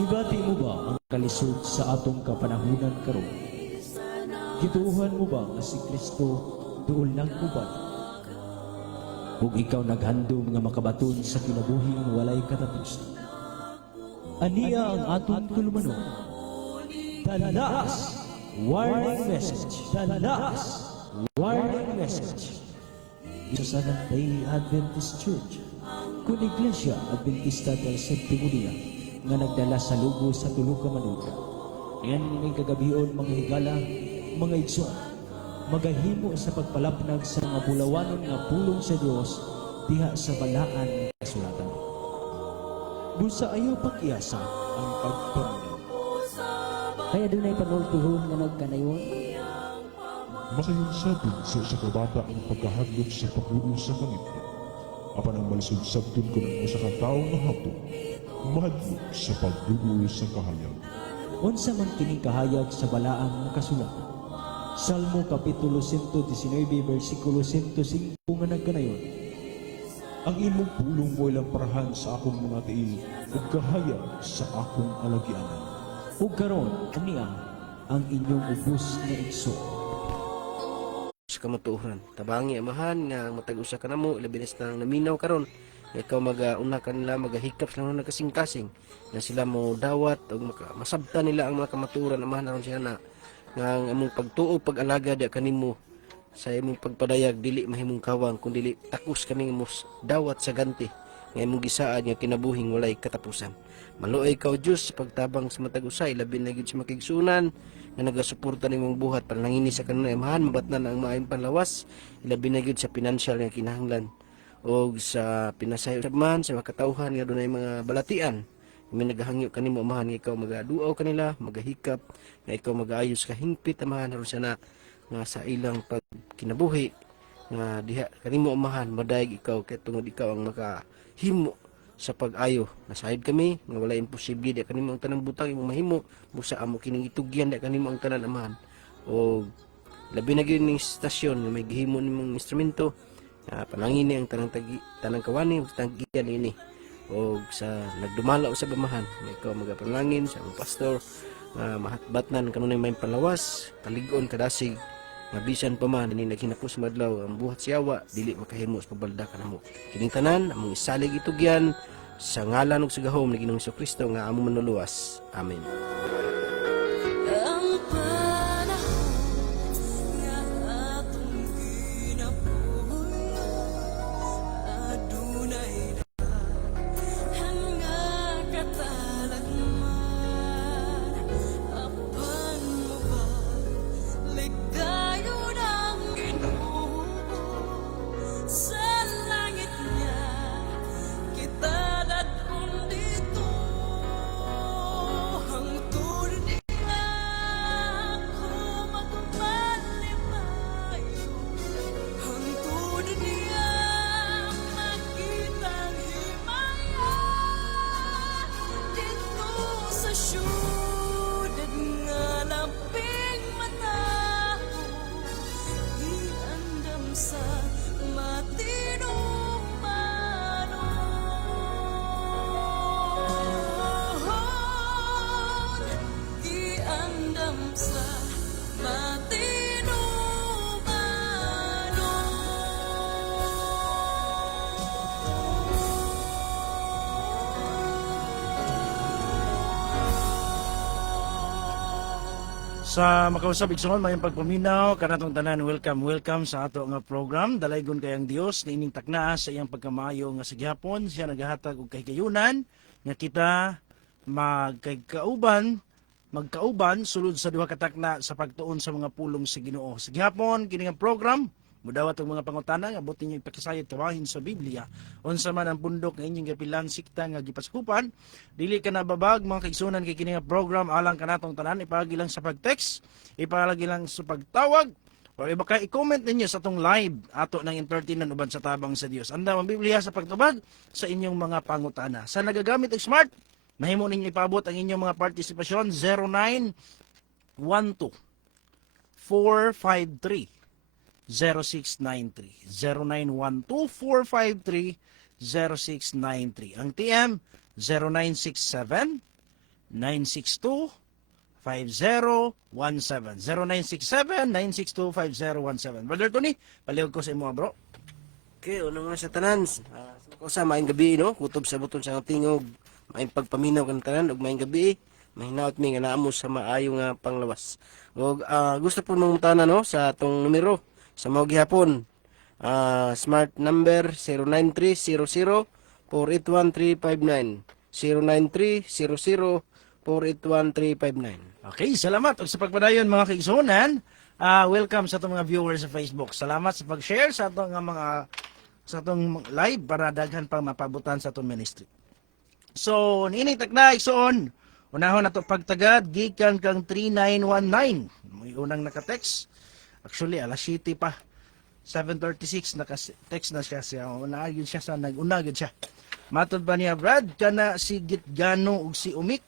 Higati mo ba ang kalisod sa atong kapanahunan karon? Gituuhan mo ba nga si Kristo duol lang uban? Kung ikaw naghandom nga makabaton sa kinabuhing walay katapusan, aniya ang atong tulumanon. Talas! Warning message! Talas! Warning message! Ito sa Nantay Adventist Church, kung Iglesia Adventista del Séptimo Día, nga nagdala sa lugo sa tulo ka manuta. Yan may kagabion mga higala, mga igsoon, magahimo sa pagpalapnag sa mga bulawanon nga pulong sa Dios diha sa balaan ng kasulatan. Busa ayaw pakiasa ang pagpamunaw. Kaya doon ay panultihon nga nagkanayon. Makahinsabon sa isa ka bata ang pagkahadlok sa pagluo sa kanito. Apan ang malisod-sabton ko ng isa ka taong nahapon, mahadlok sa pagluo sa kahayag. Unsa man kining kahayag sa balaan ng kasulatan. Salmo Kapitulo 119, versikulo 105 nga nagkanayon. Ang imong pulong mo'y lamparahan sa akong mga tiil, ug kahayag sa akong alagyanan. Ug karon ania ang inyong ubos na igso. Sa kamatuoran, tabangi amahan nga matag-usa ka namo ilabis na naminaw karon. Ikaw mag-una kanila magahikap lang na kasing-kasing na sila mo dawat o masabta nila ang mga kamatuoran amahan naron siya na nga among pagtuo pag-alaga di kanimo sa imong pagpadayag dili mahimong kawang kun dili takos kaning mos dawat sa ganti nga imong gisaad nga kinabuhing walay katapusan. Maluoy ka o Diyos sa pagtabang sa matag usay labi na gid sa makigsunan nga nagasuporta nimong buhat para nangini sa kanunay amahan mabatnan ang maayong panlawas labi na gid sa financial nga kinahanglan o sa pinasayo man sa makatawhan nga dunay mga balatian. May naghangyo kanimo amahan nga ikaw magaduaw kanila magahikap nga ikaw magaayos ka hingpit amahan aron siya na nga sa ilang pagkinabuhi nga diha kanimo amahan madayeg ikaw kay tungod ikaw ang makahimo sa pag-ayo. Nasayod kami nga wala imposible di kanimo ang tanang butang imong mahimo busa amo kining itugyan di kanimo ang tanan amahan o labi na gyud ning stasyon nga may gihimo nimong instrumento panangini ang tanang kawani ug tanggihan ini o sa nagdumalaw sa gamahan ikaw magapanangin sa among pastor mahatbatnan kanunay may panlawas palig-on kadasig nga bisan pa man ni naghinapos madlaw ang buhat siyawa dili makahimo sa pabalda kanamo kining tanan among isalig itugyan sa ngalan ug sa gahom ni Ginoong Jesucristo nga among manuluwas. Amen. Sa makausap igsoon mayong pagpaminaw kanatong tanan welcome sa ato nga program dalaygon kay ang Dios na ining taknaa sa iyang pagkamaayo nga sa gihapon siya nagahatag og kahigayunan nga kita magkauban sulod sa duha ka takna sa pagtuon sa mga pulong sa Ginoo. Sa gihapon kini nga program mudawat og mga pangutana nga buti niyo ipakisayod tawahin sa Biblia. Unsa man ang pundok nga inyong gapilang sikta nga gipaskupan, dili ka nababag mga kaigsunan kay kini nga program alang kanatong tanan ipagi lang sa pag-text, ipalagi lang sa pagtawag o iba ka i-comment ninyo sa atong live ato ng entertainan uban sa tabang sa Dios. Anda ang Biblia sa pagtubag sa inyong mga pangutana. Sa nagagamit og smart, mahimo ninyo ipaabot ang inyong mga partisipasyon 0912 453 0693 0912-453-0693. Ang TM 0967 0967-962-5017. 0967-962-5017. Brother Tony, palihog ko sa imo, bro. Okay, unang nga sa tanan. Sa maayong gabi, no? Kutob sa buton sa tingog. Maayong pagpaminaw ka ng tanan, ug maayong gabi. Mahinaot mi nga naamo sa maayo nga panglawas. Ug gusto po nung tanan, no? Sa atong numero. Sa mga gihapon. Smart number 09300-481-359. 09300-481-359. Okay, salamat. Ug sa pagpadayon mga kaigsunan, welcome sa atong mga viewers sa Facebook. Salamat sa pag-share sa atong live para daghan pang mapabutan sa atong ministry. So, niini takna igsoon. Unahon nato pagtagad gikan kang 3919. May unang naka-text. Actually, alas 7 pa. 7:36 naka-text na siya. Unaagid siya sa nag-unagid siya. Matod pa niya, Brad, kana si Gitgano ug si Umik.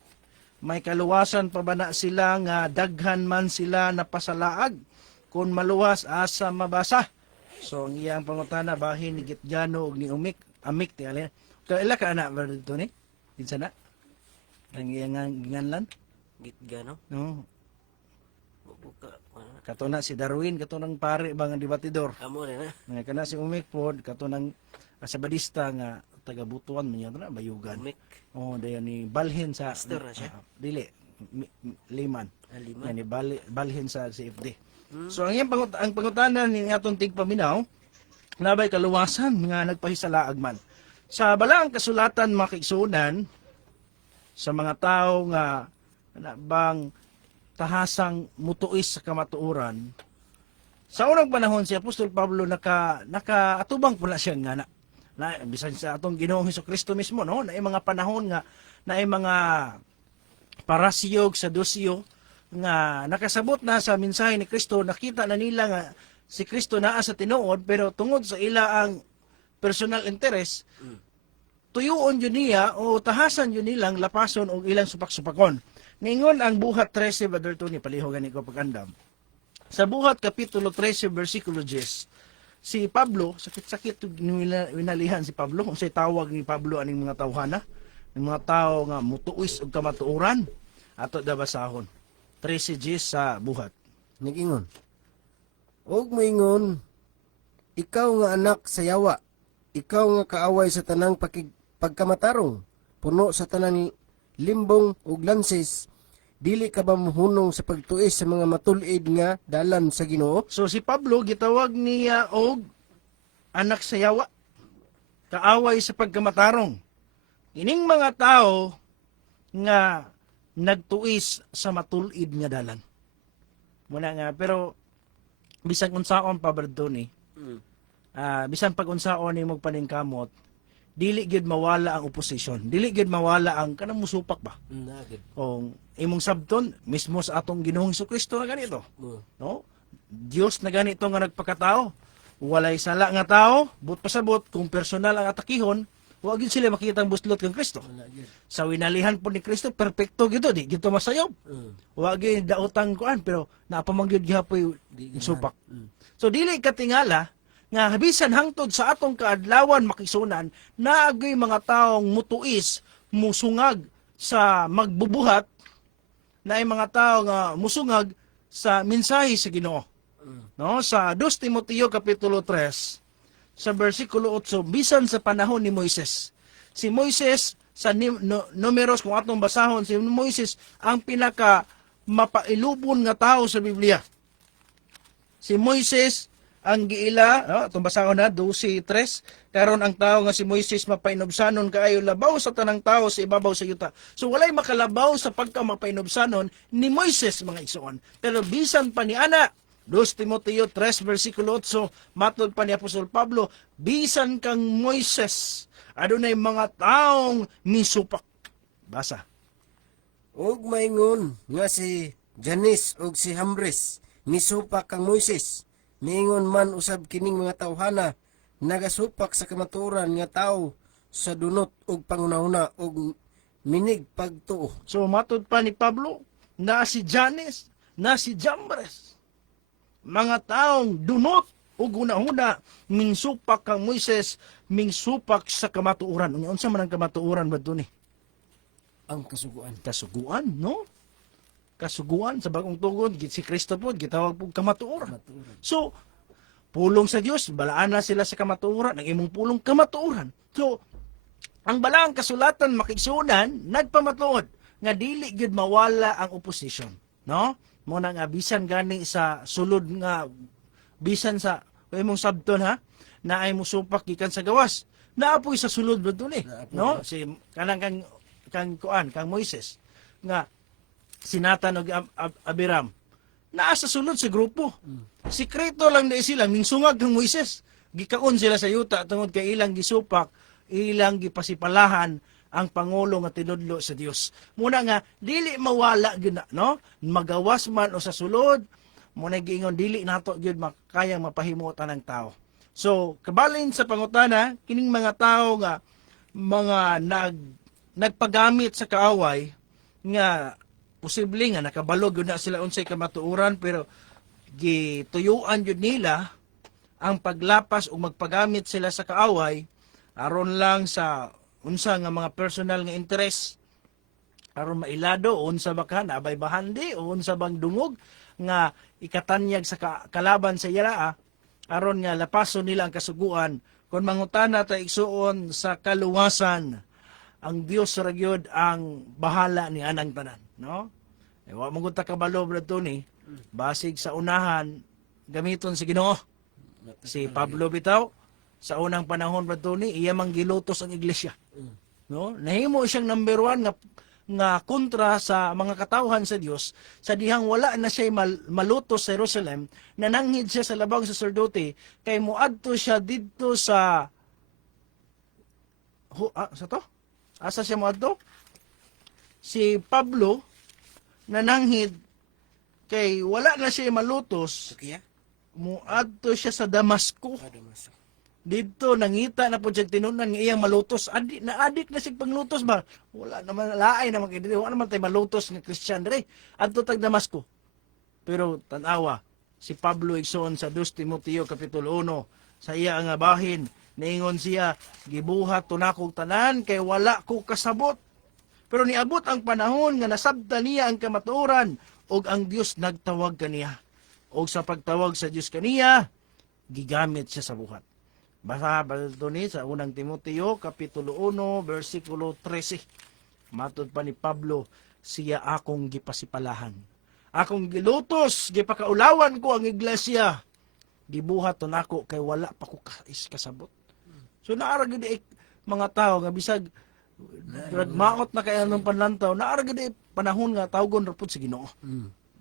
May kaluwasan pa ba na sila nga daghan man sila napasalaag kung maluwas asa mabasa? So ang iyang pangutana bahin ni Gitgano ug ni Umik, Amik ti alin. Kaila ka na ba dito ni? Kinsa na? Ang iyang ginganlan? Gitgano? No. Buka. Kato na si Darwin, kato nang pare bang debatidor. Amo na. Nga kana si Umik pod, kato nang asabadista nga taga-Butuan man yun na bayugan. Umik. Oh, dayon ni balhin sa Pastor na siya? Dili. Liman. Aliman. Yan ni balhin sa CFD. So ang ang pangutanan ni atong tigpaminaw nabay kaluwasan nga nagpahisalaag man. Sa balaang kasulatan mga kaigsunan sa mga tao nga bang tahasang mutuis sa kamatuoran. Sa unang panahon si Apostol Pablo nakaatubang po na siya nga na bisan sa atong Ginoong Hesukristo mismo, no, na mga panahon nga na mga parasiyog sa dosyo nga nakasabot na sa mensahe ni Kristo, nakita na nila nga si Kristo naa sa tinuod pero tungod sa ilaang personal interest tuyuon yun niya o tahasan yun nilang lapason o ilang supak-supakon. Ningon ang buhat 13 Brother Tony, palihogan ni ko pagandam. Sa buhat kapitulo 13 versikulo 10, si Pablo, sakit-sakit winalihan si Pablo, kung sa'y tawag ni Pablo aning mga tawhana, ng mga tao nga mutuis og kamatuoran, ato da basahon. 13 Gs sa buhat. Nag-ingon. Og moingon, ikaw nga anak sa yawa, ikaw nga kaaway sa tanang pagkamatarong, puno sa tanang ni limbong ug lansis, dili ka ba mohunong sa pagtuis sa mga matulid nga dalan sa Ginoo? So si Pablo gitawag niya og anak sa yawa, kaaway sa pagkamatarong. Ining mga tao nga nagtuis sa matulid nga dalan. Muna nga, pero bisan unsaon pa Brad ni, bisan pag unsaon ni mong paningkamot, dili gyud mawala ang oposisyon, dili gyud mawala ang kanang musupak ba. Nagid. Kung imong sabton mismo sa atong Ginoong Hesukristo na ganito, no? Dios na ganito nga nagpakatao. Walay sala nga tao, but pasabot kung personal ang atakihon, wa gyud sila makita ang buslot kang Kristo. Sa winalihan po ni Kristo, perfecto gyud di gito masayob. Wa gyud daotang kuan pero napamangyud gihapoy supak. So dili katingala nga bisan hangtod sa atong kaadlawan makisunan naagoy mga taong mutuis musungag sa magbubuhat na ay mga tao nga musungag sa mensahe sa Ginoo. No, sa 2 Timoteo kapitulo 3 sa bersikulo 8, bisan sa panahon ni Moises. Si Moises sa Numeros kung atong basahon, si Moises ang pinaka mapailubon nga tao sa Biblia. Si Moises ang giila, itong basahon na, 12:3, karon ang tao nga si Moises mapainobsanon kaayo labaw sa tanang tao sa ibabaw sa yuta. So walay makalabaw sa pagkamapainobsanon ni Moises mga igsoon. Pero bisan pa ni ana, 2 Timoteo 3 versikulo 8, matod pa ni Apostol Pablo, bisan kang Moises, adunay mga taong misupak. Basa. Og maingon nga si Janis og si Hambres, misupak kang Moises. Miingon man usab kining mga tawhana, nagasupak sa kamaturan nga tao sa dunot og pangunahuna og minig pagtuo. So matod pa ni Pablo, na si Janis, na si Jambres, mga taong dunot o gunahuna, mingsupak kang Moises, mingsupak sa kamatuuran. Unsa man ang kamatuuran ba doon eh? ang kasuguan. Kasuguan, no? Kasuguan sa bagong tugon, si Kristo po, gitawag po kamatuoran. So, pulong sa Dios, balaan na sila sa kamatuoran, ang imong pulong kamatuoran. So, ang balaang kasulatan makigsunan, nagpamatuod, nga dili gyud mawala ang opposition, no? Mo nang bisan gani sa sulod nga bisan sa imong sabton ha, na ay musupak gikan sa gawas. Naapoy sa sulod bro ni, no? Si kanang kang Moises nga sinatan og Abiram naa sa sulod sa grupo. Sikreto lang na sila ning sungag kang Moises. Gikaon sila sa yuta tungod kay ilang gisupak, ilang gipasipalahan ang pangulo nga tinudlo sa Dios. Muna nga dili mawala gyud na, no? Magawas man o sa sulod, muna giingon dili nato gyud makayang mapahimutan ng tao. So, kabalin sa pangutana, kining mga tao nga mga nagpagamit sa kaaway nga posible nga nakabalog yun na sila unsay kamatuoran pero gituyuan yun nila ang paglapas o magpagamit sila sa kaaway aron lang sa unsa nga mga personal nga interest aron mailado o unsa ba ka nabay bahandi o unsa bang dungog nga ikatanyag sa kalaban sa iyara aron nga lapason nila ang kasuguan kung mangutana ta igsuon sa kaluwasan ang Dios ra gyud ang bahala ni anang tanan, no? Wa mo gud ta kabalo bro ni basig sa unahan gamiton si Ginoo. Si Pablo bitaw sa unang panahon bro ni iya mang gilutos ang iglesia. No? Nahimo siyang number 1 nga kontra sa mga katawhan sa Dios sa dihang wala na siya malutos sa Jerusalem nananghid siya sa labang saserdote kay muadto siya didto sa sa to? Asa siya muadto? Si Pablo nananghid kay wala na siya malutos Kaya? muadto siya sa Damasco. Dito nangita na po siya tinunan nga iyang malutos. Adik na siya panglutos ba? Wala naman, laay naman kayo dito. Wala naman tayo malutos ng Christian dito. Adto tag Damasco. Pero tanawa, si Pablo igsoon sa 2 Timoteo Kapitulo 1, sa iya nga bahin, naingon siya, gibuhat tunakog tanan, kay wala ko kasabot. Pero niabot ang panahon nga nasabta niya ang kamatuoran, og ang Dios nagtawag kaniya. Og sa pagtawag sa Dios kaniya, gigamit siya sa buhat. Basa ito ni sa unang Timoteo, Kapitulo 1, versikulo 13. Matod pa ni Pablo, siya akong gipasipalahan. Akong gilutos, gipakaulawan ko ang iglesia. Gibuhat to nako kay wala pa ko kasabot. So naara gid mga tao nga bisag maot na kay anong panlantaw, naara gid panahon nga tawgon ra pud sa Ginoo.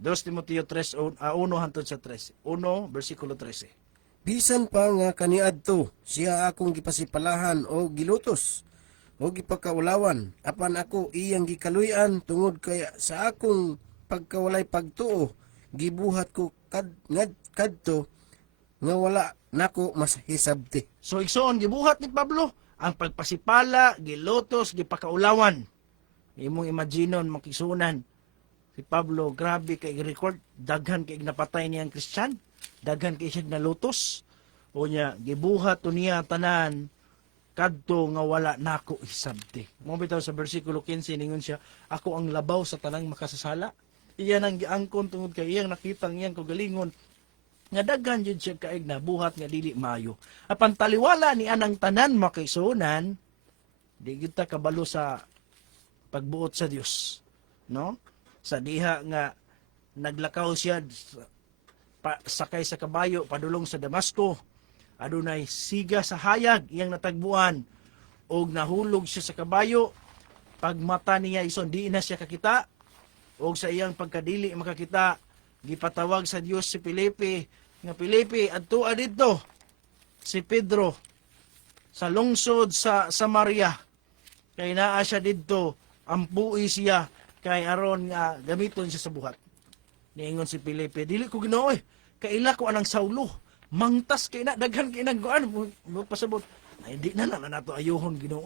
2 Timoteo 3, 1 hangtod sa 3. 1 versikulo 13. Bisan pa nga kaniadto, siya akong gipasipalahan o gilutos o gipakaulawan. Apan ako iyang gikaluyan tungod kaya sa akong pagkawalay pagtuo, gibuhat ko kadto nga wala nako mas hisabti. So igsoon gibuhat ni Pablo ang pagpasipala, gilutos, gipakaulawan. Imong imaginon makisunan si Pablo grabe kay record daghan kay napatay niyang Christian. Daghan kay siya nalutos o niya gibuhat to niya tanan kadto nga wala nako hisabti. Mo bitaw sa bersikulo 15 ningon siya, ako ang labaw sa tanang makasasala. Iyan ang giangkon tungod kay iyang nakitang iyang kagalingon nga daghan jud siya kaig na buhat nga dili maayo. Apan taliwala ni anang tanan makaisunan, di gyud ta kabalo sa pagbuot sa Dios, no? Sa diha nga naglakaw siya sakay sa kabayo padulong sa Damasco, adunay siga sa hayag iyang natagbuan og nahulog siya sa kabayo. Pagmata niya ison di na siya kakita og sa iyang pagkadili makakita, gipatawag sa Dios si Felipe nga Felipe adtua didto si Pedro sa lungsod sa Samaria kay naa siya didto ampuy siya kay aron nga gamiton siya sa buhat. Niingon si Felipe, dili ko Ginoo kaila ko anang Saulo, mangtas kay na daghan kay nagkuan mo pasabot. Ay di na nato ayohon Ginoo.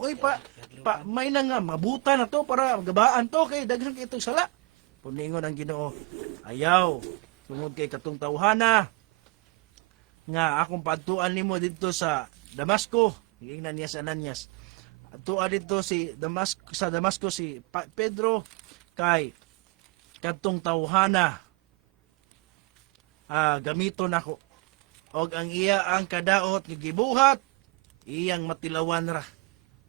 Pa may na nga mabuta na to para gabaan to kay daghan kay itong sala. Puningon ang Ginoo, ayaw tungod kay katong tawhana nga akong paadtuan nimo didto sa Damasco. Ingnan niya sa Ananias. tuwa dito sa Damascus si Pedro kay kadtong tawhana gamiton ako og ang iya ang kadaot nga gibuhat iyang matilawan ra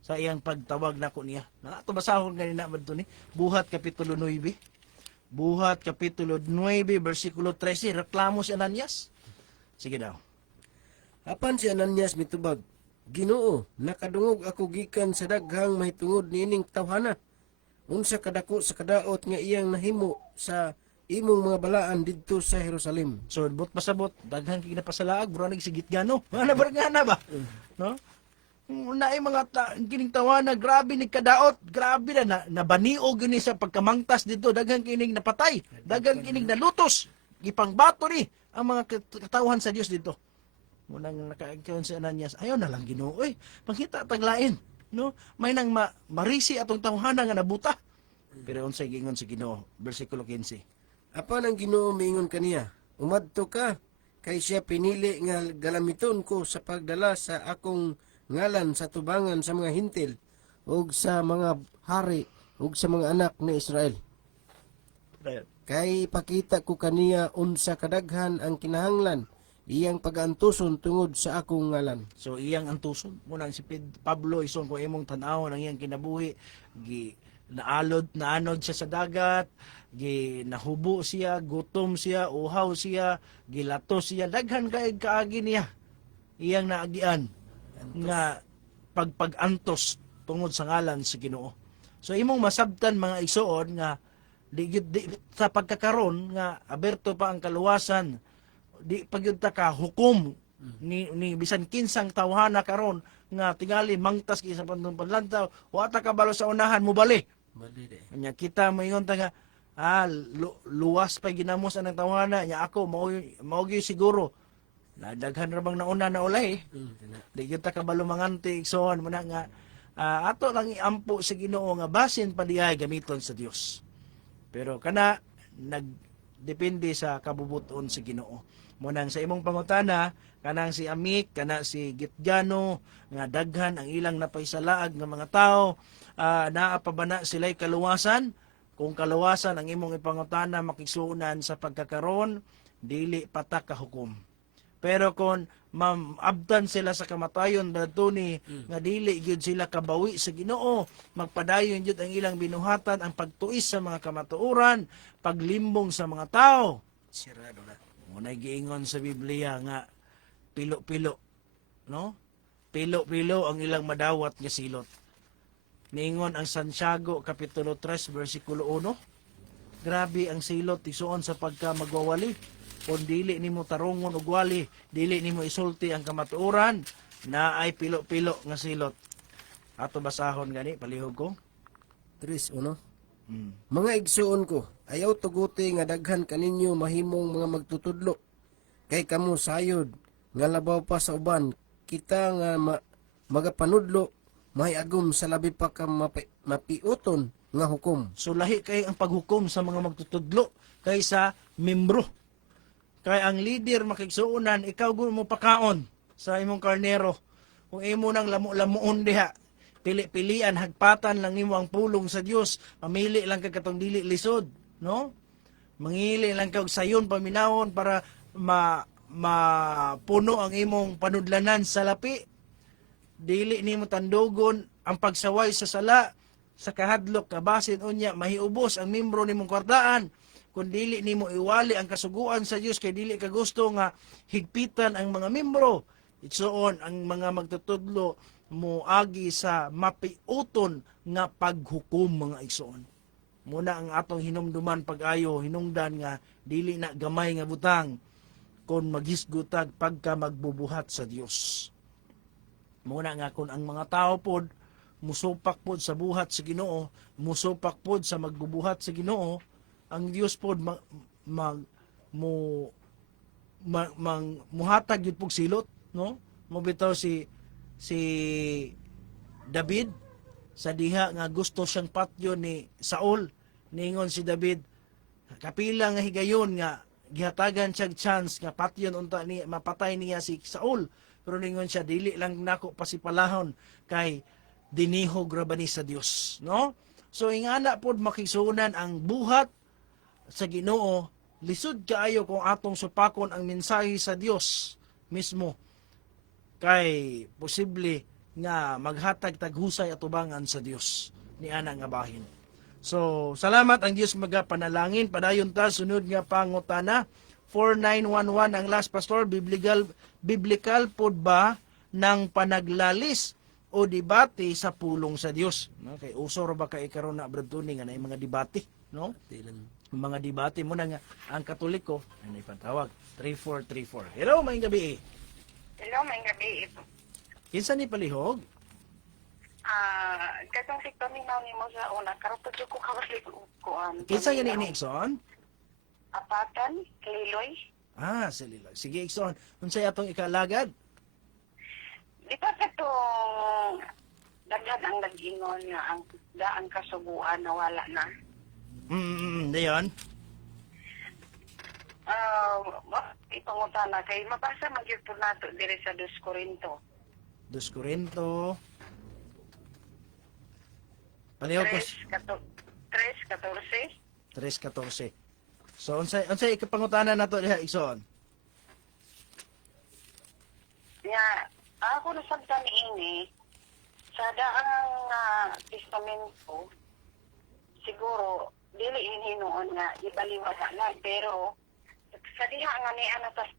sa iyang pagtawag nako niya. Nato basahon ganina madto ni Buhat kapitulo 9. Buhat kapitulo 9 bersikulo 13 reklamo si Ananias. Sige daw. Apan si Ananias mitubag, Ginoo, nakadungog ako gikan sa daghang mahitungod niining tawhana. Unsa kadako sa kadaot nga iyang nahimo sa imong mga balaan didto sa Jerusalem. So but pasabot daghan kay napasalaag buranig sigit gano. Ana barngana ba? No? Naay mga kining tawana grabe ni kadaot, grabe na nabaniog gini sa pagkamangtas dito, daghan kining napatay, daghan kining nalutos, gipangbato ni ang mga katawhan sa Dios dito. Munang nakaagkaon si Ananias, ayaw na lang Ginoo, oy, pangita taglain, no? May nang marisi atong tawhana nga nabuta. Pero unsay giingon si Ginoo, bersikulo 15. Apan ang Ginoo miingon kaniya, umadto ka kay siya pinili nga galamiton ko sa pagdala sa akong ngalan sa tubangan sa mga hintil ug sa mga hari ug sa mga anak ni Israel. Kay ipakita ko kaniya unsa kadaghan ang kinahanglan iyang pag-antuson tungod sa akong ngalan. So iyang antuson munang si Pablo ison ko imong tan-awon ang iyang kinabuhi naanod siya sa dagat, nahubo siya, gutom siya, uhaw siya, gilato siya, daghan kay kaagi niya iyang naagian nga pagpag-antos tungod sa ngalan sa Ginoo. So imong masabtan mga igsoon nga di sa pagkakaron nga aberto pa ang kaluwasan, di pagyud ta ka hukom ni bisan kinsang tawhana karon nga tingali mangtas kisa panlantaw wa ta kabalo sa unahan mo bali. Nya kita moingon ta nga luwas pa ginamos ang tawhana nya ako mao siguro nadaghan ra bang nauna na ulay. Di gyud ta kabalo manganti igsoon mo na nga ato lang iampo sa Ginoo nga basin pa diay gamiton sa Dios. Pero kana nagdepende sa kabubuton sa Ginoo. Munang sa imong pangutana kanang si Amik kana si Gitgano nga daghan ang ilang napaisalaag nga mga tao naa pa ba na sila'y kaluwasan? Kung kaluwasan ang imong ipangutana makigsuunan sa pagkakaron dili patak ka hukom. Pero kung abdan sila sa kamatayon dadto ni nga dili gyud sila kabawi sa Ginoo, magpadayon gyud ang ilang binuhatan ang pagtuis sa mga kamatuoran, paglimbong sa mga tao. Sirado na. Munay giingon sa Biblia nga pilo-pilo, no? Pilo-pilo ang ilang madawat nga silot. Niingon ang Santiago kapitulo 3 bersikulo 1. Grabe ang silot isuon sa pagka magwawali. Kung dili nimo tarungon og wali, dili nimo isulti ang kamatuoran, na ay pilo-pilo nga silot. Ato basahon gani palihog ko. 3:1. Mga igsuon ko, ayaw tuguti nga daghan kaninyo mahimong mga magtutudlo. Kay kamo sayod nga labaw pa sa uban, kita nga magapanudlo mahiagom sa labi pa ka mapiuton nga hukom. So lahi kay ang paghukom sa mga magtutudlo kaysa membro. Kay ang leader makigsuunan, ikaw mo pakaon sa imong karnero. Kung imo nang lamu-lamuon diha, pili-pilian, hagpatan lang nimo ang pulong sa Dios. Mamili lang ka katong dili lisod, no? Mangili lang ka og sayon paminawon para mapuno ang imong panudlanan sa lapi. Dili nimo tandugon ang pagsaway sa sala sa kahadlok kabasin unya mahiubos ang membro nimong kwartaan. Kung dili nimo iwali ang kasuguan sa Dios kay dili ka gusto nga higpitan ang mga membro. Itsoon ang mga magtutudlo mo agi sa mapiuton nga paghukom mga igsoon. Muna ang atong hinumduman pag-ayo hinungdan nga dili na gamay nga butang kon maghisgutag pagka magbubuhat sa Dios. Muna nga kung ang mga tao pod musupak pod sa buhat sa Ginoo, musupak pod sa magbubuhat sa Ginoo, ang Dios pod muhatag yun pog silot, no? Mobitaw si David sa diha nga gusto siyang patyo ni Saul. Ningon si David, kapila nga higayon nga gihatagan siyang chance nga patyon unta ni mapatay niya si Saul. Pero ningon siya dili lang nako pasipalahon kay dinihog ra ba ni sa Dios, no? So ingana pod makisunan ang buhat sa Ginoo, lisod kaayo kung atong supakon ang mensahe sa Dios mismo, kay posible nga maghatag taghusay atubangan sa Dios ni ana nga bahin. So salamat ang Dios magapanalangin. Padayon ta sunod nga pangutana. 4911 ang last pastor, biblical pod ba ng panaglalis o debate sa pulong sa Dios, no? Kay uso ra ba kay karon na Brad Tony nga na mga debate, no? Mga debate mo na nga ang Katoliko ay ipatawag 3434. Hello, maayong gabi. Hello, may gabi. Kinsa ni palihog? Katong si Tony Mauni mo sa una, karon to ko kawali ko Kinsa yan ni Ikson? Apatan, Liloy. Silila. Sige, Ikson. Unsay atong ikalagad? Di ba katong daghan ang nag-ingon nga ang daang kasuguan na wala na? Dayon. Ipangutana kay mabasa man gyud po nato diri sa 2 Corinto. 2 Corinto. Palihog ko. 3:14. 3:14. So unsay ikapangutana nato diha, Ikson? Nga ako nasabtan niini sa daang testamento siguro dili hinuon nga ibaliwala na, pero sa diha nga ni anatas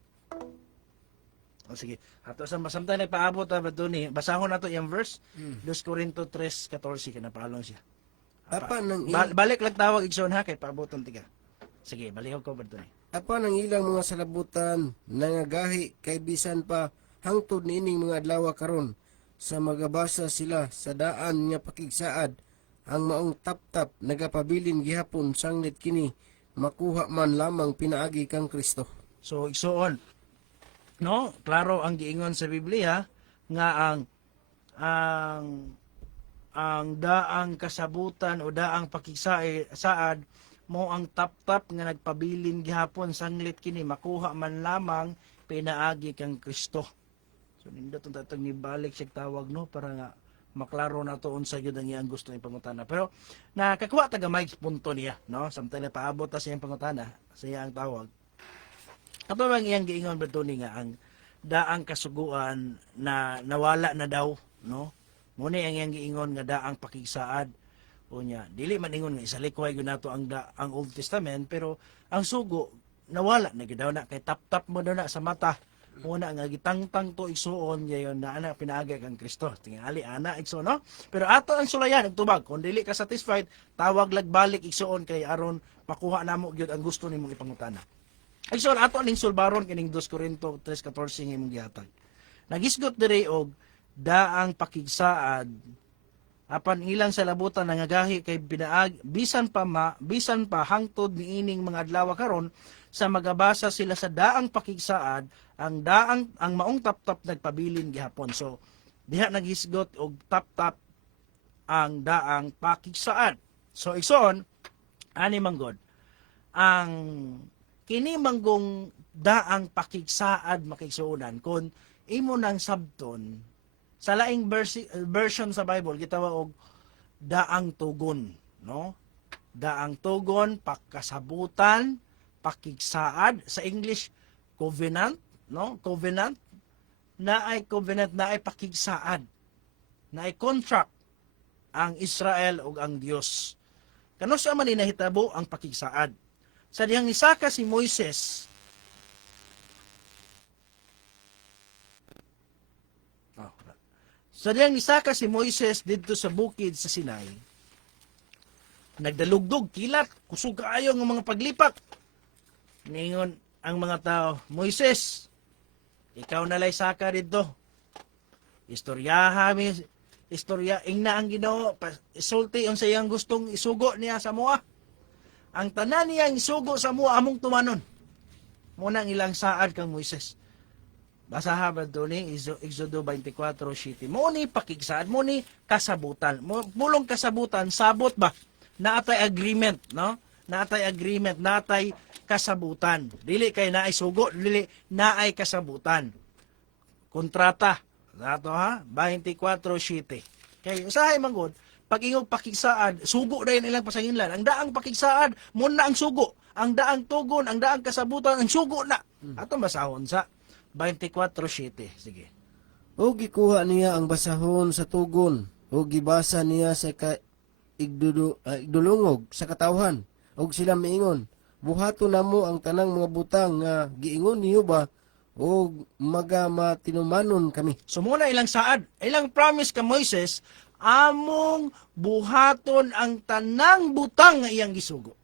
Sige. Ato sa masamtay nagpaabot ta ba ni basahon nato yung verse 2 Corinto 3:14 kinapalong siya. Apa nang Balik lang tawag, Ikson, ha, kay paaboton tiga. Sige, balihog ko ba ni? apa nang ilang mga salabutan nangagahi kay bisan pa hangtod niining mga adlaw karon sa magabasa sila sa daan nga pakigsaad ang maong taptap nagapabilin gihapon sanglit kini makuha man lamang pinaagi kang Kristo. So, Ikson, no, klaro ang giingon sa Biblia nga ang daang kasabutan o daang pakigsaad mo ang taptap nga nagpabilin gihapon sanglit kini makuha man lamang pinaagi kang Kristo. So nindot ang tatag ni balik siya tawag, no, para nga maklaro na to unsa gyud ang iyang gusto ni pangutana. Pero nakakuha ta gamay punto niya, no, samtang paabot ta sa iyang pangutana sa iyang tawag. Ato bang iyang giingon beto ni nga ang daang kasuguan na nawala na daw, no? Muna ang iyang giingon nga daang pakigsaad. Unya, dili man ingon nga isalikway gyud nato ang Old Testament, pero ang sugo nawala na gyud daw na kay tap-tap mo daw na sa mata. Muna nga gitangtang to igsuon gayon na ana pinaagi kang Kristo. Tingali ana igsuon, no? Pero ato ang sulayan ug tubag kung dili ka satisfied, tawag lagbalik igsuon kay aron makuha namo gyud ang gusto nimong ipangutana. Igsuon ato ning sulbaron kining 2 Corinto 3:14 nga imong gihatag. Nagisgot diri og daang pakigsaad apan ilang sa labutan nangagahi kay binaag bisan pa hangtod niining mga adlaw karon sa magabasa sila sa daang pakigsaad ang maong taptap nagpabilin gihapon. So diha nagisgot og taptap ang daang pakigsaad. So igsoon ani manggod ang kini manggong daang pakigsaad makigsuonan kun imo nang sabton sa laing version sa Bible gitawag og daang tugon, no? Daang tugon, pagkasabutan, pakigsaad, sa English covenant, no? Covenant na ay pakigsaad, na ay contract ang Israel ug ang Dios. Kano sa man ni nahitabo ang pakigsaad? Sa dihang nisaka si Moises sa diyang nisaka si Moises dito sa bukid sa Sinai, nagdalugdog, kilat, kusog kaayo ng mga paglipak. Ningon ang mga tao, Moises, ikaw nalay saka dito. Istoryaha mi, ing na ang Ginoo, isulti yung sayang gustong isugo niya sa mua. Ang tanan niya isugo sa mua among tumanon. Muna ang ilang saad kang Moises. Basaha ba ito ni Exodo 24:7. Muni pakigsaad, muni kasabutan. Mulong kasabutan, sabot ba? Naatay agreement, no? Naatay agreement, naatay kasabutan. Dili kay naay sugo, dili naay kasabutan. Kontrata. Dato ha? 24:7. Kay usahay man gud, pag ingog pakigsaad, sugo na ilang pasanginlan. Ang daang pakigsaad, muna ang sugo. Ang daang tugon, ang daang kasabutan, ang sugo na. Ato basahon sa 24:7. Sige. O gikuha niya ang basahon sa tugon, o gibasa niya sa igdulungog sa katawhan, og sila miingon, buhato namo ang tanang mga butang nga giingon niyo ba, o magamatinumanon kami. So muna ilang saad, ilang promise ka Moises, among buhaton ang tanang butang nga iyang gisugo.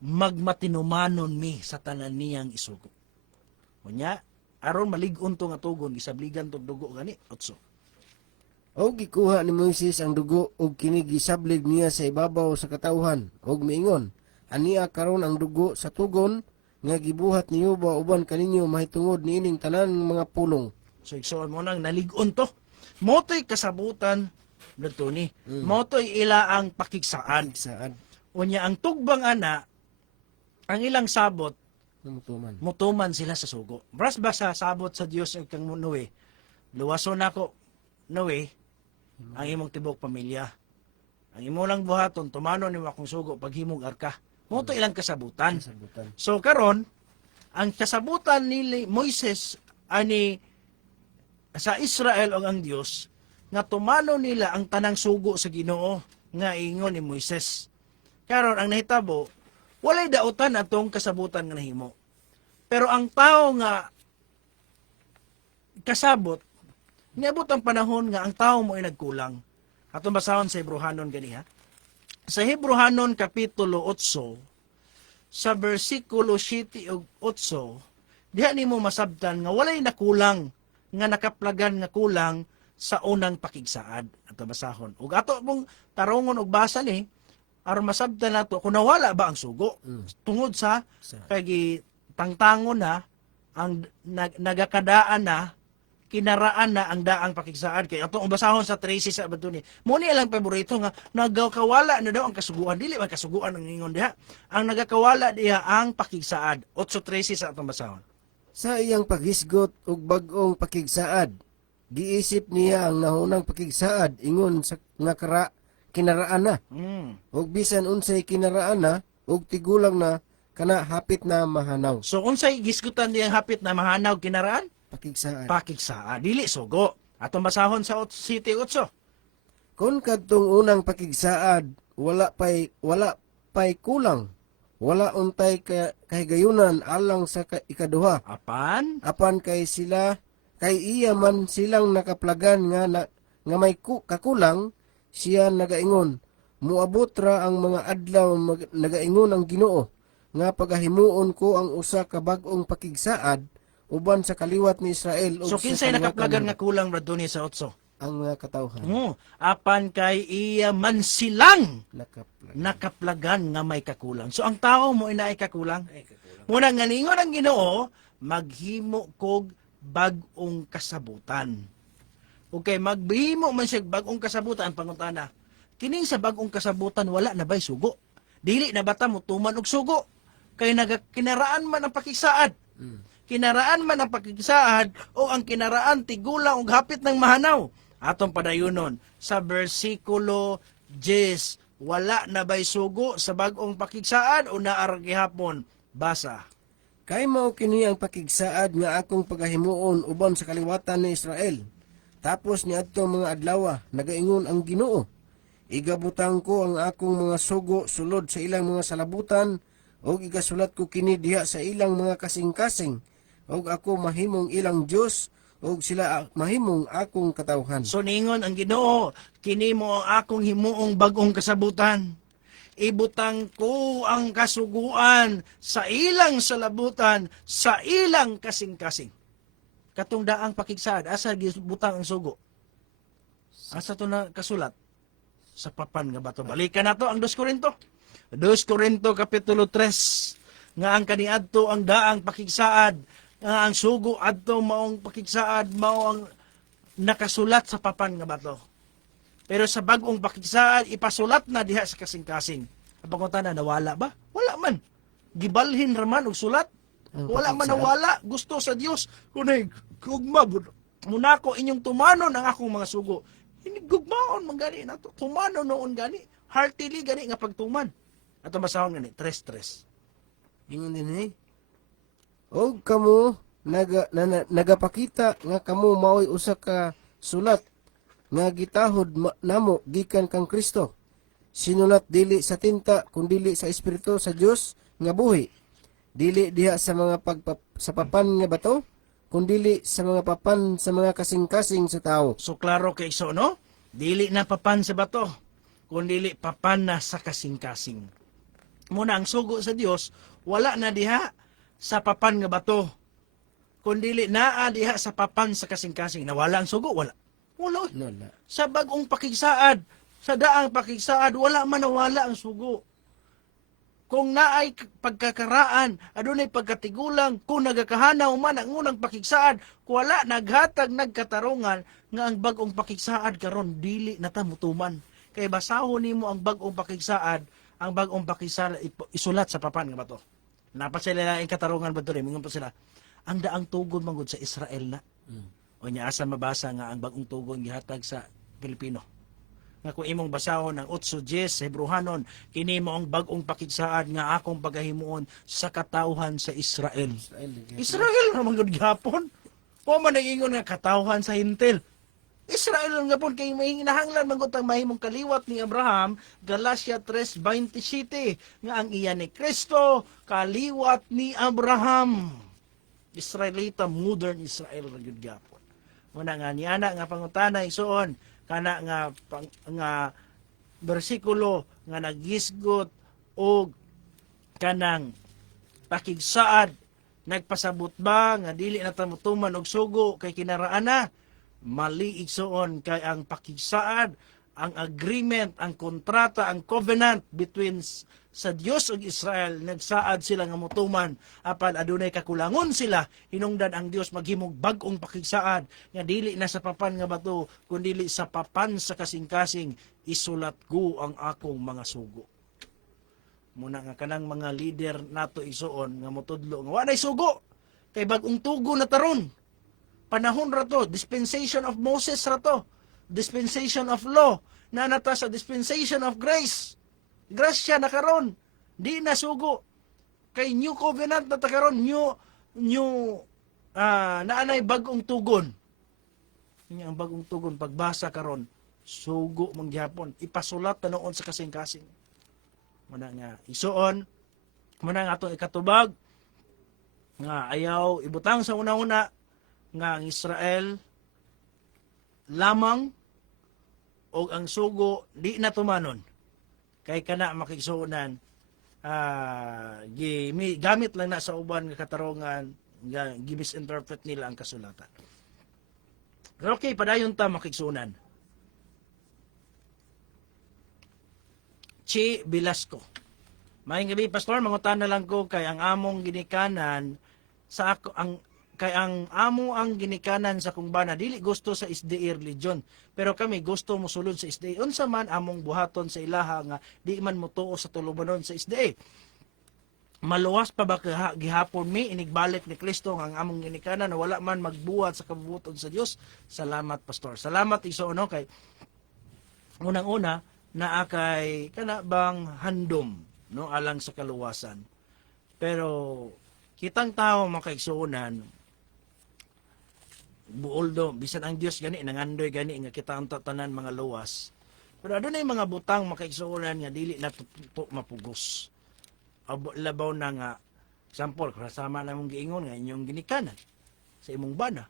Magmatinumanon mi sa tanan niyang isugo. Unya, aron malig-on to nga tugon, gisabligan tong dugo gani, 8. O gikuha ni Moises ang dugo, og kini gisablig niya sa ibabaw sa katawhan, og miingon, ania karon ang dugo sa tugon, nga gibuhat niyo ba uban kaninyo mahitungod niining tanan mga pulong. So igsoon mo nang nalig-on to. Moto'y kasabutan dito ni. Moto'y ila ang pakigsaan. Saan? Unya ang tugbang ana, ang ilang sabot, Namutuman. mutuman sila sa sugo. Bras ba sa sabot sa Dios ang kang Noe? Luwason nako, Noe, ang imong tibok pamilya. Ang imo lang buhaton, tumano ni akong sugo paghimog arka. Moto ilang kasabutan. Sabutan. So karon, ang kasabutan ni Moises ani sa Israel o ang Dios nga tumano nila ang tanang sugo sa Ginoo nga ingon ni Moises. Karon ang nahitabo, walay dautan atong kasabutan nga nahimo. Pero ang tao nga kasabot, niabot ang panahon nga ang tao mo ay nagkulang. Atong basahon sa Hebrehanon ganiha. Sa Hebrehanon kapitulo 8, sa bersikulo 7 ug 8, diha nimo masabtan nga walay nakulang nga nakaplagan nga kulang sa unang pakigsaad. Ato basahon. Ug ato mong tarongon og basa ni aron masabtan nato kung nawala ba ang sugo tungod sa kay tangtangon na ang nagakadaan na kinaraan na ang daang pakigsaad. Kay atong basahon sa 13 sa abadto ni. Muni ilang paborito nga nagakawala na daw ang kasuguan, dili man kasuguan ang ingon diha. Ang nagakawala diha ang pakigsaad. 8:13 sa atong basahon. Sa iyang paghisgot ug bag-ong pakigsaad, giisip niya ang nahunang pakigsaad ingon sa nga kinaraan na. Ug bisan unsay kinaraan na ug tigulang na kana hapit na mahanaw. So unsay gisgutan diyang hapit na mahanaw kinaraan? Pakigsaad. Pakigsaad, dili sugo. Atong basahon sa 7:8. Kung kadtong unang pakigsaad wala pay kulang, wala untay kahigayunan alang sa ikaduha. Apan kay iya man silang nakaplagan nga may kakulang, siya nagaingon, muabot ra ang mga adlaw nagaingon ang Ginoo nga pagahimuon ko ang usa ka bag-ong pakigsaad uban sa kaliwat ni Israel. So kinsay nakaplagan nga kulang brad ni sa 8? Ang mga katawhan. Apan kay iya man silang Nakaplagan. nakaplagan nga may kakulang. So ang tao mo inaay kakulang. Muna nga ningon ang Ginoo, maghimo kog bag-ong kasabutan. Okay, maghimo man siya bag-ong kasabutan pangutana. Kining sa bag-ong kasabutan wala na bay sugo. Dili na bata mo tuman og sugo. Kay kinaraan man ang pakigsaad. Kinaraan man ang pakigsaad o ang kinaraan tigulang og hapit ng mahanaw. Atong padayunon sa bersikulo 10, wala na bay sugo sa bag-ong pakigsaad o naar gihapon. Basa. Kay mao kini ang pakigsaad nga akong pagahimuon uban sa kaliwatan ni Israel. Tapos niadto mga adlaw nagaingon ang Ginoo, igabutang ko ang akong mga sugo sulod sa ilang mga salabutan ug igasulat ko kini diha sa ilang mga kasing-kasing ug ako mahimong ilang Dios ug sila mahimong akong katawhan. So ningon ang Ginoo, kini mo ang akong himuong bag-ong kasabutan. Ibutang ko ang kasuguan sa ilang salabutan, sa ilang kasing-kasing. Katong daang pakigsaad, asa gibutang ang sugo? Asa to na kasulat? Sa papan nga bato. Balikan nato ang 2 Korinto. 2 Korinto kapitulo 3. Nga ang kaniadto ang daang pakigsaad, nga ang sugo adto maong pakigsaad mao ang nakasulat sa papan nga bato. Pero sa bag-ong pakigsaad ipasulat na diha sa kasing-kasing. Ang pangutana nawala ba? Wala man. Gibalhin raman og sulat. Wala man nawala. Gusto sa Dios kunay kugma munako inyong tumanon ang akong mga sugo. Hinigugmaon man gani nato. Tumano noon gani. Heartily gani nga pagtuman. Ato masahon gani, tres. Ingon din eh. Og kamo nagapakita nga kamo maoy usa ka sulat nga gitahod namo gikan kang Kristo. Sinulat dili sa tinta kundi sa espiritu sa Dios nga buhi. Dili diha sa mga sa papan nga bato kundi sa mga papan sa mga kasing-kasing sa tao. So klaro kay iso no? Dili na papan sa bato, kundi papan na sa kasing-kasing. Muna ang sugo sa Dios wala na diha sa papan nga bato, kundi naa diha sa papan sa kasing-kasing. Nawala ang sugo, wala. Wala. Wala. Sa bagong pakigsaad, sa daang pakigsaad, wala man nawala ang sugo. Kung naay pagkakaraan, adunay pagkatigulang, kung nagakahanaw man ang unang pakigsaad, wala naghatag nagkatarungan nga ang bagong pakigsaad karon dili natamutuman. Kay basahon nimo ang bagong pakigsaad, ang bagong pakigsaad isulat sa papan nga bato. Napa sila na ang katarungan ba doon? Mingon pa sila, ang daang tugon manggod sa Israel na. O niya asa mabasa nga ang bagong tugon gihatag sa Pilipino. Nga kung imong basahon ang 8:10 Hebrehanon, kini mo ang bagong pakigsaad nga akong pagahimuon sa katawhan sa Israel. Israel naman gud gihapon. O man nagingon nga katawhan sa hintil. Israel nga pon kay may hinahanglan manggod ang mahimong kaliwat ni Abraham, Galatia 3:27 nga ang iya ni Kristo kaliwat ni Abraham. Israelita, modern Israel ra gyud gapon. Muna nga niana nga pangutana isuon kana nga bersikulo nga nagisgot og kanang pakigsaad nagpasabot ba nga dili na tamutuman og sugo kay kinaraan na. Mali igsoon kay ang pakigsaad, ang agreement, ang kontrata, ang covenant between sa Dios ug Israel, nagsaad sila nga mutuman apan adunay kakulangon sila, hinungdan ang Dios maghimog bag-ong pakigsaad nga dili na sa papan nga bato kundi sa papan sa kasing-kasing, isulat ko ang akong mga sugo. Muna nga kanang mga leader nato igsoon nga motudlo nga wa nay sugo kay bag-ong tugo na taron. Panahon rato, dispensation of Moses rato, dispensation of law, na nata sa dispensation of grace. Grasya na karon, di na sugo. Kay new covenant na ta karon, naanay bagong tugon. Ang bagong tugon, pagbasa karon, sugo mong gihapon, ipasulat na noon sa kasing-kasing. Muna nga, isuon, muna nga itong ikatubag, nga ayaw ibutang sa una-una, nga ang Israel lamang o ang sugo di na tumanon kay kana makigsuonan gamit lang na sa uban nga katarungan nga gimisinterpret nila ang kasulatan. Pero okay, padayon ta makigsuonan. Chi Velasco. Maayong gabi, Pastor, mangutan na lang ko kay ang among ginikanan sa ako kay ang amo ang ginikanan sa kumbana dili gusto sa SDA religion, pero kami gusto mo sulod sa SDA. Unsa man among buhaton sa ilaha nga di man motuo sa tulumanon sa SDA. Maluwas pa ba gihapon mi inigbalik ni Kristo ang among ginikanan na wala man magbuhat sa kabubuton sa Dios. Salamat, Pastor. Salamat iso no kay unang-una naa kay kana bang handom no alang sa kaluwasan. Pero kitang tao makaigsuonan buoldo bisan ang Dios gani nangandoy gani nga kita ang tanan mga luwas. Pero adunay mga butang makaigsuonan nga dili na mapugos. Labaw na nga example kasama na mong giingon nga inyong ginikanan sa imong bana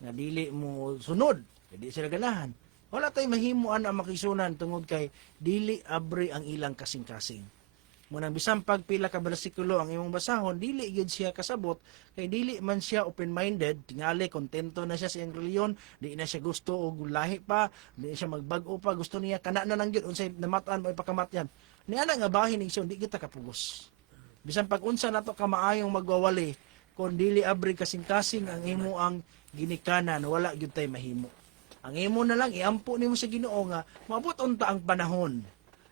nga dili mo sunod, di sila ganahan. Wala tay mahimuan ang makisunan tungod kay dili abri ang ilang kasing-kasing. Munang bisan pagpila ka bersikulo ang imong basahon, dili gyud siya kasabot kay dili man siya open-minded, tingali kontento na siya sa iyang reliyon, di na siya gusto og lahi pa, di na siya magbag-o pa, gusto niya kana na lang gyud unsay namataan mo ipakamatyan. Niana nga bahin ning siya di kita kapugos. Bisan pag unsa nato ka maayong magwawali, kun dili abri kasing-kasing ang imo ang ginikanan, wala gyud tay mahimo. Ang imo na lang iampo nimo sa Ginoo nga maabot unta ang panahon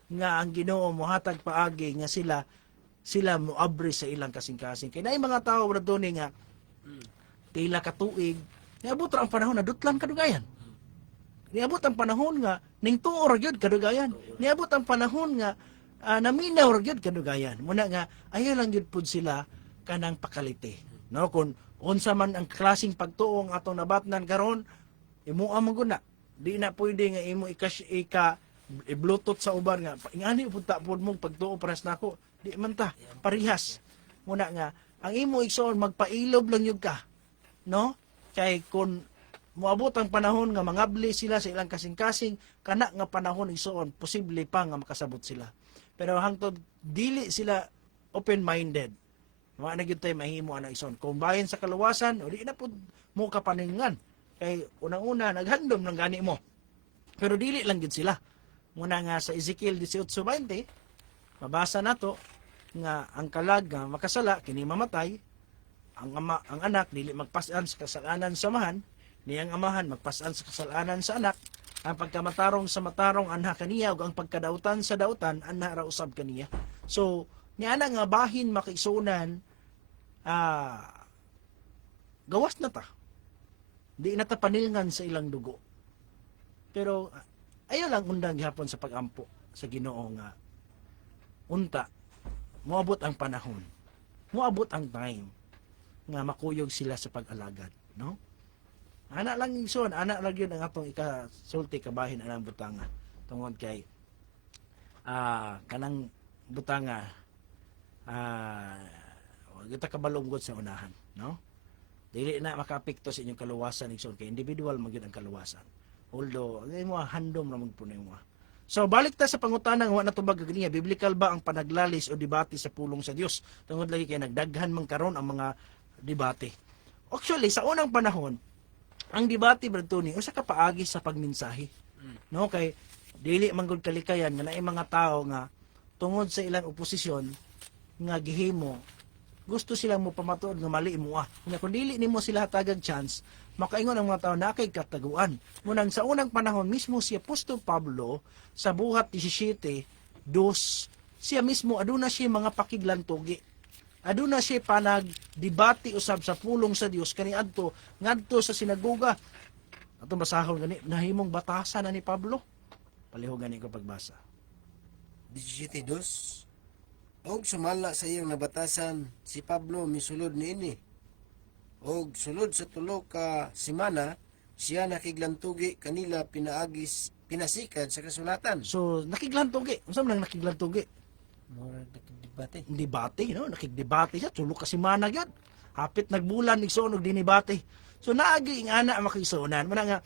nga ang Ginoo mohatag paagi nga sila moabri sa ilang kasing-kasing. Kay naay mga tawo ra doni nga pila ka tuig, niabot ra ang panahon na dutlan kadugayan. niabot ang panahon nga ning tuo ra gyud kadugayan. Niabot ang panahon nga naminaw ra gyud kadugayan. Muna nga ayaw lang gyud pud sila kanang pakalite. No, kung unsa man ang klaseng pagtuo ang atong nabatnan karon, imo among guna. Di na pwede nga imo i-bluetooth sa uban nga ingani punta pud mo pagtuo paras nako. Di man ta parihas. Muna nga ang imo igsoon magpailob lang yun ka. No? Kay kung moabot ang panahon nga mangabli sila sa ilang kasing-kasing, kana nga panahon igsoon, posible pa nga makasabot sila. Pero hangtod dili sila open-minded. Mga na gyud tay mahimo ana igsoon. Kung bahin sa kaluwasan, o di na pud mo kapaningan. Kay unang-una naghandom ng gani mo. Pero dili lang gyud sila. Muna nga sa Ezekiel 18:20, mabasa nato nga ang kalag nga makasala kini mamatay, ang anak dili magpasan sa kasalanan sa amahan, niyang amahan magpasan sa kasalanan sa anak, ang pagkamatarong sa matarong anha kaniya ug ang pagkadautan sa dautan anha ra usab kaniya. So niana nga bahin makiisunan gawas na ta. Di na ta panilngan sa ilang dugo. Pero ayo lang undang gihapon sa pagampo sa Ginoo nga unta moabot ang panahon, moabot ang time nga makuyog sila sa pag-alagad, no? Ana lang igsoon, ana lang yun ang atong ikasulti kabahin anang butanga tungod kay kanang butanga kita kabalunggod sa unahan, no? Dili na makaapekto sa inyong kaluwasan igsoon kay individual man gyud ang kaluwasan. Although ang imo handom ra magpuno mo. So balik ta sa pangutana nga wa na tubag ganiya, biblical ba ang panaglalis o debate sa pulong sa Dios? Tungod lagi kay nagdaghan man karon ang mga debate. Actually sa unang panahon, ang debate Brad Tony usa ka paagi sa pagmensahe. No kay dili man gud kalikayan nga naay mga tao nga tungod sa ilang oposisyon nga gihimo gusto silang mo pamatuod nga mali mo kung dili nimo sila hatagag chance, makaingon ang mga tao na kay kataguan. Munang sa unang panahon mismo si Apostol Pablo sa buhat 17:2 siya mismo aduna siya mga pakiglantugi. Aduna siya panag-debate usab sa pulong sa Dios kaniadto ngadto sa sinagoga. Atong basahon gani nahimong batasan na ni Pablo. Palihog gani ko pagbasa. 17:2 Og sumala sa iyang nabatasan si Pablo misulod niini. Og sulod sa tulo ka semana siya nakiglantugi kanila pinasikad sa kasulatan. So nakiglantugi, unsa man nakiglantugi? Murag nakigdebate. Debate, no? Nakigdebate siya, tulo ka semana gyud. Hapit nagbulan igsoon og dinibate. So naagi nga ana makisunan, man nga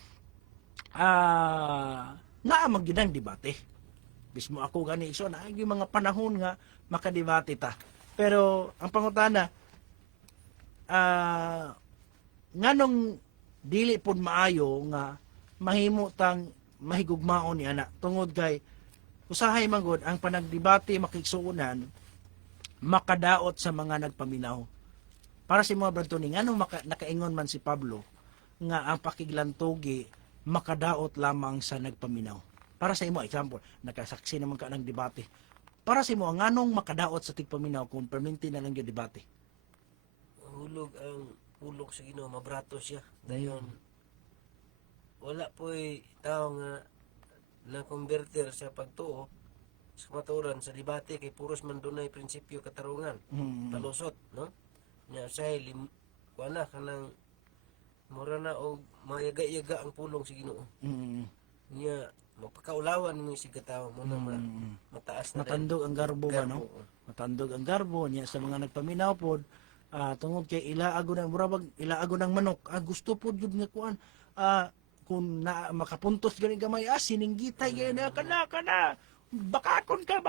naa man gyud ang debate. Bismo ako gani igsoon, naagi mga panahon nga makadebate ta. Pero ang pangutana nganong dili pud maayo nga mahimo tang mahigugmaon ni ana tungod kay usahay manggod ang panagdebate makigsuonan makadaot sa mga nagpaminaw. Para sa mga Brad Tony, nganong nakaingon man si Pablo nga ang pakiglantugi makadaot lamang sa nagpaminaw. Para sa imo example, nakasaksi naman ka ng debate. Para sa imo nganong makadaot sa tigpaminaw kung perminti na lang yung debate? Hulog ang pulong sa Ginoo, mabrato siya. Dayon wala po'y tao nga na-converter sa pagtuo sa kamatuoran sa debate kay puros man dunay prinsipyo katarungan. Palusot, no? Nya say wala kanang mura na og mayaga-yaga ang pulong sa Ginoo. Nya mapakaulawan mo si katawo mo na mataas na matandog ang garbo ba, no? Matandog ang garbo niya sa mga nagpaminaw pod. Tungod kay ilaago ng murabag ilaago ng manok gusto po jud nga kuan kung na makapuntos gani gamay sininggitay gani kana bakakon ka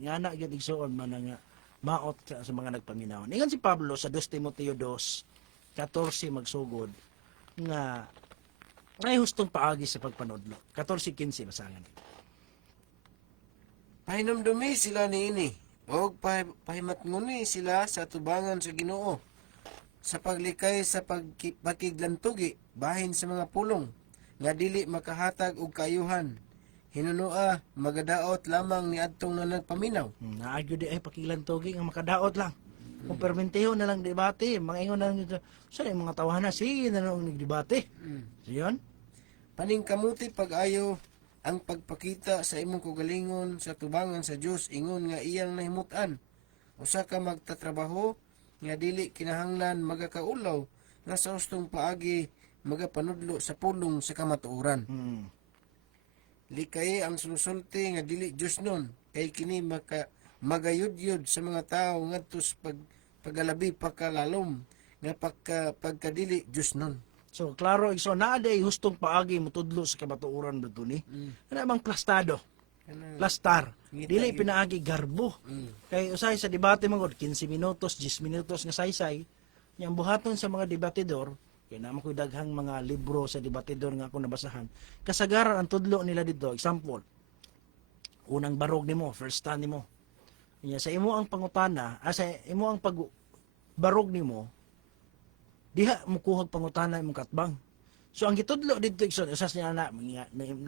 yana gyud igsoon man nga maot sa mga nagpaminaw. Ningon si Pablo sa 2 Timoteo 2:14 magsugod nga ay hustong paagi sa pagpanudlo. 14:15 basangan. Pahinumdumi sila niini og pahimatnguni sila sa tubangan sa Ginoo sa paglikay sa pagkiglantugi bahin sa mga pulong nga dili makahatag og kayuhan hinunua magadaot lamang ni adtong na nagpaminaw. Naagyo di ay pakiglantugi nga makadaot lang. Kung permenteho na lang debate, mga ingon na lang sa mga tawahan na sige na lang nagdebate. So yun. Paningkamuti pag-ayo ang pagpakita sa imong kaugalingon sa tubangan sa Dios ingon nga iyang nahimutan. Usa ka magtatrabaho nga dili kinahanglan magakaulaw nga sa hustong paagi magapanudlo sa pulong sa kamatuoran. Likay ang sulusulti nga dili Dios nun kay kini magayudyod sa mga tao ngadto sa pagalabi pagkalalom nga pagkadili Dios nun. So klaro igsoon naa day hustong paagi mutudlo sa kamatuoran dito ni. Kana bang plastado. Plastar. Dili pinaagi garbo. Kay usay sa debate mangod 15 minutos, 10 minutos nga saysay. Yang buhaton sa mga debatidor, kay naman ko'y daghang mga libro sa debatidor nga ako nabasahan. Kasagaran ang tudlo nila dito, example, unang barog nimo, first stand nimo. Sa imo ang pangutana, sa imo ang barog nimo, diha mo kuhag pangutana imong katbang. So ang gitudlo dito usas niya na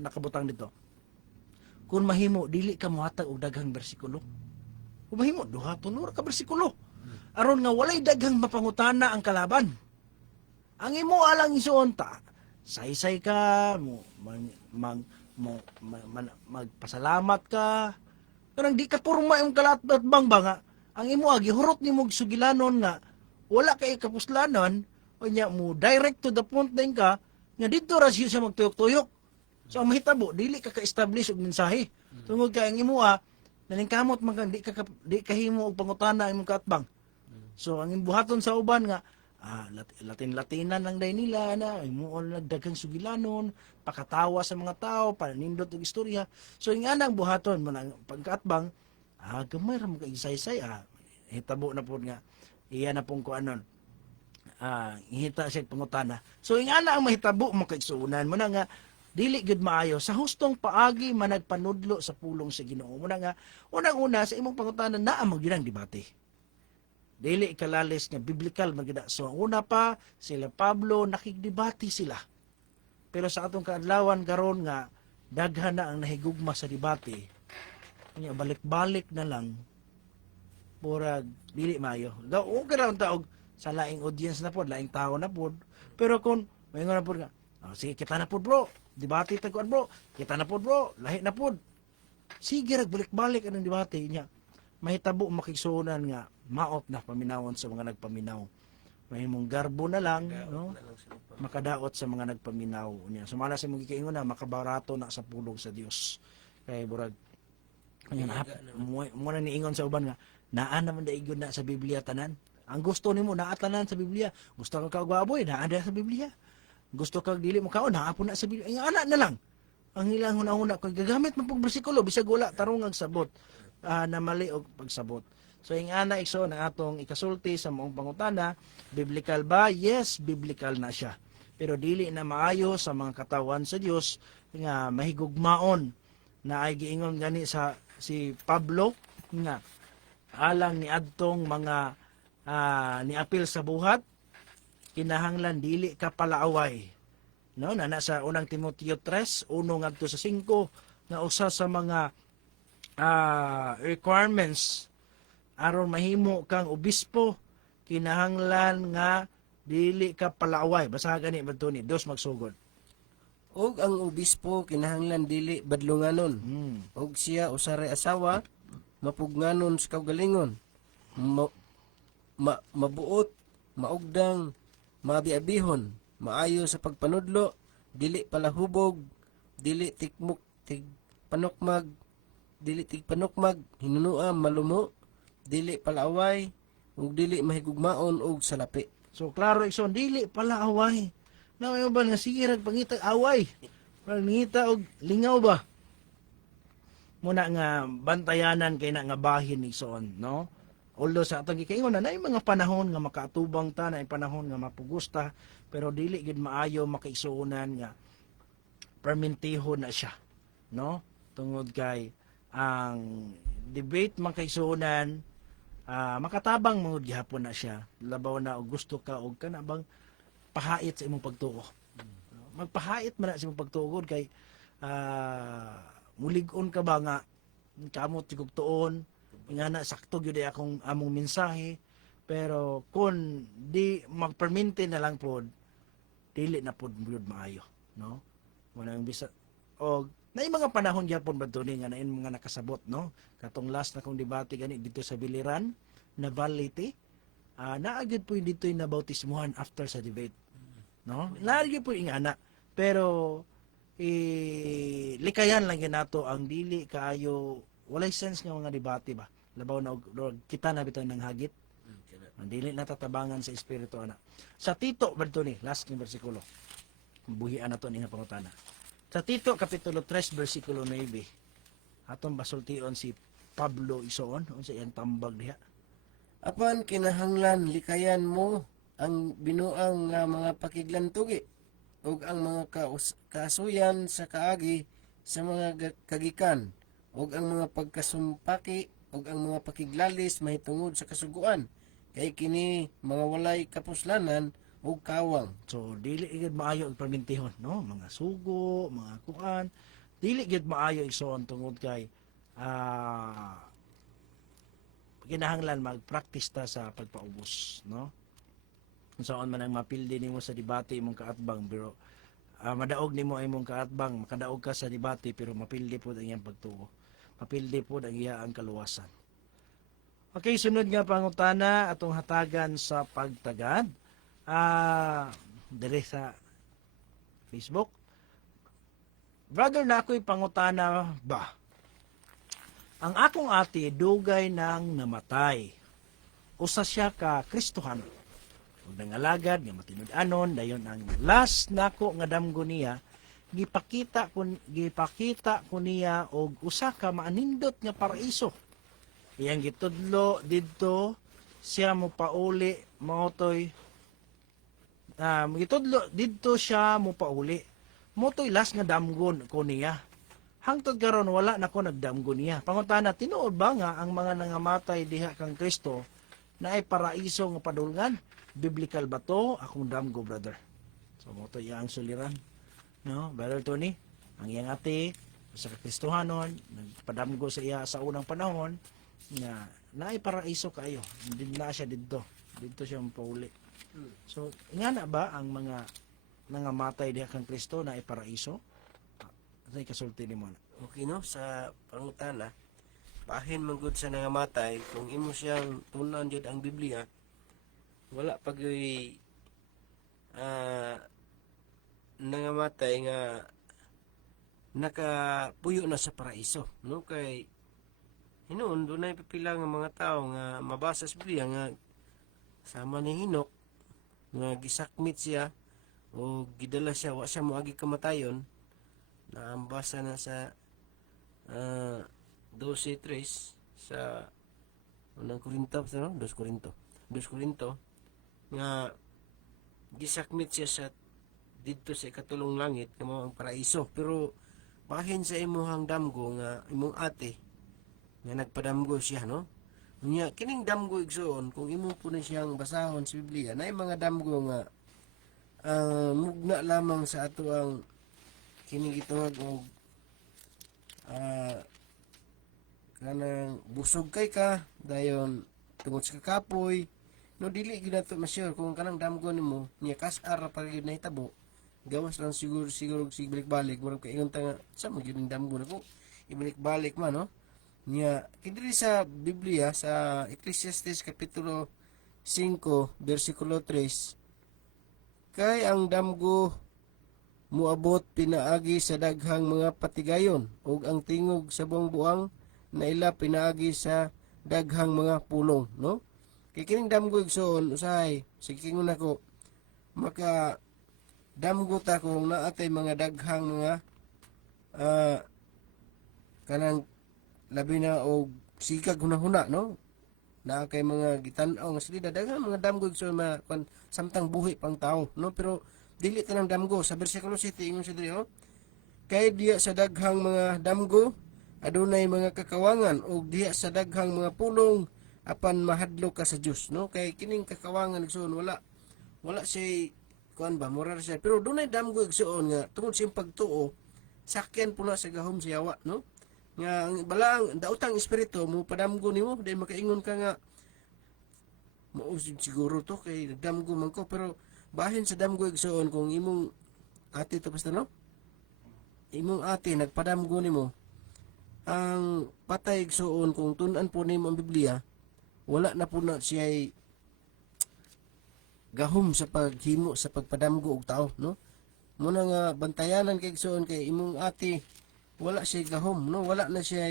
nakabutang dito. Kung mahimo dili ka mohatag og daghang bersikulo. Kung mahimo duha tunor ka bersikulo. Aron nga walay daghang mapangutana ang kalaban. Ang imo alang isuon ta, saysay ka, magpasalamat ka. Kanang di ka porma yung kalatbang ba nga. Ang imo agi hurot nimo sugilanon nga wala kay kapuslanon o nya mo direct to the point din ka nga dito ra siya magtuyok-tuyok. So ang mahitabo dili ka ka-establish og mensahe. Tungod kay ang imo nalingkamot man di kahimo og pangutana imong katbang. So ang imbuhaton sa uban nga Latin-Latinan lang day nila na imo nagdaghang sugilanon, pakatawa sa mga tao, panindot og istorya. So nga nang buhaton mo nang pagkatbang gamay ra mo kay isaysay hitabo na pud nga iya na pong kuanon ihita siya pangutana. So nga na ang mahitabo mo kay suunan mo na nga dili gud maayo sa hustong paagi managpanudlo sa pulong sa Ginoo. Mo na nga unang-una sa imong pangutana naa mo gyud ang debate. Dili ikalalis nga biblical magida. So una pa sila Pablo nakigdebate sila. Pero sa atong kaadlawan karon nga daghan na ang nahigugma sa debate. Nya balik-balik na lang murag dili maayo. Daw okay ra taog sa laing audience na pod, laing tao na pod. Pero kung mayngon na pod nga, sige kita na pod bro. Debate tagkuan bro. Kita na pod bro. Lahi na pod. Sige ra balik-balik ang debate niya. Mahitabo makigsuonan nga maot na paminawon sa mga nagpaminaw. Mahimong garbo na lang, no? Makadaot sa mga nagpaminaw niya. Sumala sa mga gikaingon na makabarato na sa pulong sa Dios. Kay burag mo na niingon sa uban nga naa naman daigod na sa Biblia tanan. Ang gusto nimo naa tanan sa Biblia. Gusto ka kagwaboy naa sa Biblia. Gusto kag dili mo kaon naa po na sa Biblia. Ang ana na lang. Ang ilang hunahuna kag gagamit man pug bersikulo bisag wala tarong ang sabot na mali og pagsabot. So ing ana igsoon ang atong ikasulti sa maong pangutana, biblical ba? Yes, biblical na siya. Pero dili na maayo sa mga katawan sa Dios nga mahigugmaon na ay giingon gani sa si Pablo nga alang ni adtong mga niapil sa buhat kinahanglan dili ka palaaway. No, na nasa unang Timoteo 3, 1 ngadto sa 5 nga usa sa mga requirements aron mahimo kang obispo kinahanglan nga dili ka palaaway. Basta gani badto ni Dios magsugod. Og ang obispo kinahanglan dili badlunganon. Og siya usaray asawa mapugnanon sa kaugalingon. Mabuot, maugdang, maabi-abihon, maayo sa pagpanudlo, dili palahubog, dili panukmag, dili tigpanukmag, hinunua, malumo, dili palaaway, ug dili mahigugmaon og salapi. So klaro igsoon dili palaaway. Naay ba nga sige rag pangitag away. Pangita og lingaw ba? Muna nga bantayanan kay na nga bahin igsoon, no? Although sa atong gikaingon na mga panahon nga makaatubang ta, na panahon nga mapugusta, pero dili gid maayo makaigsuonan nga permentihon na siya, no? Tungod kay ang debate makaigsuonan makatabang mga gihapon na siya. Labaw na og gusto ka og kana bang pahait sa imong pagtuo. Magpahait man na sa imong pagtuo kay mulig-on ka ba nga kamot tigog tuon nga na sakto gyud akong among mensahe, pero kun di magpermente na lang pod dili na pod gyud maayo, no? Manang bisa og na mga panahon gyapon ba ni nga nain mga nakasabot no katong last na kong debate gani dito sa Biliran na Valiti naagid po dito yung nabautismuhan after sa debate no naagid po yung ana pero likayan lang gyud nato ang dili kaayo walay sense nga mga debate ba labaw na og kita na bitaw ng hagit ang dili natatabangan sa espiritu ana sa Tito ba ni last nga bersikulo buhian nato ni nga pangutana. Sa Tito kapitulo 3 bersikulo 9. Atong basultion si Pablo Isoon unsa iyang tambag diha. Apan kinahanglan likayan mo ang binuang nga mga pakiglantugi ug ang mga kasuyan sa kaagi sa mga kagikan ug ang mga pagkasumpaki ug ang mga pakiglalis mahitungod sa kasuguan kay kini mga walay kapuslanan ug kawang. So dili gid maayo ang permintihon no mga sugo, mga kuan. Dili gid maayo igsoon tungod kay kinahanglan mag-practice ta sa pagpaubos no. Kung saan man ang mapildi nimo sa debate imong kaatbang pero madaog nimo imong kaatbang makadaog ka sa debate pero mapildi pud ang iyang pagtuo. Mapildi pud ang iyang kaluwasan. Okay, sunod nga pangutana atong hatagan sa pagtagad. Dire sa Facebook. Brother na ako'y pangutana ba? Ang akong ate dugay nang namatay. Usa siya ka Kristohan. Ug nangalagad nga matinud-anon dayon ang last nako nga damgo niya gipakita ko niya og usa ka maanindot nga paraiso. Iyang gitudlo didto siya mo pauli motoy gitudlo didto siya mo pauli. Motoy last nga damgon ko niya. Hangtod karon wala na ko nagdamgon niya. Pangutana tinuod ba nga ang mga nangamatay diha kang Kristo na ay paraiso nga padulngan? Biblical ba to? Akong damgo, brother. So motoy ang suliran. No, Brother Tony, ang iyang ate sa Kristohanon nagpadamgo sa iya sa unang panahon nga naay paraiso kayo. Hindi na siya didto. Didto siya mo pauli. So, nga na ba ang mga nangamatay diha kang Kristo na ay paraiso? Say kasulti ni mo na. Okay no sa pangutana bahin man gud sa nangamatay kung imo siyang tunan jud ang Biblia wala pagoy nangamatay nga nakapuyo na sa paraiso no kay hinuon dunay pipila nga mga tao nga mabasa sa Biblia nga sama ni Hinok nga gisakmit siya o gidala siya wa siya moagi kamatayon na ambasa na sa 12:3 sa unang Korinto no 2 Korinto nga gisakmit siya sa didto sa ikatulong langit nga mao ang paraiso pero bahin sa imuhang damgo nga imong ate nga nagpadamgo siya no nya kining damgo igsoon kung imo po na siyang basahon sa Biblia na mga damgo nga mugna lamang sa ato ang kining ituwag og kanang busog kay ka dayon tungod sa kapoy no dili gyud nato ma-sure kung kanang damgo nimo niya kasar pa gyud nahitabo gawas lang siguro balik-balik murag kaingon ta nga sa mo gyud damgo nako ibalik-balik man no niya kidiri sa Biblia sa Ecclesiastes kapitulo 5 bersikulo 3 kay ang damgo muabot pinaagi sa daghang mga patigayon ug ang tingog sa buang-buang na ila pinaagi sa daghang mga pulong no kay kining damgo igsoon usahay sige kingon nako maka damgo ta kung naatay mga daghang mga kanang labi na og sikag hunahuna no na kay mga gitan-aw nga sila daghang mga damgo igsoon samtang buhi pang tao no pero dili tanang damgo sa bersikulo 7 ingon siya diri kay diya sa daghang mga damgo adunay mga kakawangan ug diya sa daghang mga pulong apan mahadlo ka sa Dios no kay kining kakawangan igsoon wala siya kuan ba moral siya pero dunay damgo igsoon nga tungod sa pagtuo sakyan puna sa gahom sa yawa no nga balaang daotang espiritu mo padamgo nimo dahil makaingon ka nga mausig siguro to kay damgo man ko pero bahin sa damgo igsoon kung imong ate to basta no imong ate nagpadamgo nimo, ang patay igsuon kung tun-an po nimo ang Biblia, wala na po na siya gahom sa paghimo sa pagpadamgo og tao, no? Muna nga bantayanan kay igsuon kay imong ate wala siya gahom, no? Wala na siya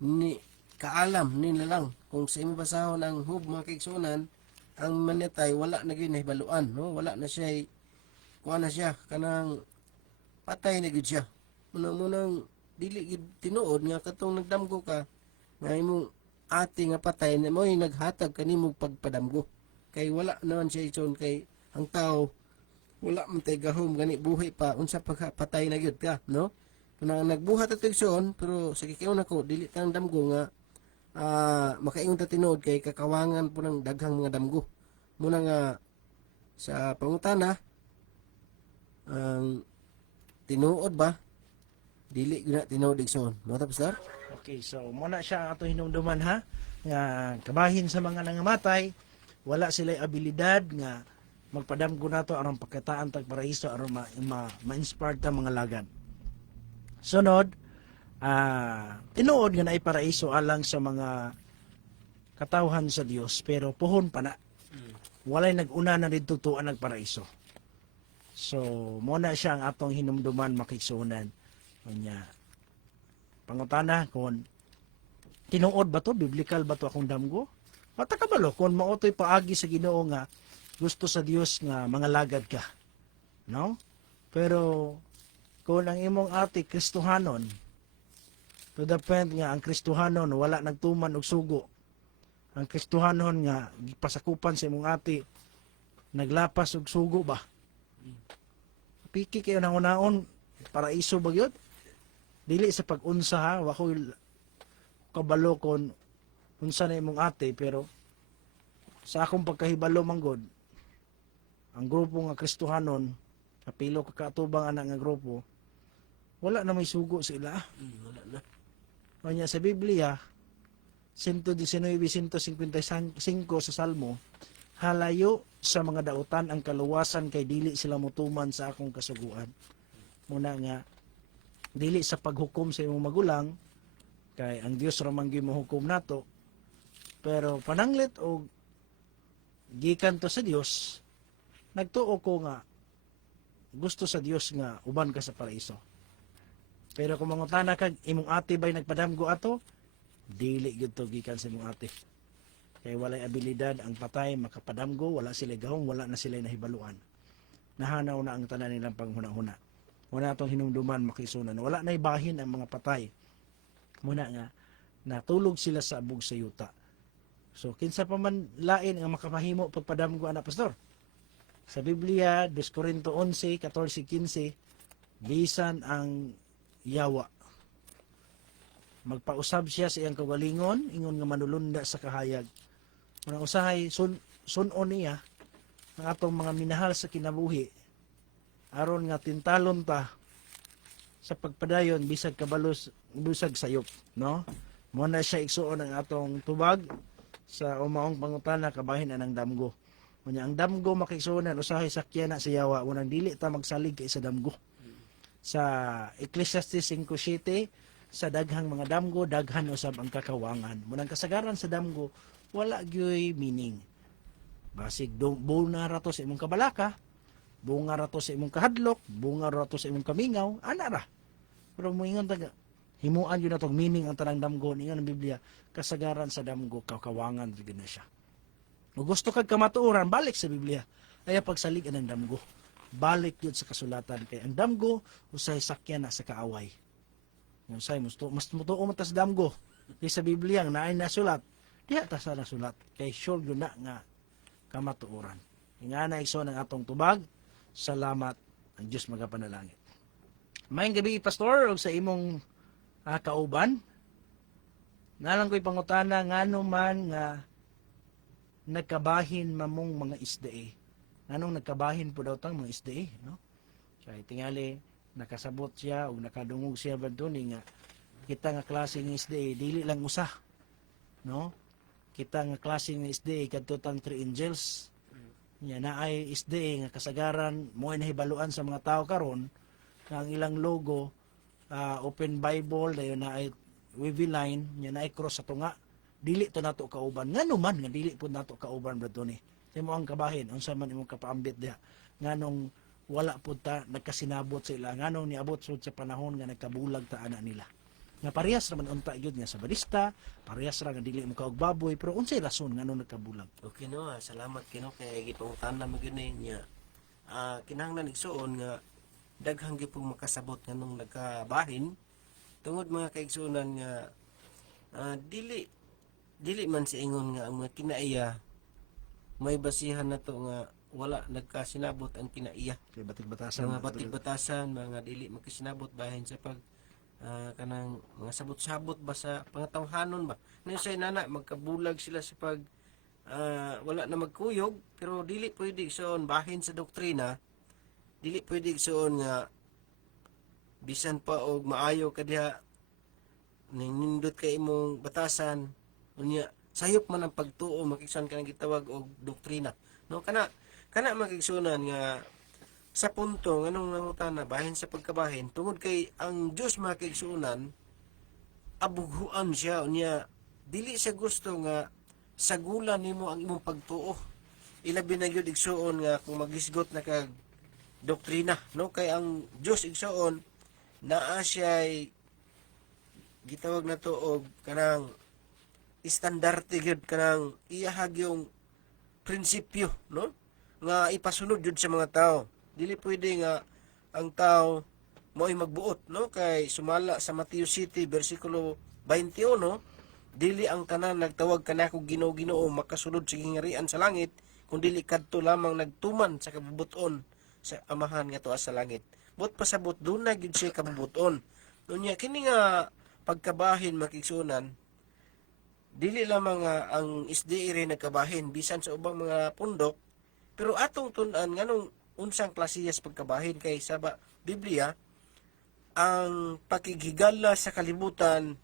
ni kaalam nila lang kung sa imong basahon ang hub mga kaigsuonan, ang manatay wala na gyud nahibaluan, no? Wala na siya kuha na siya kanang patay na gyud siya. Munang dili gyud tinuod nga katong nagdamgo ka nga imong ate nga patay na mo'y naghatag kanimo pagpadamgo. Kay wala naman siya ison kay ang tao wala man tay gahom gani buhi pa unsa pagpatay na gyud ka, no? Kung nagbuhat at igsoon pero sa kikiyon ako dili tang damgo nga makaingon ta tinuod kay kakawangan po ng daghang mga damgo. Muna nga sa pangutana ang tinuod ba dili gyud na tinuod igsoon. Mo ta pastor? Okay, so muna siya ang ato hinumduman ha nga kabahin sa mga nangamatay wala sila abilidad nga magpadamgo nato aron pagkataan tag paraiso aron ma-inspire ta mga lagad. Sunod, tinuod nga naay paraiso alang sa mga katawhan sa Dios pero puhon pa na. Walay nag-una na didto tuan nagparaiso. So, muna siya ang atong hinumduman makigsunan. Kanya pangutana kung tinuod ba to, biblical ba to akong damgo? Matakabalo kung mautoy paagi sa Ginoo nga gusto sa Dios nga mga lagad ka. No? Pero kung ang imong ate Kristohanon, to the point nga ang Kristohanon wala nagtuman og sugo. Ang Kristohanon nga gipasakupan sa imong ate naglapas og sugo ba? Piki kayo nang unaon paraiso ba gyud? Dili sa pag-unsa ha, wako kabalo kon unsa na imong ate pero sa akong pagkahibalo manggod ang grupo nga Kristohanon kapilo ka katubang anak nga grupo wala na may sugo sila. Wala na. Kanya sa Biblia 119:155 sa Salmo, halayo sa mga dautan ang kaluwasan kay dili sila mutuman sa akong kasuguan. Muna nga dili sa paghukom sa imong magulang kay ang Dios ra man gyud mohukom nato. Pero pananglit og gikan to sa Dios, nagtuo ko nga gusto sa Dios nga uban ka sa paraiso. Pero kung mangutana kag imong ate bay nagpadamgo ato, dili gyud to gikan sa imong ate. Kay walay abilidad ang patay makapadamgo, wala sila gahong, wala na sila nahibaluan. Nahanaw na ang tanan nilang panghuna-huna. Wala itong hinumduman makisunan. Wala na ibahin ang mga patay. Muna nga, natulog sila sa abog sa yuta. So, kinsa pa man lain ang makapahimo pagpadamgo anak pastor. Sa Biblia, 2 Corinto 11, 14, 15, bisan ang yawa. Magpausab siya sa iyang kagalingon, ingon nga manulunda sa kahayag. Unang usahay, sunon niya ang atong mga minahal sa kinabuhi aron nga tintalon ta sa pagpadayon bisag kabalos busag sayop, no? Muna siya igsuon ang atong tubag sa umaong pangutana kabahin anang damgo. Unya ang damgo makigsuonan usahay sakyan na sa yawa unang dili ta magsalig kay sa damgo. Sa Ecclesiastes 5:7 sa daghang mga damgo daghan usab ang kakawangan. Munang kasagaran sa damgo wala gyoy meaning. Basig bunga rato sa imong kabalaka, bunga rato sa imong kahadlok, bunga rato sa imong kamingaw, ana ra. Pero moingon taga himuan yun na tong meaning ang tanang damgo ningon ang Biblia, kasagaran sa damgo kakawangan gyud na siya. Kung gusto kag kamatuoran, balik sa Biblia. Ay pagsalig ang damgo. Balik yun sa kasulatan kay ang damgo usay sakyan na sa kaaway. Usay mas mutuo man ta sa damgo. Kay sa Biblia ang naay nasulat, diha ta sa nasulat kay sure gyud na nga kamatuoran. Ingana igsoon ang atong tubag. Salamat ang Dios magapanalangit. Maayong gabi pastor og sa imong kauban. Nalang ko'y pangutana ngano man nga nagkabahin mamong mga isdae. Nganong nagkabahin po daw tang mga isdae, no? Kaya tingali nakasabot siya o nakadungog siya ba doon nga kita nga klase ng isdae dili lang usa, no? Kita nga klase ng isdae kadto tang 3 angels. Nya naay isdae nga kasagaran mo nahibaluan sa mga tao karon nga ang ilang logo Open Bible dayon na ay wavy line nya na ay cross sa tunga dili to nato kauban nganuman nga dili pud nato kauban brato ni sa imo ang kabahin unsa man imong kapaambit diha nganong wala pud ta nagkasinabot sa ila nganong niabot sud sa panahon nga nagkabulag ta ana nila nga parehas naman unta gyud nga sa balista parehas ra nga dili mo kaog baboy pero unsay rason nganong nagkabulag Okay no, salamat kino kay gipangutana mo gyud niya. Kinahanglan igsuon nga daghang gyud makasabot nganong nagkabahin tungod mga kaigsuonan nga dili man si ingon nga ang mga kinaiya may basihan na to nga wala nagkasinabot ang kinaiya. kay batig-batasan Mga batig-batasan, mga dili magkasinabot bahin sa pag kanang mga sabot-sabot ba sa pangatawhanon ba. Nasay nana magkabulag sila sa pag wala na magkuyog pero dili pwede igsoon bahin sa doktrina. Dili pwede igsoon nga bisan pa og maayo ka diha nindot kay imong batasan unya sayop man ang pagtuo makigsuon ka nang gitawag og doktrina no kana makigsuonan nga sa punto nganong nangutana bahin sa pagkabahin tungod kay ang Dios makigsuonan abughuan siya unya dili siya gusto nga sagulan nimo ang imong pagtuo ilabi na gyud igsuon nga kung magisgot na kag doktrina no kay ang Dios igsuon naa siya'y gitawag na to og kanang istandarte gyud kanang iyahag yung prinsipyo no nga ipasunod jud sa mga tao dili pwede nga ang tao mo'y magbuot no kay sumala sa Mateo City versikulo 21 dili ang tanan nagtawag kanako Ginoo makasulod sa gingarian sa langit kun dili kadto lamang nagtuman sa kabubuton sa amahan nga tuwa sa langit bot pasabot dunay gyud siya kabubuton unya kini nga pagkabahin makigsunan dili lamang nga ang SDA rin nagkabahin bisan sa ubang mga pundok pero atong tun-an nganong unsang klasiyas pagkabahin kay sa Biblia ang pakighigala sa kalibutan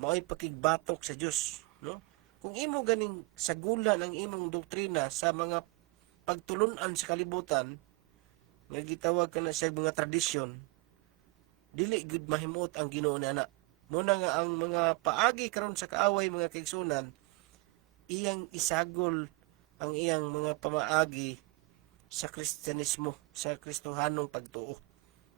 mao'y pakigbatok sa Dios no kung imo ganing sagulan ang imong doktrina sa mga pagtulun-an sa kalibutan nga gitawag kana siya mga tradisyon dili gud mahimuot ang Ginoo nana muna nga ang mga paagi karon sa kaaway mga kaigsunan iyang isagol ang iyang mga pamaagi sa Kristyanismo sa Kristohanong pagtuo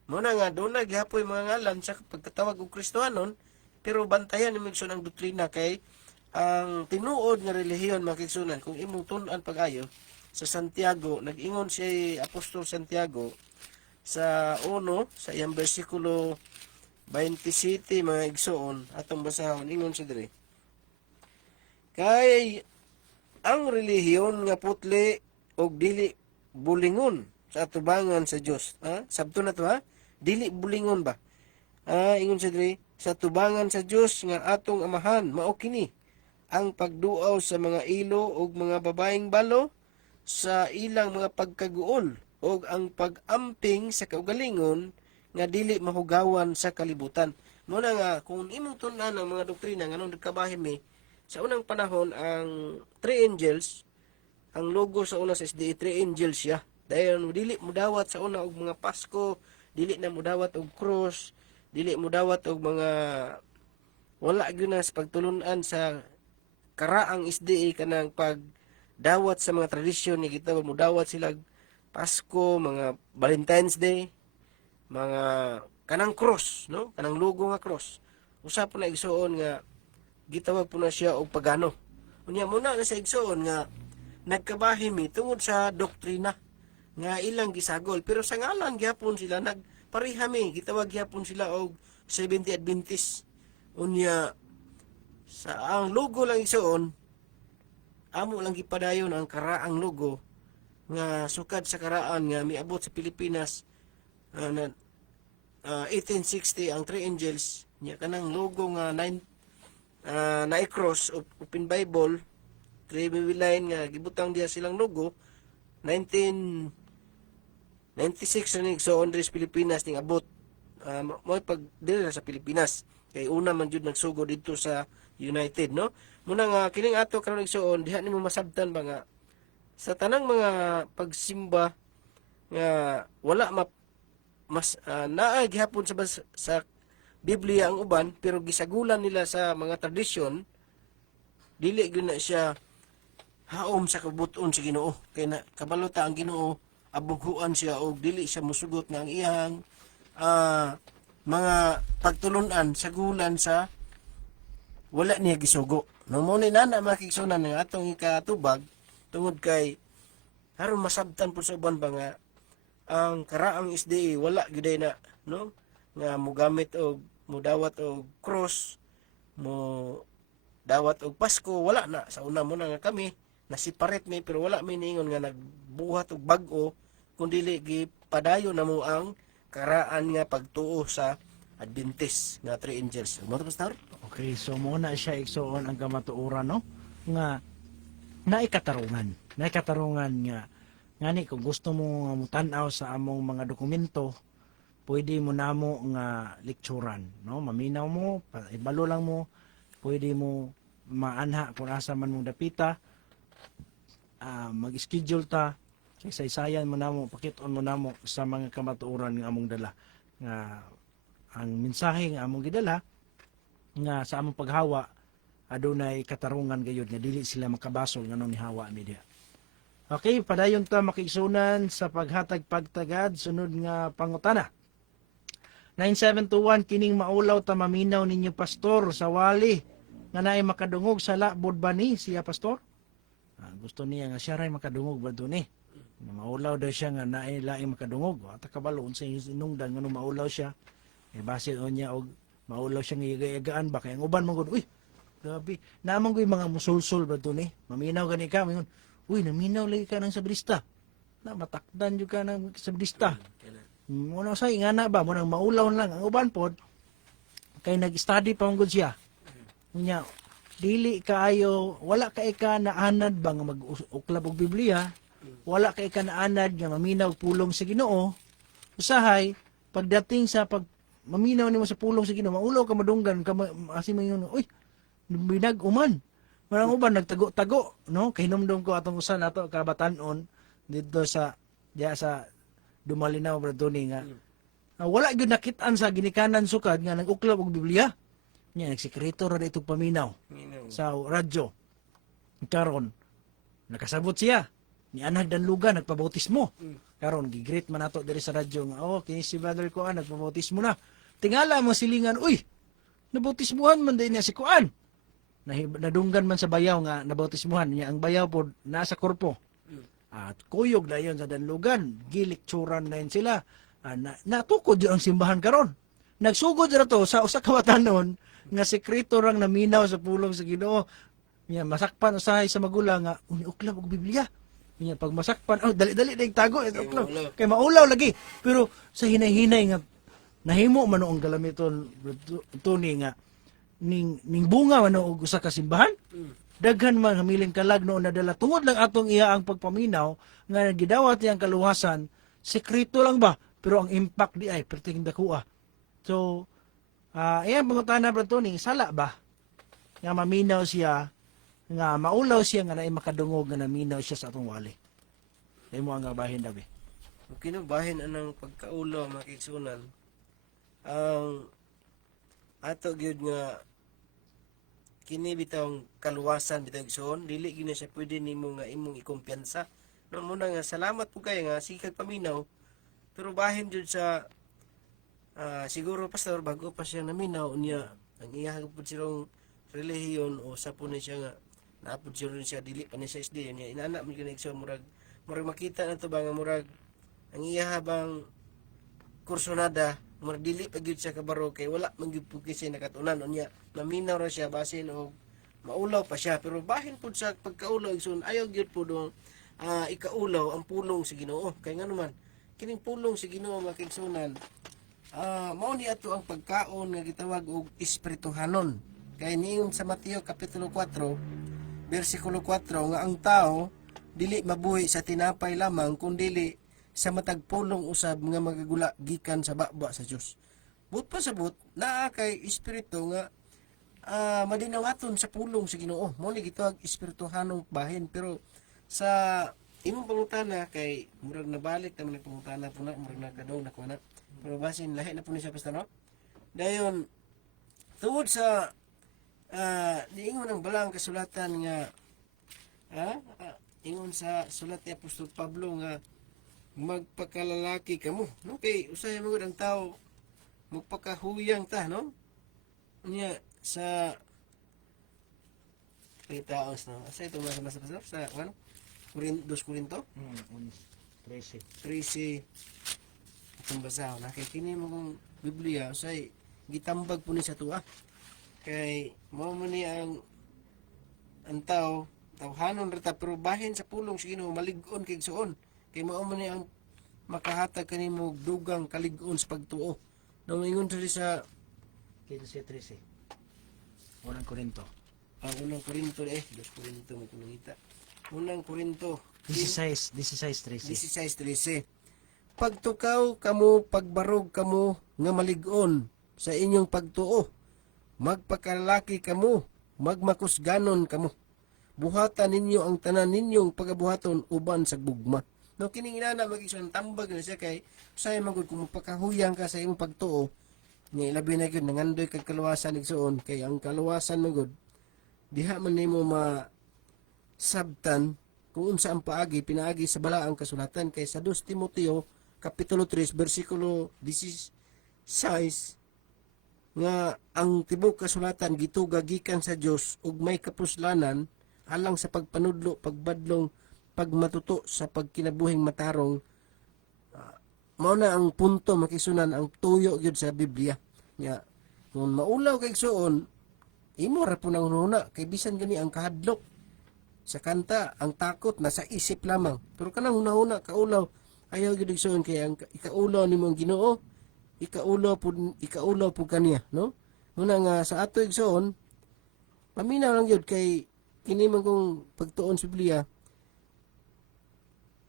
muna nga doon na gihapoy mga ngalan sa pagkatawag og Kristohanon pero bantayan ni Migson ang doktrina kay ang tinuod nga relihiyon mga kaigsunan kung imong tun-an pag-ayo sa Santiago nag-ingon si Apostol Santiago sa 1 sa iyang bersikulo 27 mga igsoon atong basahon ingon siya diri kay ang relihiyon nga putli og dili bulingon sa atubangan sa Dios sabto na to dili bulingon ba ingon siya diri sa tubangan sa Dios nga atong amahan mao kini ang pagduaw sa mga ilo ug mga babaeng balo sa ilang mga pagkaguol ug ang pag-amping sa kaugalingon nga dili mahugawan sa kalibutan. Muna nga kung imong tun-an ang mga doktrina nganong nagkabahin mi sa unang panahon ang three angels ang logo sa una sa SDA three angels siya. Dahil dili mo dawat sa una og mga Pasko, dili na mo dawat og cross, dili mo dawat og mga wala gyud na sa pagtulunan sa karaang SDA kanang pagdawat sa mga tradisyon ni kita mo dawat sila Pasko, mga Valentine's Day, mga kanang cross, no? Kanang logo nga cross. Usa po na igsuon nga gitawag po na siya og pagano. Unya muna na sa igsuon nga nagkabahin mi tungod sa doktrina nga ilang gisagol pero sa ngalan gyapon sila nagparihami gitawag gyapon sila og Seventh Adventist. Unya sa ang logo lang igsuon amo lang gipadayon ang karaang logo nga sukad sa karaan nga miabot sa Pilipinas 1860 ang three angels nya kanang logo nga na-cross Open Bible three line nga gibutang diha silang logo 1996 ning so on sa Pilipinas ning abot mo pag dili sa Pilipinas kay una man jud nagsugo dito sa United no muna nga kining ato karon igsuon diha nimo masabtan ba nga sa tanang mga pagsimba nga wala mas naa gihapon sa Biblia ang uban, pero gisagulan nila sa mga tradisyon, dili gyud na siya haom sa kabuton sa Ginoo. Kay na kabalota ang Ginoo abughuan siya og dili siya musugot nga ang iyang mga pagtulunan sagulan sa wala niya gisugo. Nung mo ni nana makigsunan ng atong ikatubag tungod kay haron masabtan po sa uban ba nga ang karaang SDA wala gyud na no nga mogamit og modawat og cross mo dawat og Pasko wala na sa una mo na nga kami na separate mi pero wala mi niingon nga nagbuhat og bag-o kun dili gipadayon na mo ang karaan nga pagtuo sa Adventist nga Three Angels. Mo to pastor? Okay, so muna siya igsuon ang kamatuoran no nga naikatarungan nga ngani kung gusto mo mutan-aw sa among mga dokumento pwede mo namo nga lekturan no maminaw mo ibalo lang mo pwede mo maanha kung asa man mong dapita mag-schedule ta kay saysayan mo namo pakit-on mo namo sa mga kamatuoran nga among dala nga ang mensahe nga among gidala nga sa among paghawa adunay katarungan gayud nga dili sila makabasol nganong ni hawa media. Okay, padayon ta makigsunan sa paghatag pagtagad sunod nga pangutana. 9721 kining maulaw ta maminaw ninyo pastor sa wali nga naay makadungog sa labod ba ni siya pastor? Gusto niya nga siya ray makadungog ba dun eh. Maulaw daw siya nga naay laing makadungog. At kabalo unsa inungdan nga maulaw siya. Eh base niya og maulaw siya nga igagaan ba kay ang uban man gud uy grabe naman ko mga musulsul ba dun eh. Maminaw gani ka mingon uy naminaw lagi ka ng sabrista. Na matakdan jud ka ng sabrista. Muna sa ingana ba mo nang maulaw lang ang uban pod kay nag-study pa gud siya. Unya dili kaayo wala kay ka naanad ba nga mag-uklab og Biblia, wala kay ka naanad nga maminaw pulong sa Ginoo. Usahay pagdating sa pag maminaw nimo sa pulong sa Ginoo, maulaw ka madunggan ka asi mayon uy binag uman. Marang uban nagtago-tago no kay hinumdum ko atong usan nato kabatan-on dito sa diya sa Dumalinaw bradoni nga wala gyud nakit-an sa ginikanan sukad nga nag-uklab og Biblia. Nya nagsekreto ra dito paminaw sa radyo. Karon nakasabot siya ni anad danlugan nagpabautismo. Karon gigreet man nato diri sa radyo nga kini si brother ko nagpabautismo na. Tingala mo silingan uy nabautismuhan man din niya si Kuan. Nadunggan man sa bayaw nga nabautismuhan niya ang bayaw pod nasa korpo. At kuyog na yun sa danlugan, gilikturan na yun sila. Natukod yun ang simbahan karon. Nagsugod na to sa usa ka watanon nga sekreto rang naminaw sa pulong sa Ginoo. Masakpan usahay sa magulang nga uniuklab og Biblia. Pag masakpan, dali-dali na itago. Kay maulaw lagi. Pero sa hinay-hinay nga nahimo man ang galamiton tuni nga ning bunga man og usa ka simbahan. Daghan man hamiling kalag noon nadala tungod lang atong iya ang pagpaminaw nga gidawat niyang kaluwasan sekreto lang ba pero ang impact di ay perting dakuha. So ayan pangutana bro Tony sala ba nga maminaw siya nga maulaw siya nga naay makadungog nga naminaw siya sa atong wali. Imo ang bahin dabi. Okay no bahin anang pagkaulaw makigsunan ang ato gyud nga kini bitawng kaluwasan bitawng igsoon dili gyud na siya pwede nimo nga imong ikumpiyansa no muna nga salamat po kay nga sikag paminaw pero bahin jud sa siguro pastor bago pa siya naminaw niya ang iya pud silong relihiyon o sa po na siya nga naapod siya dili pa ni sa SD niya inana man gyud igsoon murag makita na to ba nga murag ang iya bang kursonada murag dili pa gyud siya kabaro kay wala man gyud pud siya nakatunan unya naminaw ra siya basin og maulaw pa siya pero bahin pud sa pagkaulaw igsoon ayaw gyud pud ikaulaw ang pulong sa Ginoo kay ngano man kining pulong sa Ginoo makigsunan mao ni ato ang pagkaon nga gitawag og espirituhanon kay niingon sa Mateo kapitulo 4 bersikulo 4 nga ang tao dili mabuhi sa tinapay lamang kundi sa matag pulong usab nga magagula gikan sa baba sa Dios. But pa sabot naa kay espiritu nga madinangaton sa pulong sa Ginoo. Mo ni gitawag espirituhanong bahin pero sa imong pangutana kay murag nabalik ta man pangutana puna murag nakadong nakuha na. Pero basin lahi na po ni siya pastor no. Dayon tungod sa niingon ang balang kasulatan nga ingon sa sulat ni Apostol Pablo nga magpakalalaki kamo no kay usay mo ang tao magpakahuyang ta no niya sa taos no asa ito mas sa ano 2 Korinto 13. 13 itong basaw na kay kini mo kong Biblia usay gitambag po ni sa tuwa kay mao man ni ang tao tawhanon rita pero bahin sa pulong sa Ginoo malig-on kay suon kay mao man ni ang makahatag kanimo og dugang kalig-on sa pagtuo nang ingon sa 15:13. Unang Korinto. unang Korinto 2 Korinto mo kunita unang Korinto 16:13. 16:13 pagtukaw kamo pagbarog kamo nga malig-on sa inyong pagtuo magpakalalaki kamo magmakusganon kamo buhatan ninyo ang tanan ninyong pagabuhaton uban sa gugma no kining inana mag-isang tambag na siya kay say magud kung magpakahuyang ka sa imong pagtuo nga ilabi na gyud nangandoy kag kaluwasan igsuon kay ang kaluwasan magud diha man nimo sabtan kung unsa ang paagi pinaagi sa balaang kasulatan kay sa 2 Timoteo kapitulo 3 bersikulo 16 nga ang tibok kasulatan gituga gikan sa Dios ug may kapuslanan alang sa pagpanudlo pagbadlong pagmatuto sa pagkinabuhing matarong mao na ang punto makisunan ang tuyo gyud sa Biblia nga kung maulaw kay suon imo ra po nang una kay bisan gani ang kahadlok sa kanta ang takot nasa isip lamang pero kanang una kaulaw ayaw gyud igsuon kay ang ikaulaw nimo ang Ginoo ikaulaw po kaniya no muna nga sa ato igsoon paminaw lang gyud kay kini man kong pagtuon sa Biblia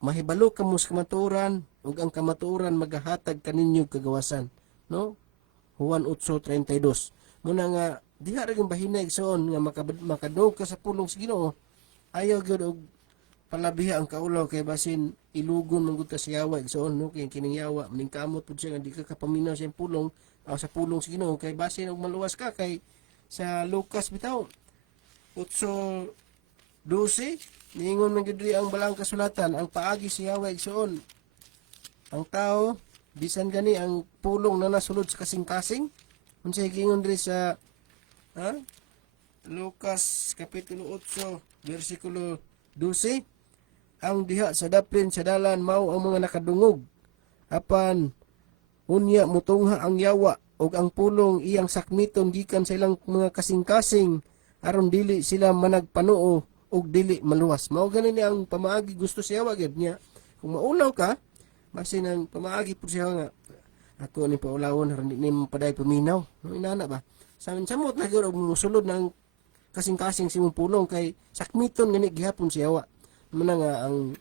mahibalo kamo sa kamatuoran ug ang kamatuoran magahatag kaninyo kagawasan no Juan 8:32 muna nga diha ra gyud bahinay igsoon nga makadog ka sa pulong sa Ginoo ayaw gyud og palabiha ang kaulaw kay basin ilugon man gud ta sa yawa igsoon no kay kining yawa maning kamot pud siya nga di ka kapaminaw sa pulong sa pulong sa Ginoo kay basin og maluwas ka kay sa Lucas bitaw 8:12 niingon man gyud ang balang kasulatan ang paagi sa yawa igsoon ang tao bisan gani ang pulong na nasulod sa kasing-kasing unsay giingon diri sa Lucas kapitulo 8 bersikulo 12 ang diha sa daplin sa dalan mao ang mga nakadungog apan unya mutungha ang yawa ug ang pulong iyang sakmiton gikan sa ilang mga kasing-kasing aron dili sila managpanuo ug dili maluwas mao gani ni ang pamaagi gusto sa yawa gyud niya kung maulaw ka basin ang pamaagi pud siya nga ako ni paulawon aron di mo paday paminaw no inana ba samot na gyud og musulod ng kasing-kasing simong pulong kay sakmiton gani gihapon sa yawa muna nga ang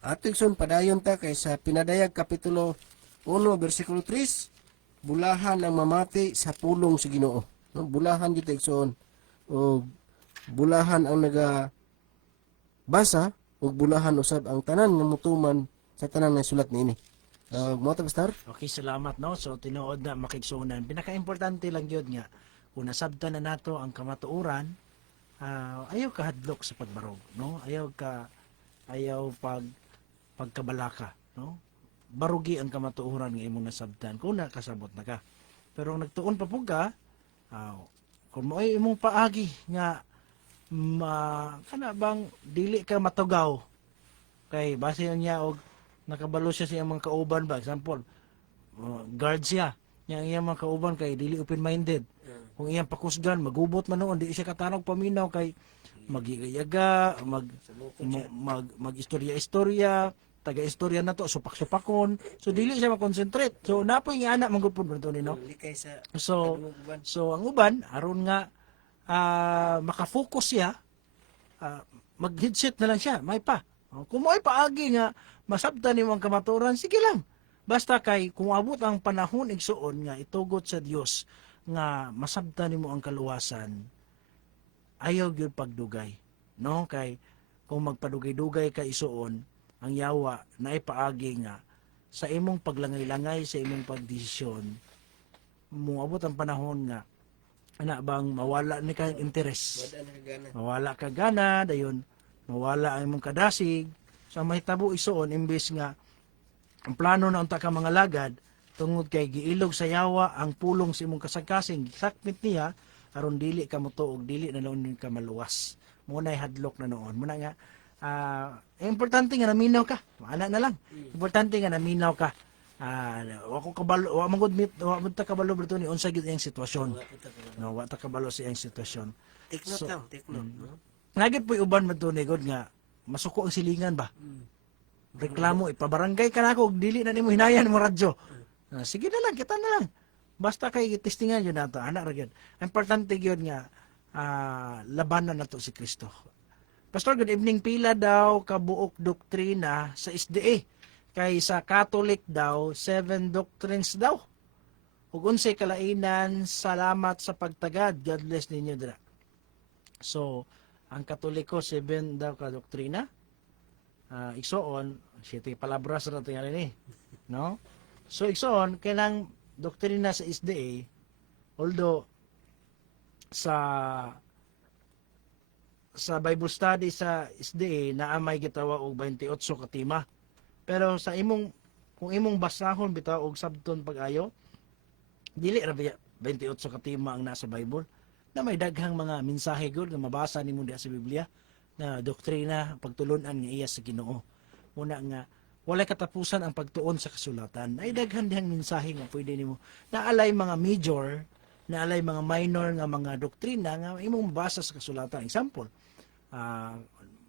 atigson padayon ta kay sa Pinadayag kapitulo 1 bersikulo 3 bulahan ang mamati sa pulong sa Ginoo no bulahan gyud igsoon o bulahan ang naga basa ug bulahan usab ang tanan nga mutuman sa tanan nga sulat niini mo ta pastor Okay, salamat no. So tinuod na makigsunan. Pinaka-importante lang gyud nga kung nasabtan na nato ang kamatuoran, ayaw ka hadlok sa pagbarog, no? Ayaw pagkabalaka, no? Barugi ang kamatuoran nga imong nasabtan kung nakasabot na ka. Pero nagtuon pa pug ka, kung mo ay imong paagi nga kana bang dili ka matugaw kay base niya og nakabalo siya sa iyang mga kauban ba example guard siya yang iyang mga kauban kay dili open minded kung iyang pakusgan magubot man noon di siya katanog paminaw kay magigayaga mag istorya taga-istorya na to supak-supakon so dili siya ma-concentrate so napoy nga anak magupod man to no likay sa so ang uban aron nga makafocus siya mag-headset na lang siya may pa kung mo'y paagi nga masabtan nimo ang kamaturan sige lang basta kay kung abot ang panahon igsuon nga itugot sa Dios nga masabtan nimo ang kaluwasan ayaw gyud pagdugay no kay kung magpadugay-dugay ka isuon ang yawa na ipaagi nga sa imong paglangay-langay, sa imong pagdesisyon, muabot ang panahon nga ana bang mawala ni kang interes, Wala na kagana. mawala ka gana, dayon mawala ang imong kadasig. So ang mahitabo isuon imbes nga ang plano na unta ka mga lagad tungod kay giilog sa yawa ang pulong sa imong kasagkasing sakmit niya aron dili ka motuog, dili na noon ka maluwas. Muna hadlok na noon. Muna nga importante nga naminaw ka. Ana na lang. Importante nga naminaw ka. Wa ko kabalo, wa magud ta kabalo bro ni unsa gyud iyang sitwasyon. No, wa ta kabalo sa iyang sitwasyon. Take note So, lang, take note. No? Nagit po uban man to ni God nga masuko ang silingan ba. Reklamo ipabarangay ka nako og dili na nimo hinayan mo radyo. Sige na lang, kita na lang. Basta kay testingan yun nato, anak ra gyud. Importante gyud nga labanan nato si Kristo. Pastor, good evening. Pila daw kabuok doktrina sa SDA. Kay sa Catholic daw, 7 doctrines daw. Ug unsay kalainan, salamat sa pagtagad. God bless ninyo dira. So, ang Katoliko 7 daw ka doktrina. Igsoon, 7 palabras ra tingali ni. No? So igsoon kanang doktrina sa SDA, although sa Bible study sa SDA naa may gitawag og 28 ka tema. Pero sa kung imong basahon bitaw og sabton pag-ayo, dili ra 28 ka tema ang nasa Bible. Na may daghang mga mensahe gud nga mabasa nimo diha sa Biblia na doktrina pagtulon-an nga iya sa Ginoo. Una nga walay katapusan ang pagtuon sa kasulatan. Ay daghan dihang mensahe nga pwede nimo. Naalay mga major, naalay mga minor nga mga doktrina nga imong mabasa sa kasulatan. Example,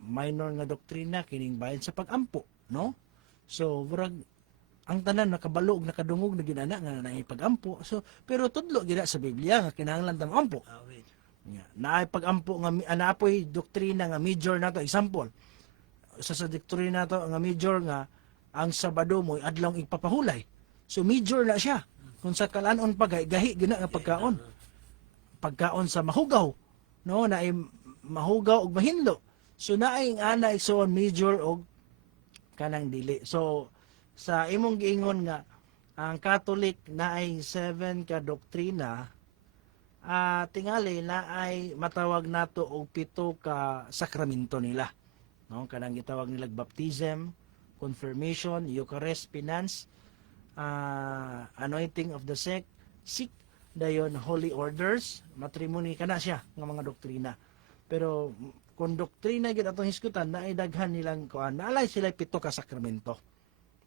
minor nga doktrina kining bahin sa pag-ampo, no? So, murag ang tanan nakabalo ug nakadungog na ginana nga naay pag-ampo. So, pero tudlo gina sa Biblia nga kinahanglan tang ampo. Naay pag-ampo nga naapoy doktrina nga major nato. Example, sa doktrina nato nga major nga ang Sabado mo adlaw ipapahulay. So major na siya. Kung sa kalanon pa gahi gina nga pagkaon. Pagkaon sa mahugaw, no, naay mahugaw og mahinlo. So naay ana igsoon major og kanang dili. So sa imong giingon nga ang Catholic naay 7 ka doktrina, tingali naay matawag nato og 7 ka sakramento nila. No, kanang gitawag nila baptism, confirmation, Eucharist, penance, anointing of the sick, dayon holy orders, matrimony kana siya nga mga doktrina. Pero kung doktrina gid atong hisgutan naay daghan nilang kuan, naalay sila 7 ka sakramento.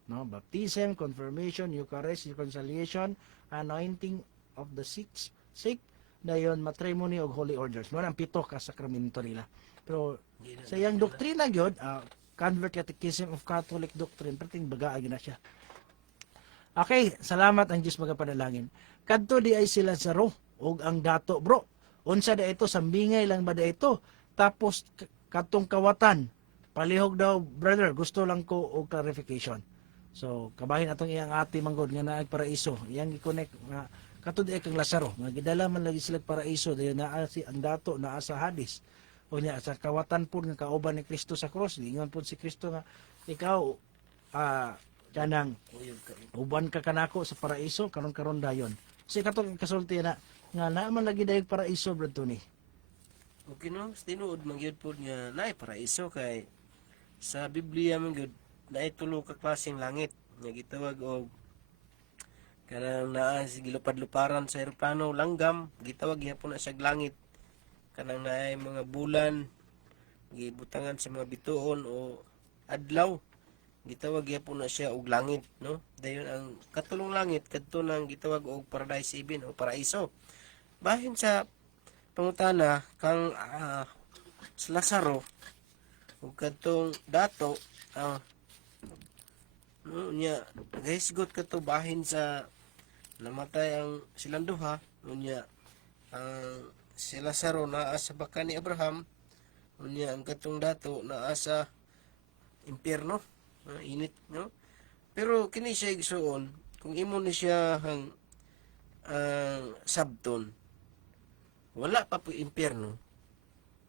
No, baptism, confirmation, Eucharist, reconciliation, anointing of the sick, dayon matrimony og holy orders. Mo ang 7 ka sakramento nila. Pero sa iyang doktrina gyud, Convert Catechism of Catholic Doctrine, perting bagaag na siya. Okay, salamat ang Diyos magapanalangin. Kadto di ay sila sa ro og ang dato bro. Unsa da ito, sambingay lang ba da ito? Tapos katong kawatan, palihog daw brother, gusto lang ko og clarification. So kabahin atong iyang ati manggod nga naag paraiso, iyang i-connect nga katto di ay kang Lazaro, nga gidala man lagi sila paraiso dayon naa si ang dato naa sa hadis. O niya, sa kawatan po nga kauban ni Kristo sa cross, ingon po si Kristo nga, ikaw, kanang, uban ka kanako sa paraiso, karon dayon. So, katong kasulti na, nga naman lagi dahil paraiso, brad to ni. Okay no, tinuod magyud po nga naay paraiso kay sa Biblia man gyud naay tulo ka klaseng langit nga gitawag og kanang naa si gilupad-luparan sa eroplano langgam, gitawag gyapon na siya langit. Kanang naay mga bulan gibutangan sa mga bituon o adlaw, gitawag gyapon na siya og langit, no? Dayon ang katulong langit kadto nang gitawag og paradise even o paraiso. Bahin sa pangutana kang sa Lazaro ug kadtong dato no nya gahisgot kadto bahin sa namatay ang silang duha unya si Lazaro naa sa baka ni Abraham unya ang katong dato naa sa impyerno, init, no? Pero kini siya igsuon kung imo ni siya hang sabton wala pa po impyerno,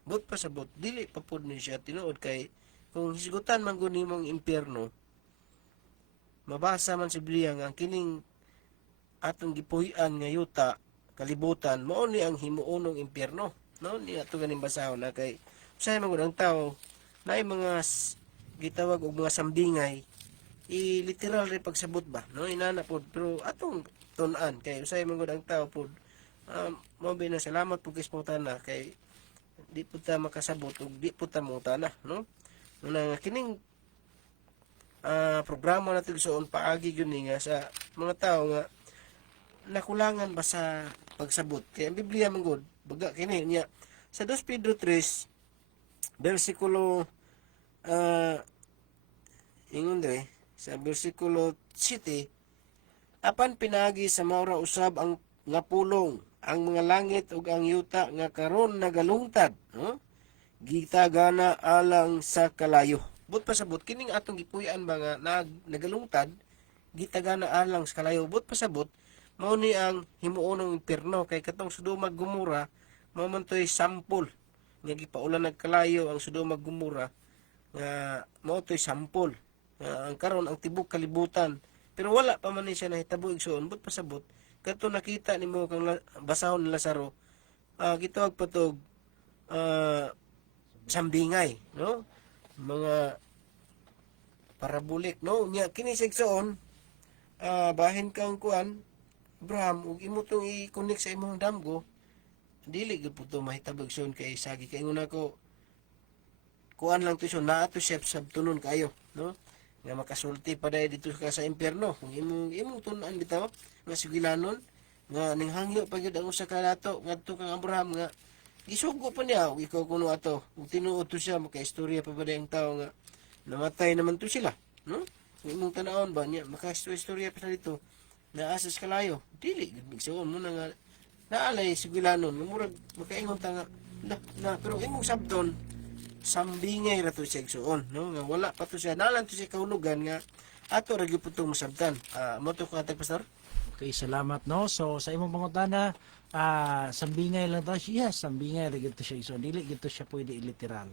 but pa sabot dili pa po ni siya tinuod kay kung hisgutan man gud nimong impyerno mabasa man sa Biblia nga kining atong gipuy-an nga yuta kalibutan mao ni ang himuonong impyerno, no? Ni ato ganing basahon na kay usahay man gud ang tawo naay mga gitawag og mga sambingay literal ri pagsabot ba, no? Inana pod pero atong tun-an kay usahay man gud ang tawo pod mao na salamat pud kay na kay di pud ta makasabot ug di pud ta mangutana, no? Nga kining programa natin soon paagi yun nga sa mga tao nga nakulangan ba sa pagsabot. Kaya ang Biblia manggod, baga kini niya sa 2 Pedro 3 versikulo ingon dre sa versikulo 7 apan pinagi sa maura usab ang nga pulong ang mga langit ug ang yuta nga karon nagalungtad, no? Gitagana alang sa kalayo. But pasabot kining atong gipuy-an ba nga nagalungtad gitagana alang sa kalayo. But pasabot mao ni ang himuonong impierno kay katong Sodoma ug Gomora mao man toy sampol nga gipaulan nagkalayo ang Sodoma ug Gomora nga mao toy sampol ang karon ang tibok kalibutan pero wala pa man ni siya nahitabo igsoon. But pasabot kadto nakita nimo kang basahon ni Lazaro gitawag pa tog sambingay, no? Mga parabolik, no? Nya kini sa igsoon bahin kang kuan Abraham ug imo tong i-connect sa imong damgo dili gyud puto mahitabog son kay sagi kay nguna ko kuan lang to so naa to chef sab tunon kayo, no? Nga makasulti pa dai dito ka sa impierno kung imong tun-an bitaw nga sigilanon nga ninghangyo pa gyud ang usa ka nato ngadto kang Abraham nga gisugo pa niya ug ikaw kuno ato ug tinuod to siya makaistorya pa ba ang tao nga namatay naman to sila, no? Kung imong tan-awon ba niya makaistorya pa dito na asas kalayo dili gid migsuon mo na nga naalay sigilanon nga murag makaingon ta nga na pero imong sabton sambingay ra to siya igsuon, no? Nga wala pa to siya nalang to siya kahulugan nga ato ra gyud putong masabtan. Mo to ka pastor. Okay, salamat, no? So sa imong pangutana sambingay lang to siya, sambingay ra gyud to siya igsuon, dili gyud to siya pwede literal.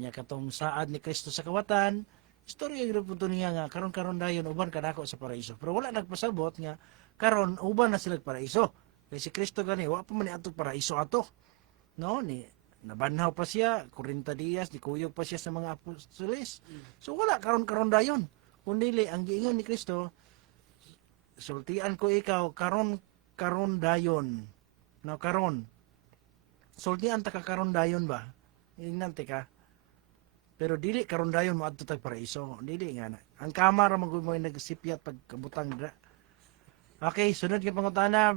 Nya katong saad ni Kristo sa kawatan istorya gyud punto niya nga karon dayon uban kadako sa paraiso. Pero wala nagpasabot nga karon uban na sila sa paraiso. Kay si Kristo gani wa pa man ni atong paraiso ato. No, ni nabanhaw pa siya 40 días di kuyog pa siya sa mga apostoles. So wala karon dayon. Kundi ang giingon ni Kristo sultian ko ikaw karon dayon. No, karon. Sultian ta ka karon dayon ba? Ingnan ka. Pero dili karon dayon mo adto tag paraiso. Dili nga na. Ang kamera magud mo nagsipyat pagkabutang dra. Okay, sunod kay pangutana.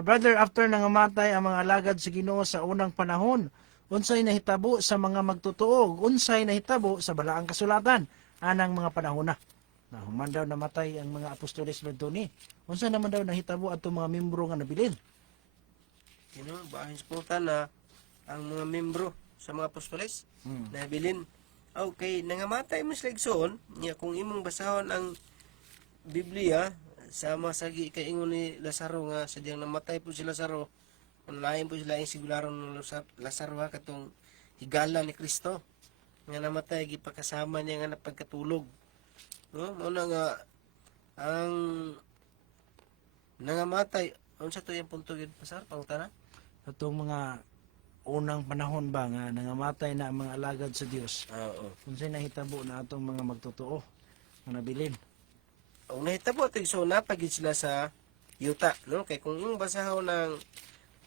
Brother, after nangamatay ang mga alagad sa Ginoo sa unang panahon, unsay nahitabo sa mga magtotoo, unsay nahitabo sa balaang kasulatan anang mga panahon na. Human daw namatay ang mga apostoles ngadto ni. Unsay naman daw nahitabo ato mga membro nga nabilin? Bahin sa na ang mga membro sa mga apostoles nabilin. Okay, nangamatay mo sila igsoon, kung imong basahon ang Biblia sama sa kaingon ni Lazaro nga sadyang namatay po si Lazaro kung lain po sila yung sigularon ng Lazaro katong higala ni Kristo nga namatay gipakasama niya nga napagkatulog, no? Muna nga ang nangamatay unsa to yung punto yun pasar pangutana Atong mga unang panahon ba nga nangamatay na ang mga alagad sa Dios. Oo. Unsay nahitabo na atong mga magtotoo nga nabilin? Ang nahitabo ito, so napagid sila sa yuta, no? Kay kung yung basahon ng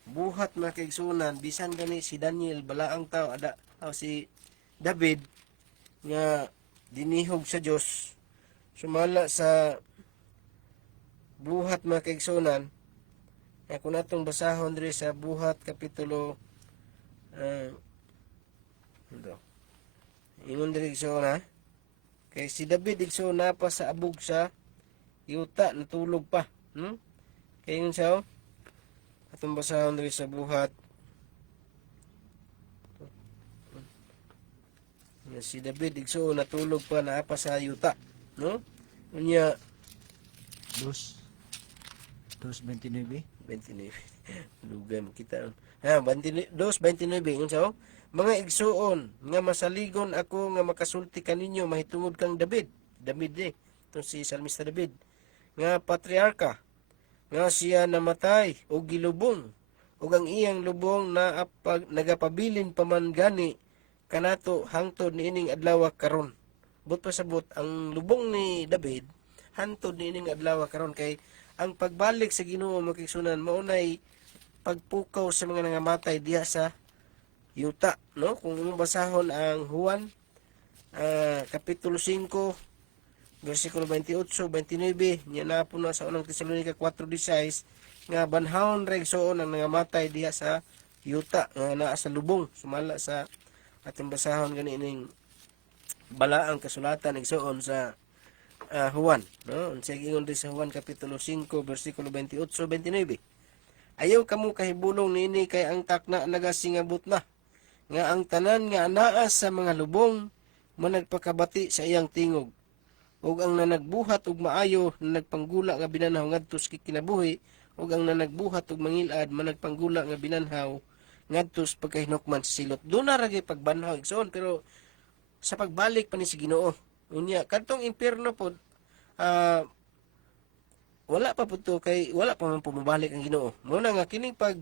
buhat mga kaigsunan, bisan gani si Daniel, balaang tao, si David, nga dinihog sa Diyos, sumala sa buhat mga kaigsunan, kaya kung natong basahon rin sa buhat kapitulo, ingon rin igsoon, kay si David igsoon na pa sa abog sa yuta natulog pa, kaya yun siya atong basahon rin sa buhat si David igsoon natulog pa na pa sa yuta, no? Unya 2:29. 29 lugay mo kita 2:29 yun siya mga igsoon nga masaligon ako nga makasulti kaninyo mahitungod kang David ito si Salmista David nga patriarka nga siya namatay o gilubong ug ang iyang lubong na nagapabilin pa man gani kanato hangtod niining adlaw karon. But pasabot ang lubong ni David hangtod niining adlaw karon kay ang pagbalik sa Ginoo makigsunan maunay pagpukaw sa mga nangamatay diha sa yuta, no? Kung imong basahon ang Juan kapitulo 5 versikulo 28-29 niya na po na sa unang Tesalonica 4:16 nga banhawon ra igsoon ang nangamatay diha sa yuta nga naa sa lubong sumala sa ating basahon ganining balaang kasulatan igsoon sa Juan, no? Unsa ingon di sa Juan kapitulo 5 versikulo 28-29. Ayaw kamo kahibulong niini kay ang takna nagasingabot na nga ang tanan nga anaa sa mga lubong managpakabati sa iyang tingog ug ang nanagbuhat og maayo nanagpanggula nga binanhaw ngadto sa kinabuhi ug ang nanagbuhat og mangilad managpanggula nga binanhaw ngadto sa pagkahinukman sa silot. Doon na ragay pagbanhaw igsoon pero sa pagbalik pa ni si Ginoo unya kadtong impierno pod wala pa pud to kay wala pa man pumabalik ang Ginoo. Muna nga kining pag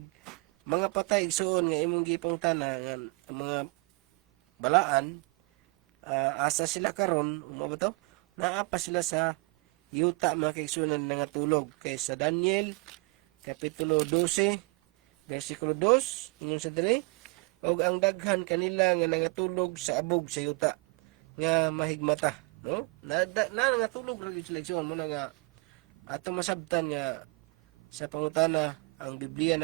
mga patay igsoon nga imong gipangtana nga mga balaan asa sila karon umo ba to? Naa pa sila sa yuta mga kaigsunan nga tulog kay sa Daniel kapitulo 12 versikulo 2 ingon sa diri og ang daghan kanila nga nangatulog sa abog sa yuta nga mahigmata, no? Nangatulog ra gyud sila igsoon mo na nga atong masabtan nga sa pangutana ang Biblia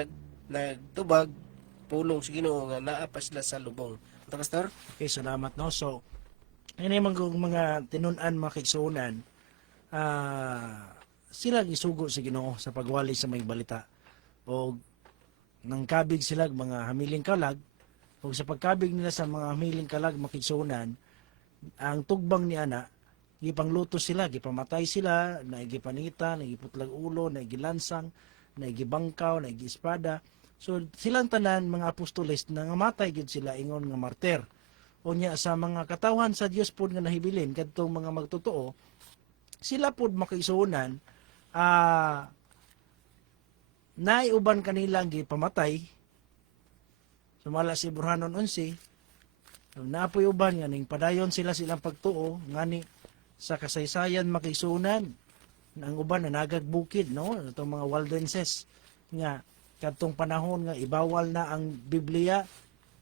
nagtubag pulong sa Ginoo nga naa pa sila sa lubong. Ito, Pastor? Okay, salamat, no? So, ini mga tinun-an mga kaigsuonan, sila gisugo sa Ginoo sa pagwali sa may balita. O nang kabig sila mga hamiling kalag, o sa pagkabig nila sa mga hamiling kalag mga kaigsuonan, ang tugbang ni ana gipanglutos sila, gipamatay sila, naigipanita, naigiputlag ulo, naigilansang, naigibangkaw, naigiespada. So silang tanan mga apostoles nangamatay gid sila ingon nga martir. Unya sa mga katawhan sa Dios pod nga nahibilin kadtong mga magtotoo, sila pod makaisunan naiuban kanilang gipamatay. Sumala si Burhanon 11, naapoy uban nga ning padayon sila silang pagtuo ngani sa kasaysayan makisunan ang uban nanagag bukid, no? Itong mga Waldenses nga kadtong panahon nga ibawal na ang Biblia,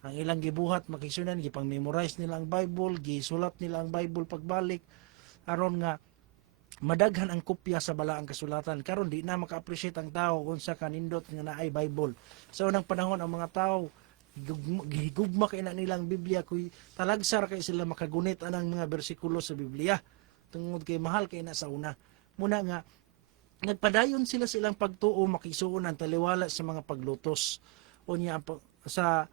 ang ilang gibuhat makisunan gipang-memorize nila ang Bible, gisulat nila ang Bible pagbalik aron nga madaghan ang kopya sa balaang kasulatan. Karon di na maka-appreciate ang tao unsa kanindot nga naay Bible. Sa unang panahon ang mga tao gigugma kay na nilang Biblia kuy talagsar kay sila makagunit anang mga bersikulo sa Biblia tungod kay mahal kay na sa una. Muna nga nagpadayon sila silang pagtuo makisuonan taliwala sa mga paglutos. Unya sa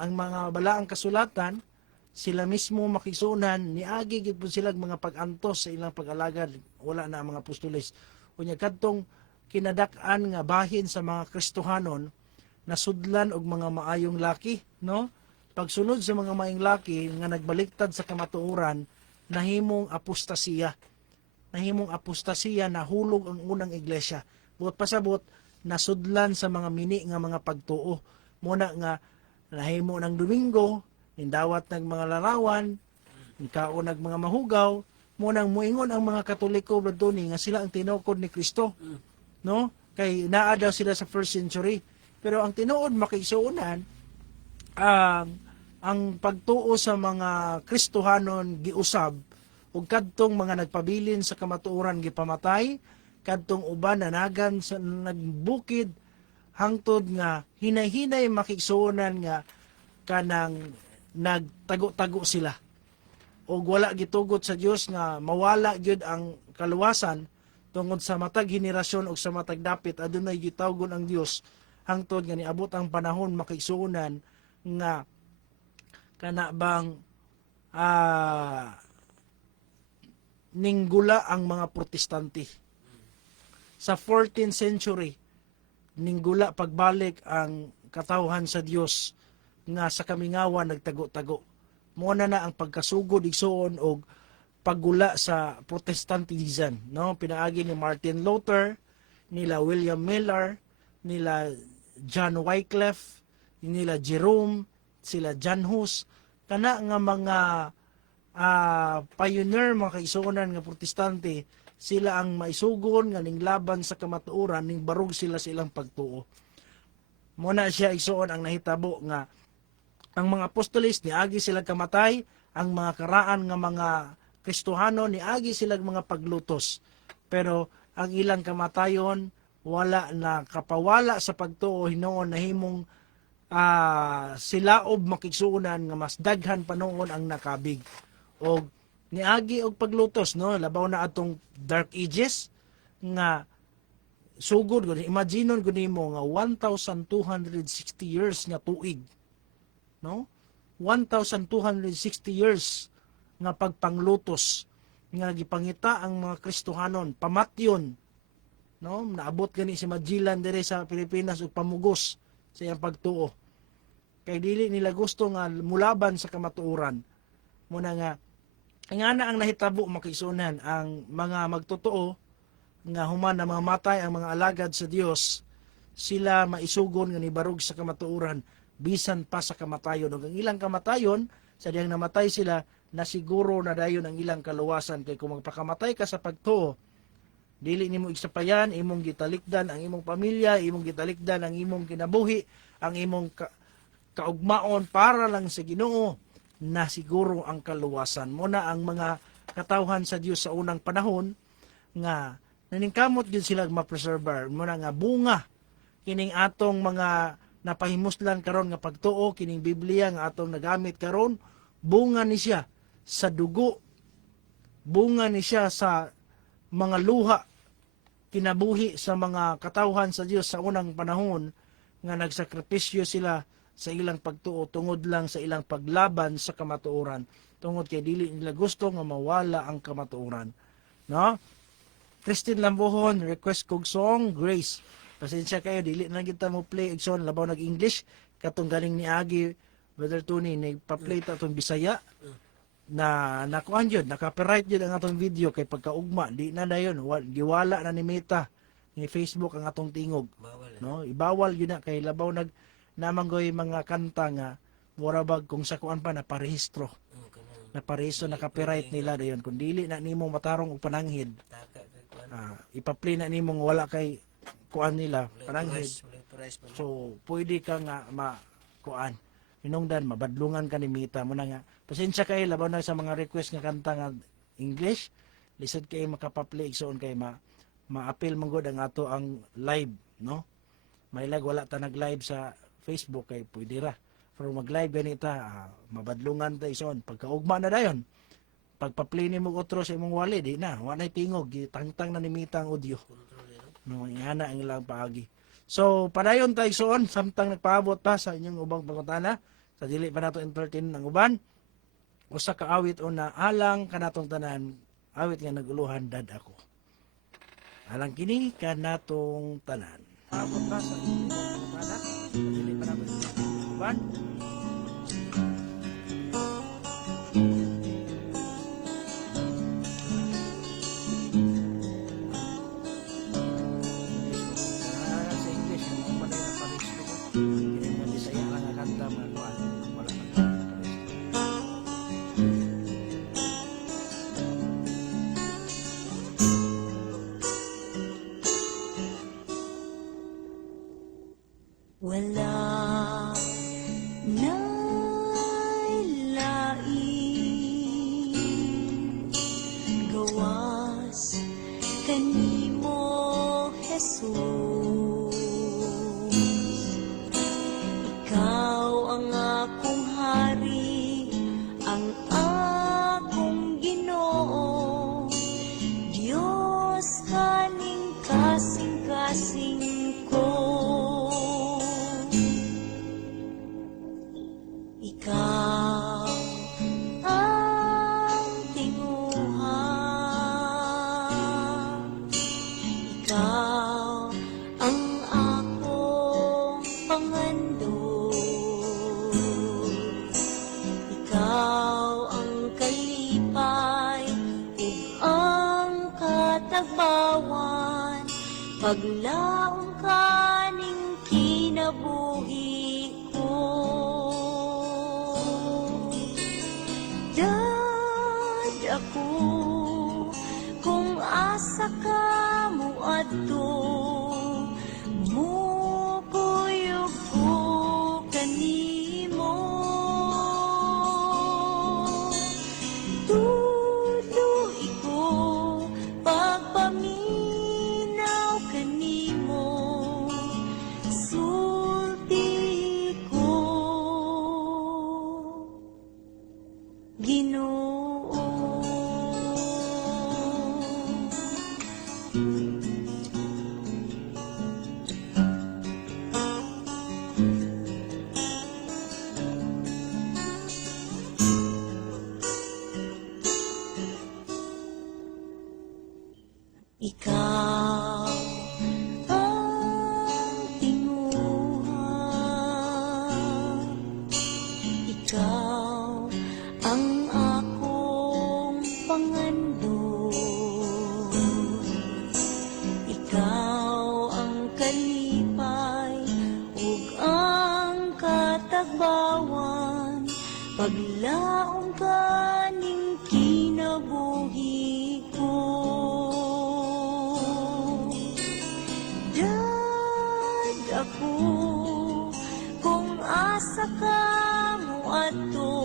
ang mga balaang kasulatan sila mismo makisuonan niagi gid po sila mga pag-antos sa ilang pag-alagad wala na ang mga apostoles. Unya kadtong kinadak-an nga bahin sa mga Kristohanon nasudlan og mga maayong laki, no? Pagsunod sa mga maayong laki nga nagbaliktad sa kamatuoran, nahimong apostasiya. Nahimong apostasiya na hulog ang unang iglesia. Buot pasabot nasudlan sa mga mini nga mga pagtuo. Muna nga nahimo ng Domingo, nindawat ng mga larawan, nikaon ng mga mahugaw, munang muingon ang mga Katoliko bladtoni nga sila ang tinukod ni Kristo, no? Kay naa daw sila sa first century. Pero ang tinuod makisuunan ang pagtuo sa mga Kristohanon giusab ug kadtong mga nagpabilin sa kamatuoran gipamatay, kadtong uban nanagan sa nagbukid hangtod nga hinay-hinay makisuunan nga kanang nagtago-tago sila. O wala gitugot sa Dios nga mawala gyud ang kaluwasan tungod sa matag henerasyon ug sa matag dapit adunay gitawgon ang Dios hangtod nga niabot ang panahon makisuunan nga kana bang ninggula ang mga protestante. Sa 14th century, ninggula pagbalik ang katawhan sa Dios nga sa kamingawan nagtago-tago. Muna na ang pagkasugod igsoon og paggula sa Protestantism, no? Pinaagi ni Martin Luther, nila William Miller, nila John Wycliffe, nila Jerome, sila John Hus, kana nga mga pioneer, mga kaisunan nga protestante, sila ang maisugon nga ning laban sa kamatuoran, ning barug sila sa ilang pagtuo. Muna siya isuon ang nahitabo nga ang mga apostolis niagi sila kamatay, ang mga karaan nga mga Kristohano niagi sila mga paglutos. Pero ang ilang kamatayon wala na kapawala sa pagtuo, hinuon na himong silaob makigsuunan nga mas daghan pa noon ang nakabig. O niagi og paglutos, no, labaw na atong dark ages nga sugod gud, imagine gud nimo nga 1260 years nga tuig, no, 1260 years nga pagpanglutos nga gipangita ang mga Kristohanon, pamatyon, no, naabot gani si Magellan dire sa Pilipinas ug pamugos sa iyang pagtuo, kay dili nila gusto nga mulaban sa kamatuoran. Muna nga na ang nahitabo makisunan ang mga magtotoo nga human na mga matay ang mga alagad sa Dios, sila maisugon nga nibarog sa kamatuoran bisan pa sa kamatayon. Ug ang ilang kamatayon sa diyang namatay sila, nasiguro na dayon ang ilang kaluwasan. Kay kung magpakamatay ka sa pagtuo, dili nimo igsapayan, imong gitalikdan ang imong pamilya, imong gitalikdan ang imong kinabuhi, ang imong kaugmaon para lang sa Ginoo, na siguro ang kaluwasan. Muna ang mga katawhan sa Dios sa unang panahon nga naningkamot gyud sila ma-preserve. Muna nga bunga kining atong mga napahimuslan karon nga pagtuo, kining Biblia nga atong nagamit karon, bunga ni siya sa dugo, bunga ni siya sa mga luha, kinabuhi sa mga katawhan sa Dios sa unang panahon nga nagsakripisyo sila sa ilang pagtuo tungod lang sa ilang paglaban sa kamatuoran, tungod kay dili nila gusto nga mawala ang kamatuoran, no? Christine Lambohon, request kog song Grace. Pasensya kayo, dili na kita mo play og song labaw nag English katong galing ni Agi Brother Tony nagpa-play ta atong Bisaya na nakuan jud, naka-copyright jud ang atong video kay pagkaugma di na dayon giwala na ni Meta ni Facebook ang atong tingog, no? Ibawal yun na kay labaw namanggoy mga kanta nga murabag kung sa kuan pa naparehistro, naka-copyright nila dayon. Kung dili na nimo matarong og pananghid, ipa-play na nimo wala kay kuan nila pananghid, so pwede ka nga kuan hinungdan mabadlungan ka ni Mita. Mo na nga pasensya kay labaw na sa mga request nga kanta nga English, lisod kay makapa-play igsoon kay ma-appeal man gud ang ato ang live, no? May wala ta nag-live sa Facebook kay pwede ra. Pero mag-live ganita, mabadlungan ta ison. Pagkaugma na dayon, pagpa-play nimo otro sa imong wali, di na, wa nay tingog, tangtang na nimita ang audio. No, ingana ang ilang paagi. So, padayon ta ison, samtang nagpaabot pa sa inyong ubang pangutana, sa dili pa nato entertain ang uban, usa ka awit una, alang kanatong tanan, awit nga naguluhan dad ako. Alang kini kanatong tanan. Abot pa sa inyong pangutana, sa dili pa nato entertain ang uban. Sa English, yung mga na parislo ko, hindi mga Bisaya lang ang kanta, mga kuan, wala na parislo. Wala nailain gawas kanimo Jesus, ikaw ang akong hari, ang akong Ginoo, Diyos kaning kasing-kasing ko. Ikaw ang tinguha, ikaw ang akong pangandot, ikaw ang kalipay paglaong kaning kinabuhi ko. Dad ako kung asa ka mo adto, mupuyog ko kanimo. Tuloy ko pagpaminaw kanimo, sulti ko Ginoo. Ikaw ang tinguhan, ikaw ang akong pangandon, ikaw ang kalipay ug ang katagbawan, paglaong kaning kinabuhi ko. Dad ako kung asa ka mo adto,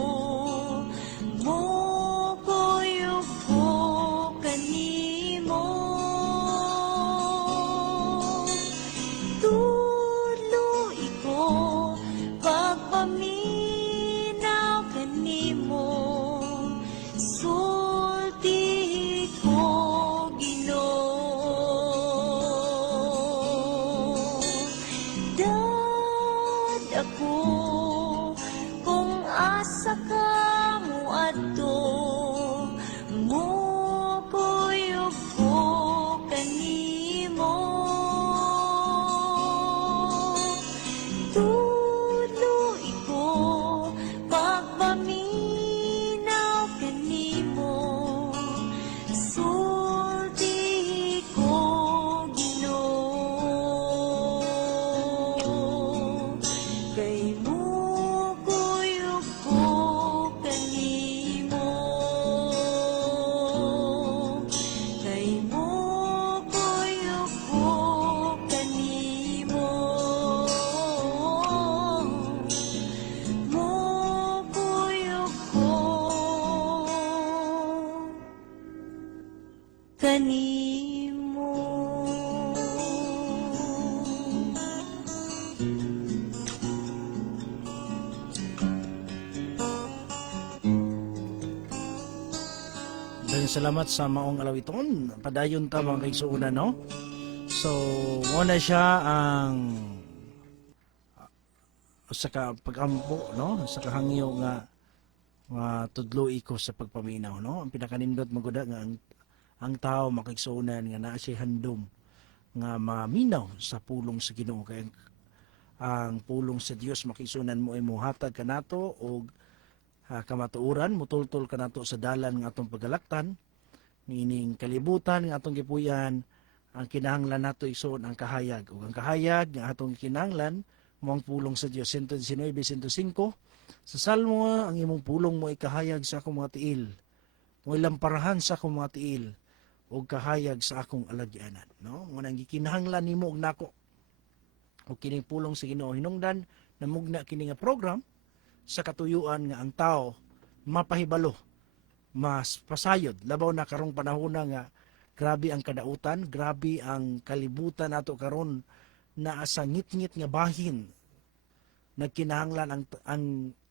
mupuyog ko kanimo. Tuloy ko pagpaminaw kanimo, sulti ko Ginoo. Dad ako kung asa ka mo adto, mupuyog ko kanimo. Tuloy ko pagpaminaw kanimo, sulti ko Ginoo. Kay mupuyog ko kanimo, kay mupuyog ko kanimo, mupuyog ko kanimo. Dan salamat sa maong alawiton. Padayon ta mga kaigsuunan, no? So, muna siya ang sa ka pagampo, no? Sa kahangyo nga tudloy ko sa pagpaminaw, no? Ang pinakanindot maguda nga ang tao makigsuunan nga naa siya handom nga maminaw sa pulong sa Ginoo, kay ang pulong sa Dios makigsuunan mo ay muhatag kanato og kamatuoran, mutultol kanato sa dalan nga atong pagalaktan, nining kalibutan nga atong gipuyan. Ang kinahanglan nato igsuon ang kahayag, ug ang kahayag nga atong kinahanglan mo ang pulong sa Dios. 119:105 sa Salmo, ang imong pulong mo ikahayag sa akong mga tiil, mo ilamparahan sa akong mga tiil, ug kahayag sa akong alagyanan, no? Ngunang gikinahanglan nimo og nako o kining pulong sa Ginoo. Hinungdan namugna kini nga program sa katuyuan nga ang tao mapahibalo, mas pasayod labaw na karong panahon nga grabe ang kadautan, grabe ang kalibutan nato karon, na sa ngit-ngit nga bahin nagkinahanglan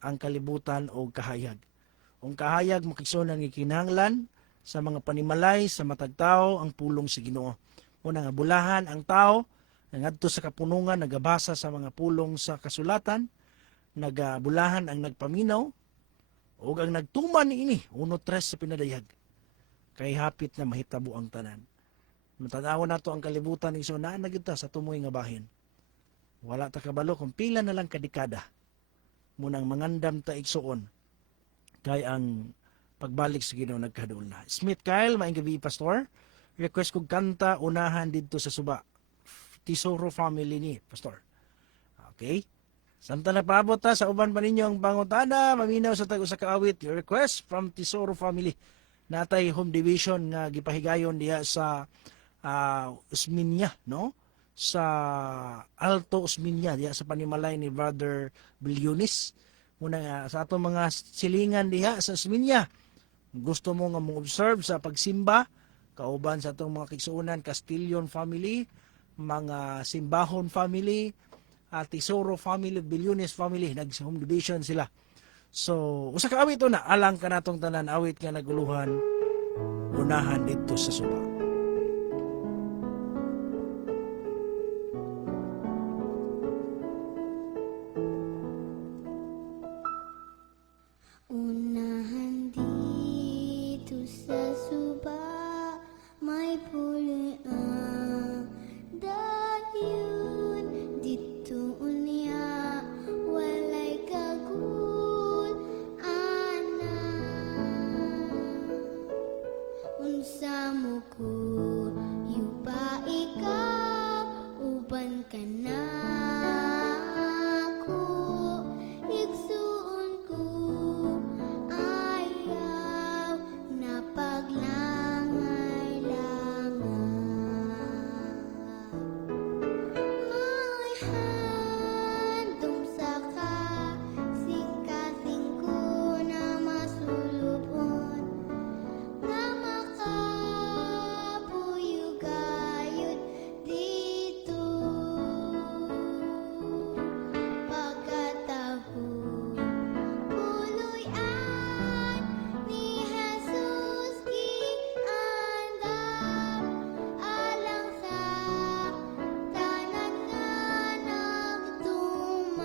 ang kalibutan o kahayag. Ang kahayag makigsunan nga kinahanglan sa mga panimalay sa matag tao ang pulong sa Ginoo. Una nga bulahan ang tao ngadto sa kapunungan, nagabasa sa mga pulong sa kasulatan, nagabulahan ang nagpaminaw, o ang nagtuman niini, 1-3 sa pinadayag. Kay hapit na mahitabo ang tanan. Matanaw na to ang kalibutan ng isunaan na kita sa tumoy nga bahin. Wala ta kabalo kung pila na lang kadekada munang mangandam ta igsuon kay ang pagbalik sa Ginoo nagkadul na. Smith Kyle, maayong gabi, Pastor. Request kog kanta unahan didto sa suba Tesoro family ni Pastor. Okay? Samtang nagpaabot ta sa uban pa ninyo ang pangutana, maminaw sa tag usa ka awit, your request from Tesoro family. Natay home division nga gipahigayon diha sa Usminya, no? Sa Alto Usminya diha sa panimalay ni Brother Bilyonis. Muna sa atong mga silingan diha sa Usminya. Gusto mo nga mo-observe sa pagsimba, kauban sa atong mga kigsuunan, Castillon family, mga Simbahon family, Tesoro family, Bilyones family, nag-home division sila. So, usa ka awit na, alang ka natong tanan, awit nga naguluhan, unahan dito sa suba. Unahan dito sa suba, may puloy ang dayon. Dito unya, walay kagul, ana. Unsa mo ko, yupa ikaw, uban ka na ako. Igsuon ko, ayaw na paglangay-langay. May handom sa kasing-kasing ko na masulubon, nga makapuyugayod dito. Pagkatahon, puloy-an ni Jesus giandam, alang sa tanan nga nagtuman.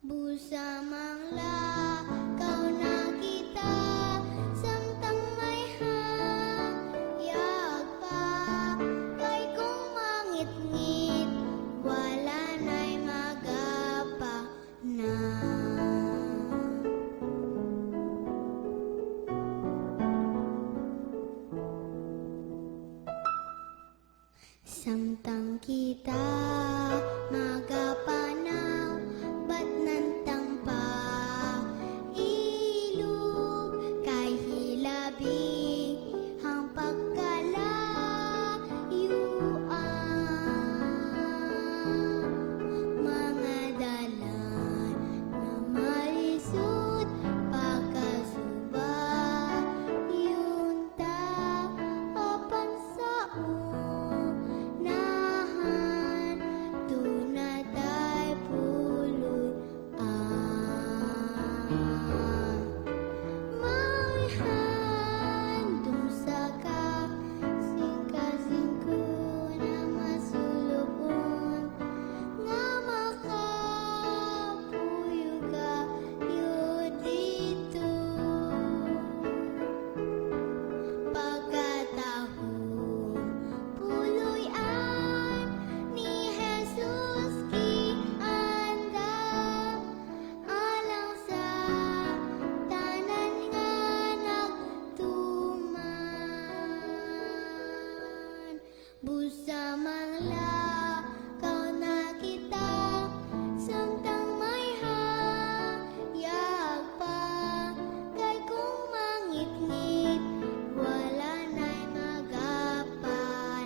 Busa mang lakaw na kita, samtang may hayag pa, kay kung mangit-ngit, wala na'y magapa na. Samtang kita magapanaw, ba't nantang pa ilog, kay hilabi ang pagkalayuan. Mga dalan na malisod, pagkasuba, yunta, apan sa unahan, tunatay puloy may handom sa kasing-kasing ko na masulubon, nga makapuyugayod dito. Pagkatahon, puloy-an ni Jesus giandam, alang sa tanan nga nagtuman. Busa mang lakaw na kita, samtang may hayag pa, kay kung mangit-ngit, wala na'y magapanaw.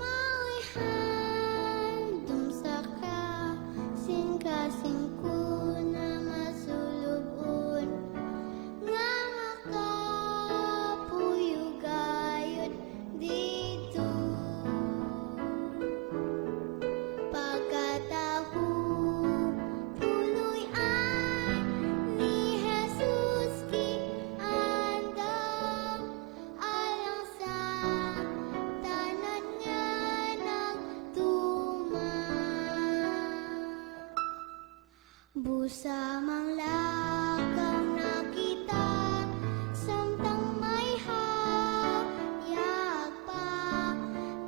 May handom sa kasing-kasing ko na masulubon, nga makapuyugayod dito. Pagkatahon, puloy-an ni Jesus giandam, alang sa tanan nga nagtuman. Busa mang lakaw na kita, samtang may hayag pa,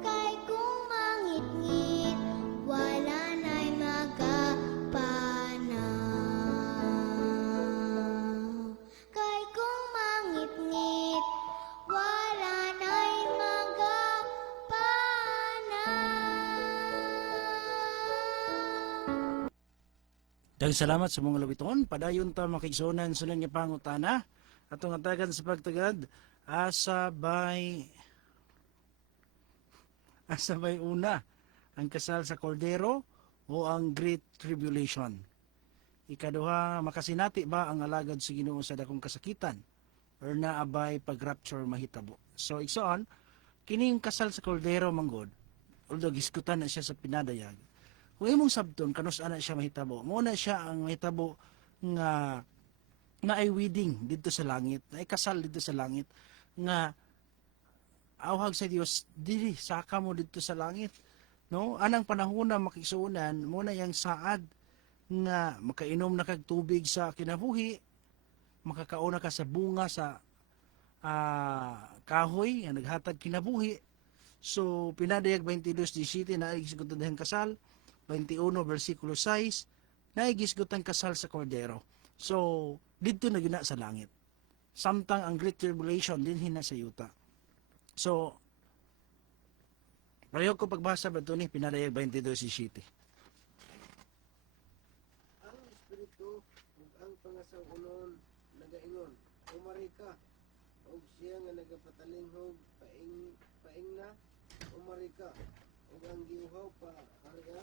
kay kung mangit-ngit, wala na'y magapanaw. Kay kung mangit-ngit, Daghang salamat sa mga lubiton. Padayon ta makigsunan sunod nga pangutana. Atong atagan sa pagtagad asabay una ang kasal sa Cordero o ang Great Tribulation. Ikaduha, makasinati ba ang alagad sa Ginoo sa dakong kasakitan or naabay pag rapture mahitabo. So igsoon, kining kasal sa Cordero manggod, although giskutan na siya sa pinadayag, kung imong sabton kanus ana siya mahitabo, mo na siya ang mahitabo nga na ay wedding dito sa langit, na ay kasal dito sa langit, nga awhag sa Dios dili saka mo dito sa langit, no? Anang panahon na makisunan mo na yang saad nga makainom na kag tubig sa kinabuhi, makakauna ka sa bunga sa kahoy nga naghatag kinabuhi. So pinadayag 22:17 na igisgutan dahang kasal, 21 versikulo 6 na igisgutan kasal sa Cordero. So dito na gina sa langit. Samtang ang Great Tribulation din hina sa yuta. So pareho ko pagbasa ba ito ni pinadayag 22:17. Ang Espiritu ug ang pangasaunon nagaingon, umari ka, ug siya nga nagapatalinghog paing na, umari ka, ug ang giuhaw pa arga,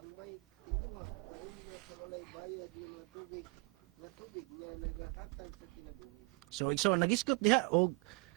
ang may tinuha paing na sa walay bayad ng mga tubig nga nagahatag sa kinabuhi. So nagiskot diha og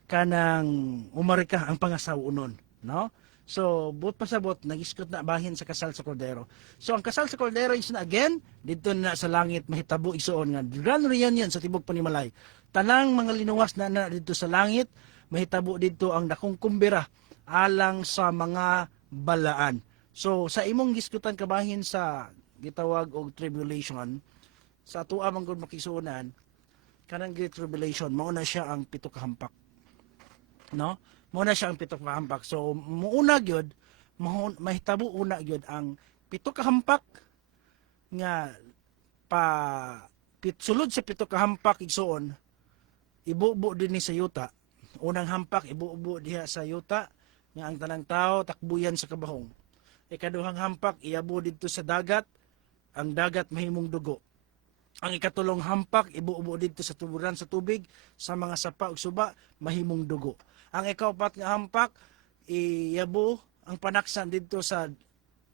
kanang umari ka ang pangasaunon, no? So, buot pasabot, nagiskot na bahin sa kasal sa Cordero. So, ang kasal sa Cordero is na again, dito na sa langit, mahitabo igsoon nga. Grand reunion sa Tibok Panimalay. Tanang mga linuwas na dito sa langit, mahitabo dito ang dakong kumbira alang sa mga balaan. So, sa imong giskutan kabahin sa gitawag og tribulation, sa atua man gud makisunan, kanang Great Tribulation, mao na siya ang pito ka hampak. No? Muna siya ang pito ka hampak. So, muuna gyud, mahitabo una gyud ang pito ka hampak nga sulod sa pito ka hampak igsoon, ibubo din ni sa yuta. Unang hampak ibubo diha sa yuta nga ang tanang tao takbuyan sa kabahong. Ikaduhang hampak iabo didto sa dagat, ang dagat mahimong dugo. Ang ikatulong hampak ibubo didto sa tuburan sa tubig, sa mga sapa ug suba mahimong dugo. Ang ikaupat nga hampak, iyabo ang panaksan dito sa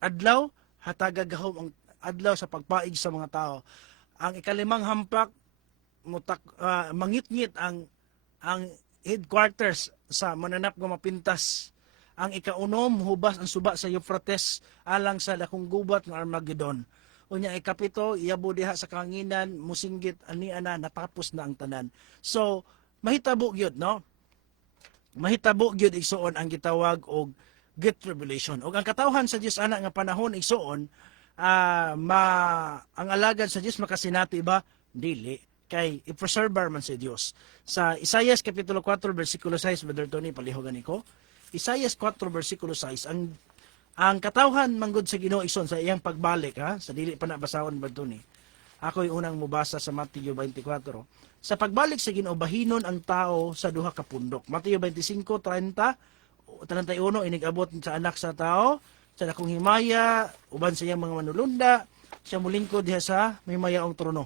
adlaw, hatagagahom ang adlaw sa pagpaig sa mga tao. Ang ikalimang hampak, mangitngit ang headquarters sa mananap nga mapintas. Ang ikaunom, hubas ang suba sa Euphrates alang sa dakong gubat ng Armageddon. Unya ikapito, iyabo diha sa kahanginan, musinggit ani ana natapos na ang tanan. So, mahitabo gyud, no? Mahitabo gyud igsoon ang gitawag og Great Tribulation. Og ang katawhan sa Dios ana nga panahon igsoon, ang alagad sa Dios makasinati ba? Dili. Kay i-preserve man sa Dios. Sa Isaias kapitulo 4 versikulo 6, Brother Tony, palihogan niko. Isaias 4 versikulo 6, ang katawhan manggod sa Ginoo igsoon sa iyang pagbalik, ha, sa dili pa nabasahon ba Tony. Ako'y unang mubasa sa Mateo 24. Sa pagbalik sa Ginoo bahinon ang tao sa duha ka pundok. Mateo 25:31 inigabot sa anak sa tao sa dakong himaya uban sa iyang mga manulunda, siya mulingkod diha sa may mayaong trono.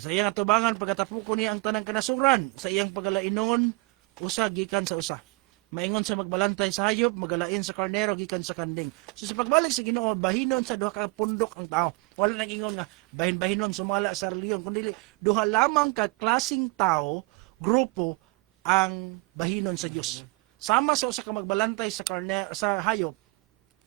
Sa iyang atubangan pagkatapuko niya ang tanang kanasuran, sa iyang pagalainon usa gikan sa usa. Maingon sa magbalantay sa hayop, magalain sa karnero gikan sa kanding. So sa pagbalik sa Ginoo bahinon sa duha ka pundok ang tao. Wala nang ingon nga bahin-bahinon sumala sa reliyon, kundi duha lamang ka klaseng tao, grupo ang bahinon sa Dios. Sama sa usa ka magbalantay sa karnero sa hayop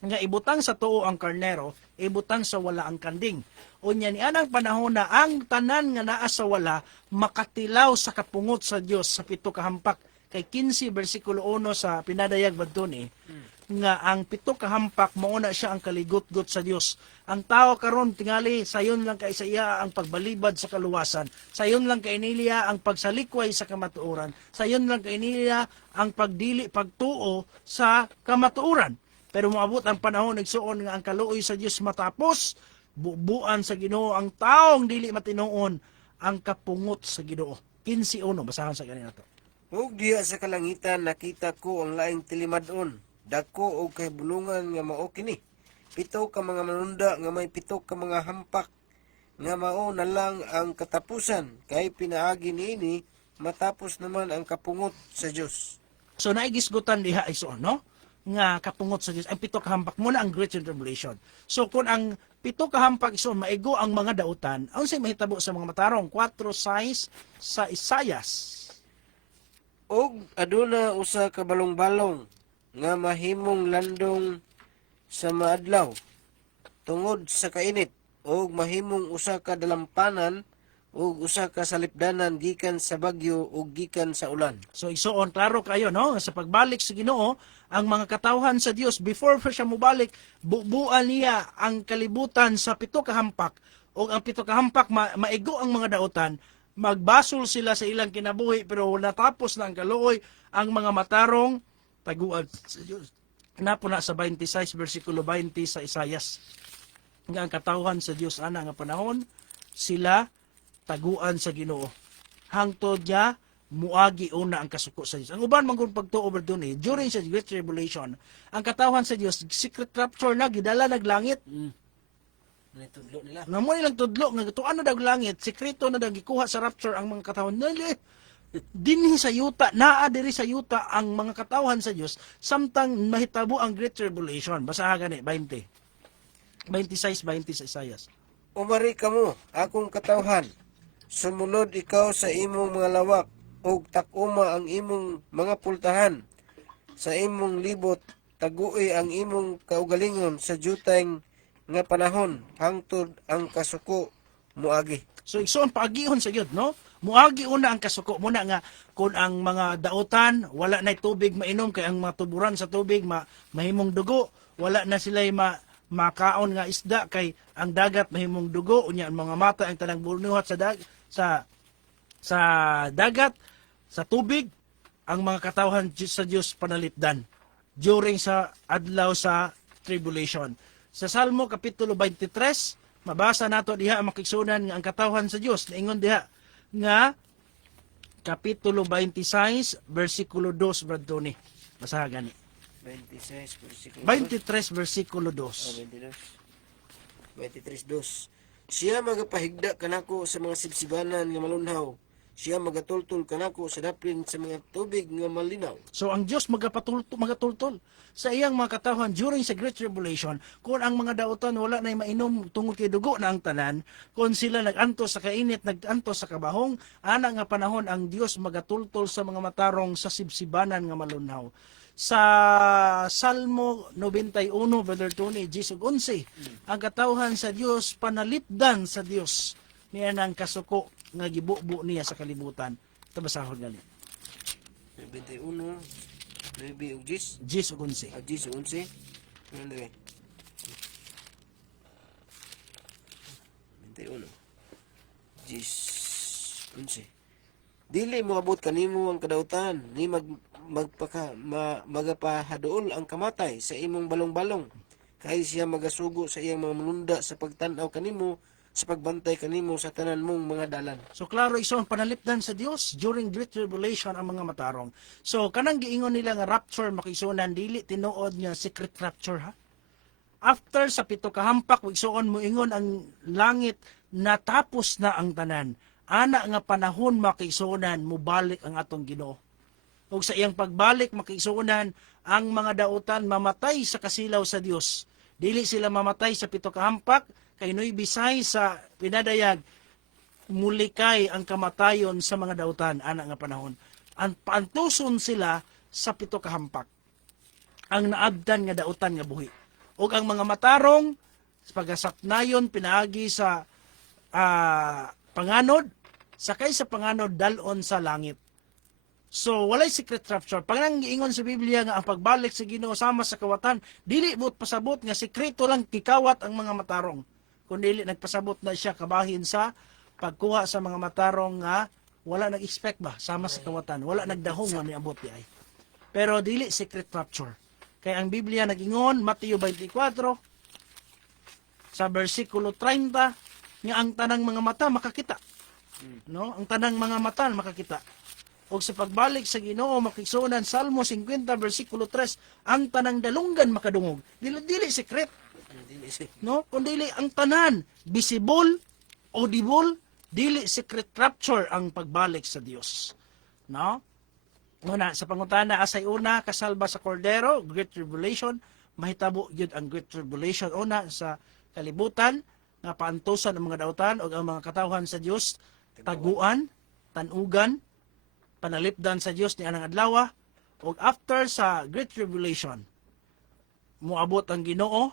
nga ibutang sa tuo ang karnero, ibutang sa wala ang kanding. Unya ni anang panahon na ang tanan nga naa sa wala makatilaw sa kapungot sa Dios sa pito ka hampak. Kay 15 versikulo 1 sa pinadayag badton nga ang pito ka hampak mauna siya ang kaligot-got sa Dios. Ang tao karon tingali sayon lang kay sa iya ang pagbalibad sa kaluwasan. Sayon lang kay nila ang pagsalikway sa kamatuoran. Sayon lang kay nila ang pagdili pagtuo sa kamatuoran. Pero moabot ang panahon nagsuon nga ang kaluoy sa Dios matapos, bubuan sa Ginoo ang taong dili matinuon ang kapungot sa Ginoo. 15:1 basahan sa kanina to. Ug diha sa kalangitan nakita ko ang laing tilimadon, dako og kahibulungan nga mao kini. Pito ka mga manunda nga may pito ka mga hampak nga mao na lang ang katapusan kay pinaagi niini matapos naman ang kapungot sa Dios. So naigisgutan diha iso no nga kapungot sa Dios ang pito ka hampak muna ang Great Tribulation. So kung ang pito ka hampak iso maigo ang mga dautan, unsay mahitabo sa mga matarong 4 signs sa Isayas. Og aduna usa ka balong-balong nga mahimong landong sa maadlaw tungod sa kainit og mahimong usa ka dalampanan ug usa ka salipdanan gikan sa bagyo ug gikan sa ulan. So isuon klaro kayo no sa pagbalik sa Ginoo ang mga katawhan sa Dios before pa siya mobalik bubuan niya ang kalibutan sa pito ka hampak ug ang pito ka hampak maigo ang mga dautan magbasol sila sa ilang kinabuhi pero natapos na ang kaluoy ang mga matarong taguan sa Dios. Napo na sa 26 versikulo 20 sa Isayas. Nga ang katawhan sa Dios ana nga panahon sila taguan sa Ginoo. Hangtod niya muagi una ang kasuko sa Dios. Ang uban man kung pagtuo over dun during sa Great Tribulation, ang katawhan sa Dios secret rapture na gidala naglangit. Tudlo nila. Namo nilang tudlo nga tuan na dag langit, sekreto na dag gikuha sa rapture ang mga katawhan. Nali dinhi sa yuta, naa diri sa yuta ang mga katawhan sa Dios samtang mahitabo ang Great Tribulation. Basaha gani 20. 26-20 sa Isayas. Umari kamo, akong katawhan. Sumunod ikaw sa imong mga lawak, ug takuma ang imong mga pultahan. Sa imong libot, tagui ang imong kaugalingon sa jutay nga panahon, hangtod ang kasuko muagi. So igsoon paagihon sa Gyud no? Muagi una ang kasuko muna nga kung ang mga dautan wala na tubig mainom kay ang mga tuburan sa tubig mahimong dugo, wala na sila makaon nga isda kay ang dagat mahimong dugo unya ang mga mata ang tanang bunuhat sa dagat sa tubig ang mga katawhan sa Dios panalipdan during sa adlaw sa tribulation. Sa Salmo kapitulo 23 mabasa nato diha ang makigsunan nga ang katawhan sa Dios naingon diha nga kapitulo 26 versikulo 2 Brad Tony. Basaha gani. 26 versikulo 23 versikulo 2. 23:2. Siya magapahigda kanako sa mga sibsibanan nga malunhaw. Siya magatultol kanako sa dapin sa mga tubig nga malinaw. So ang Dios magatultol sa iyang mga katawhan during sa Great Tribulation kung ang mga dautan wala na mainom tungod kay dugo na ang tanan, kung sila naganto sa kainit, naganto sa kabahong, ana nga panahon ang Dios magatultol sa mga matarong sa sibsibanan nga malunhaw. Sa Salmo 91 Brother Tony Gisog 11 ang katawhan sa Dios panalipdan sa Dios niya nang kasuko nga gibubo niya sa kalibutan. Tabasahon gali. 21 9 ug 10 Gisog 11. 10 ug 11. Ano 21 10 11. Dili mo abot kanimo ang kadautan ni magapahaduol ang kamatay sa imong balong-balong kay siya magasugo sa iyang mga manunda sa pagtan-aw kanimo sa pagbantay kanimo sa tanan mong mga dalan. So klaro ison panalipdan sa Dios during Great Tribulation ang mga matarong. So kanang giingon nila nga rapture makisunan dili tinuod nga secret rapture ha. After sa pito ka hampak wigsuon mo ingon ang langit natapos na ang tanan. Ana nga panahon makisunan mubalik ang atong Ginoo. Ug sa iyang pagbalik makisunan ang mga dautan mamatay sa kasilaw sa Dios. Dili sila mamatay sa pito ka hampak kay noy bisay sa pinadayag mulikay ang kamatayon sa mga dautan ana nga panahon. Ang paantuson sila sa pito ka hampak. Ang naabdan nga dautan nga buhi. Ug ang mga matarong pagasapnayon pinaagi sa panganod sakay sa panganod dalon sa langit. So walay secret rapture. Pag giingon sa Biblia nga ang pagbalik sa Ginoo sama sa kawatan, dili buot pasabot nga sekreto lang kikawat ang mga matarong. Kundi nagpasabot na siya kabahin sa pagkuha sa mga matarong nga wala nag-expect ba sama sa kawatan, wala nagdahong nga niabot di ay. Pero dili secret rapture. Kaya ang Biblia nag-ingon Mateo 24 sa bersikulo 30 nga ang tanang mga mata makakita. No? Ang tanang mga mata makakita. O sa pagbalik sa Ginoo makigsunan Salmo 50 versikulo 3 ang tanang dalunggan makadungog. Dili secret. No? Kundi ang tanan visible audible, dili secret rapture ang pagbalik sa Dios. No? Una, sa pangutana, asay una, kasalba sa kordero, Great Tribulation, mahitabo yun ang Great Tribulation. Una, sa kalibutan, nga paantusan ang mga dautan o ang mga katawhan sa Dios, taguan, tanugan, panalipdan sa Dios ni anang adlaw, o after sa Great Tribulation, muabot ang Ginoo,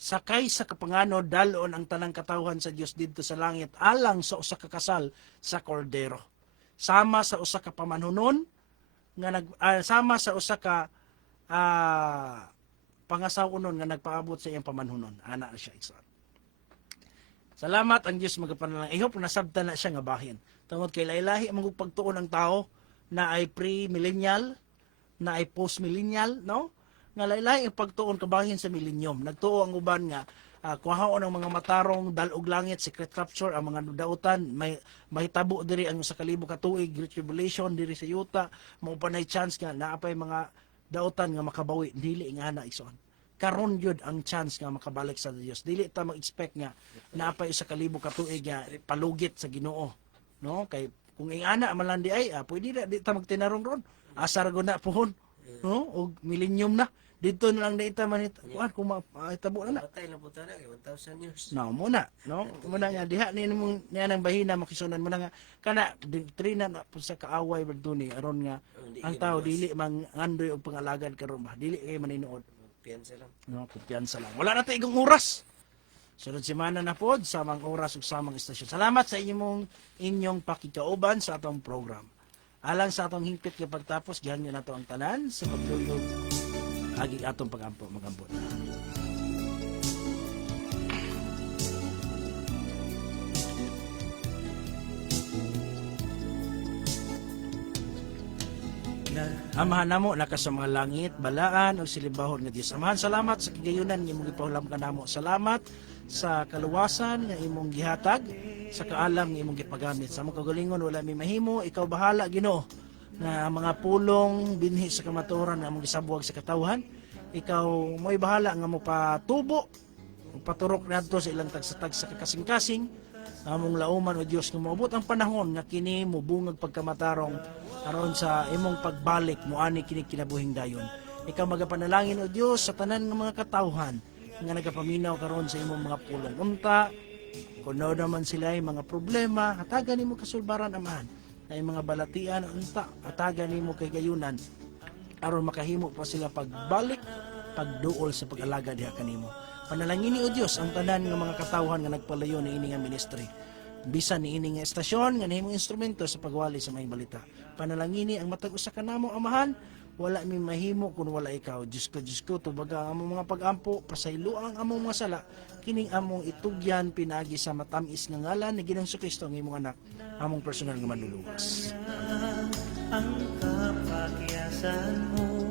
sakay sa kapangano dalon ang tanang katawhan sa Dios didto sa langit alang sa usa ka kasal sa kordero. Sama sa usa ka pamanhunon nga sama sa usa ka pangasawunon nga nagpaabot sa iyang pamanhunon. Ana na siya isa. Salamat ang Dios magapanalangin. I hope nasabtan na siya nga bahin. Tungod kay lahi-lahi ang pagtuon ng tao na ay pre-millennial, na ay post-millennial, no? Nga lahi-lahi ang pagtuon kabahin sa millennium. Nagtuo ang uban nga kuhaon ang mga matarong dalog langit, secret rapture, ang mga dautan, may tabo diri ang sa kalibo ka tuig, Great Tribulation diri sa yuta, mao pa nay chance nga naapay mga dautan nga makabawi, dili nga na ison. Karon yun ang chance nga makabalik sa Dios. Dili ta mag-expect nga naapay sa kalibo ka tuig nga palugit sa Ginoo, no? Kay kung ingana malandi ay pwede na di ta magtinarong ron. Asar go na pohon, no? Og millennium na. Dito na lang data man kuan kung mahitabo na. Patay na po tayo, 1,000 years. No, muna, no? Muna nga diha ni mong niya nang bahina makisunan mo na nga kana doktrina na po sa kaaway bagduni aron nga ang tao dili mang andoy og pangalagad karon ba. Dili kay maninuod. Kumpiyansa lang. No, kumpiyansa lang. Wala na tay igong oras. Sunod semana na pod samang oras ug samang istasyon. Salamat sa inyong pakikauban sa atong program. Alang sa atong hingpit nga pagtapos gihanyo nato ang tanan sa pagtulog agi atong pag-ampo magambot. Amahan namo naka sa mga langit, balaan o silibahon nga Dios. Amahan, salamat sa kigayunan nga imong gipahulam kanamo. Salamat sa kaluwasan nga imong gihatag, sa kaalam nga imong gipagamit. Sa among kagalingon wala mi mahimo, ikaw bahala Ginoo. Na mga pulong binhi sa kamatuoran nga among gisabuag sa katawhan, ikaw mo'y bahala nga mo patubo, paturok nadto sa ilang tagsatag sa kakasing-kasing, among lauman o Dios nga moabot ang panahon nga kini mubungag pagkamatarong aron sa imong pagbalik moani kini kinabuhing dayon. Ikaw magapanalangin o Dios sa tanan ng mga katawhan nga nagapaminaw karon sa imong mga pulong. Unta kuno naman sila ay mga problema, hatagan nimo kasulbaran amahan. Ay mga balatian unta, hatagan nimo kay gayunan aron makahimo pa sila pagbalik, pagduol sa pag-alaga diha kanimo. Panalangin ni o Dios ang tanan ng mga katawhan nga nagpalayo ni ini nga ministry. Bisan ni ini nga estasyon nga nahimong instrumento sa pagwali sa may balita. Panalangin ni ang matag usa ka namo amahan, wala mi mahimo kun wala ikaw. Diyos ko tubaga ang among mga pag-ampo, pasaylo ang among mga sala, kining among itugyan pinagi sa matamis nga ngalan ni Ginoong Kristo ang imong anak, among personal nga manluluwas. Ang kapakyasan mo,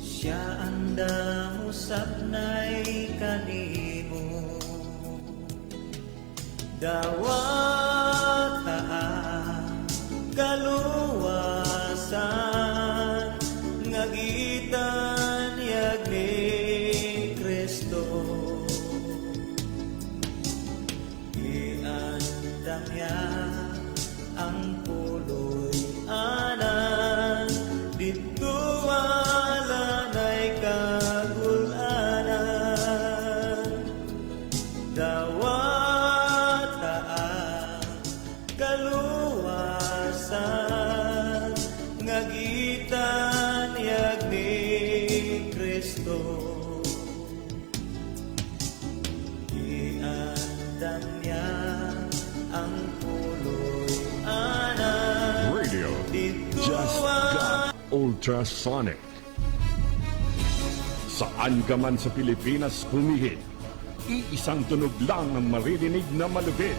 siya ang damusap na'y kanimo. Dawataan, kaluwasan, ngagitan yag ni Kristo. Iandam niya ang puloy anan, dito wala na'y kagulanan. Dawataan, kaluwasan, ngagitan yag ni Kristo. Iandam niya ang puloy anan, Radio dito just got ultrasonic. Saan ka man sa Pilipinas humihit, iisang tunog lang ang maririnig na malupit.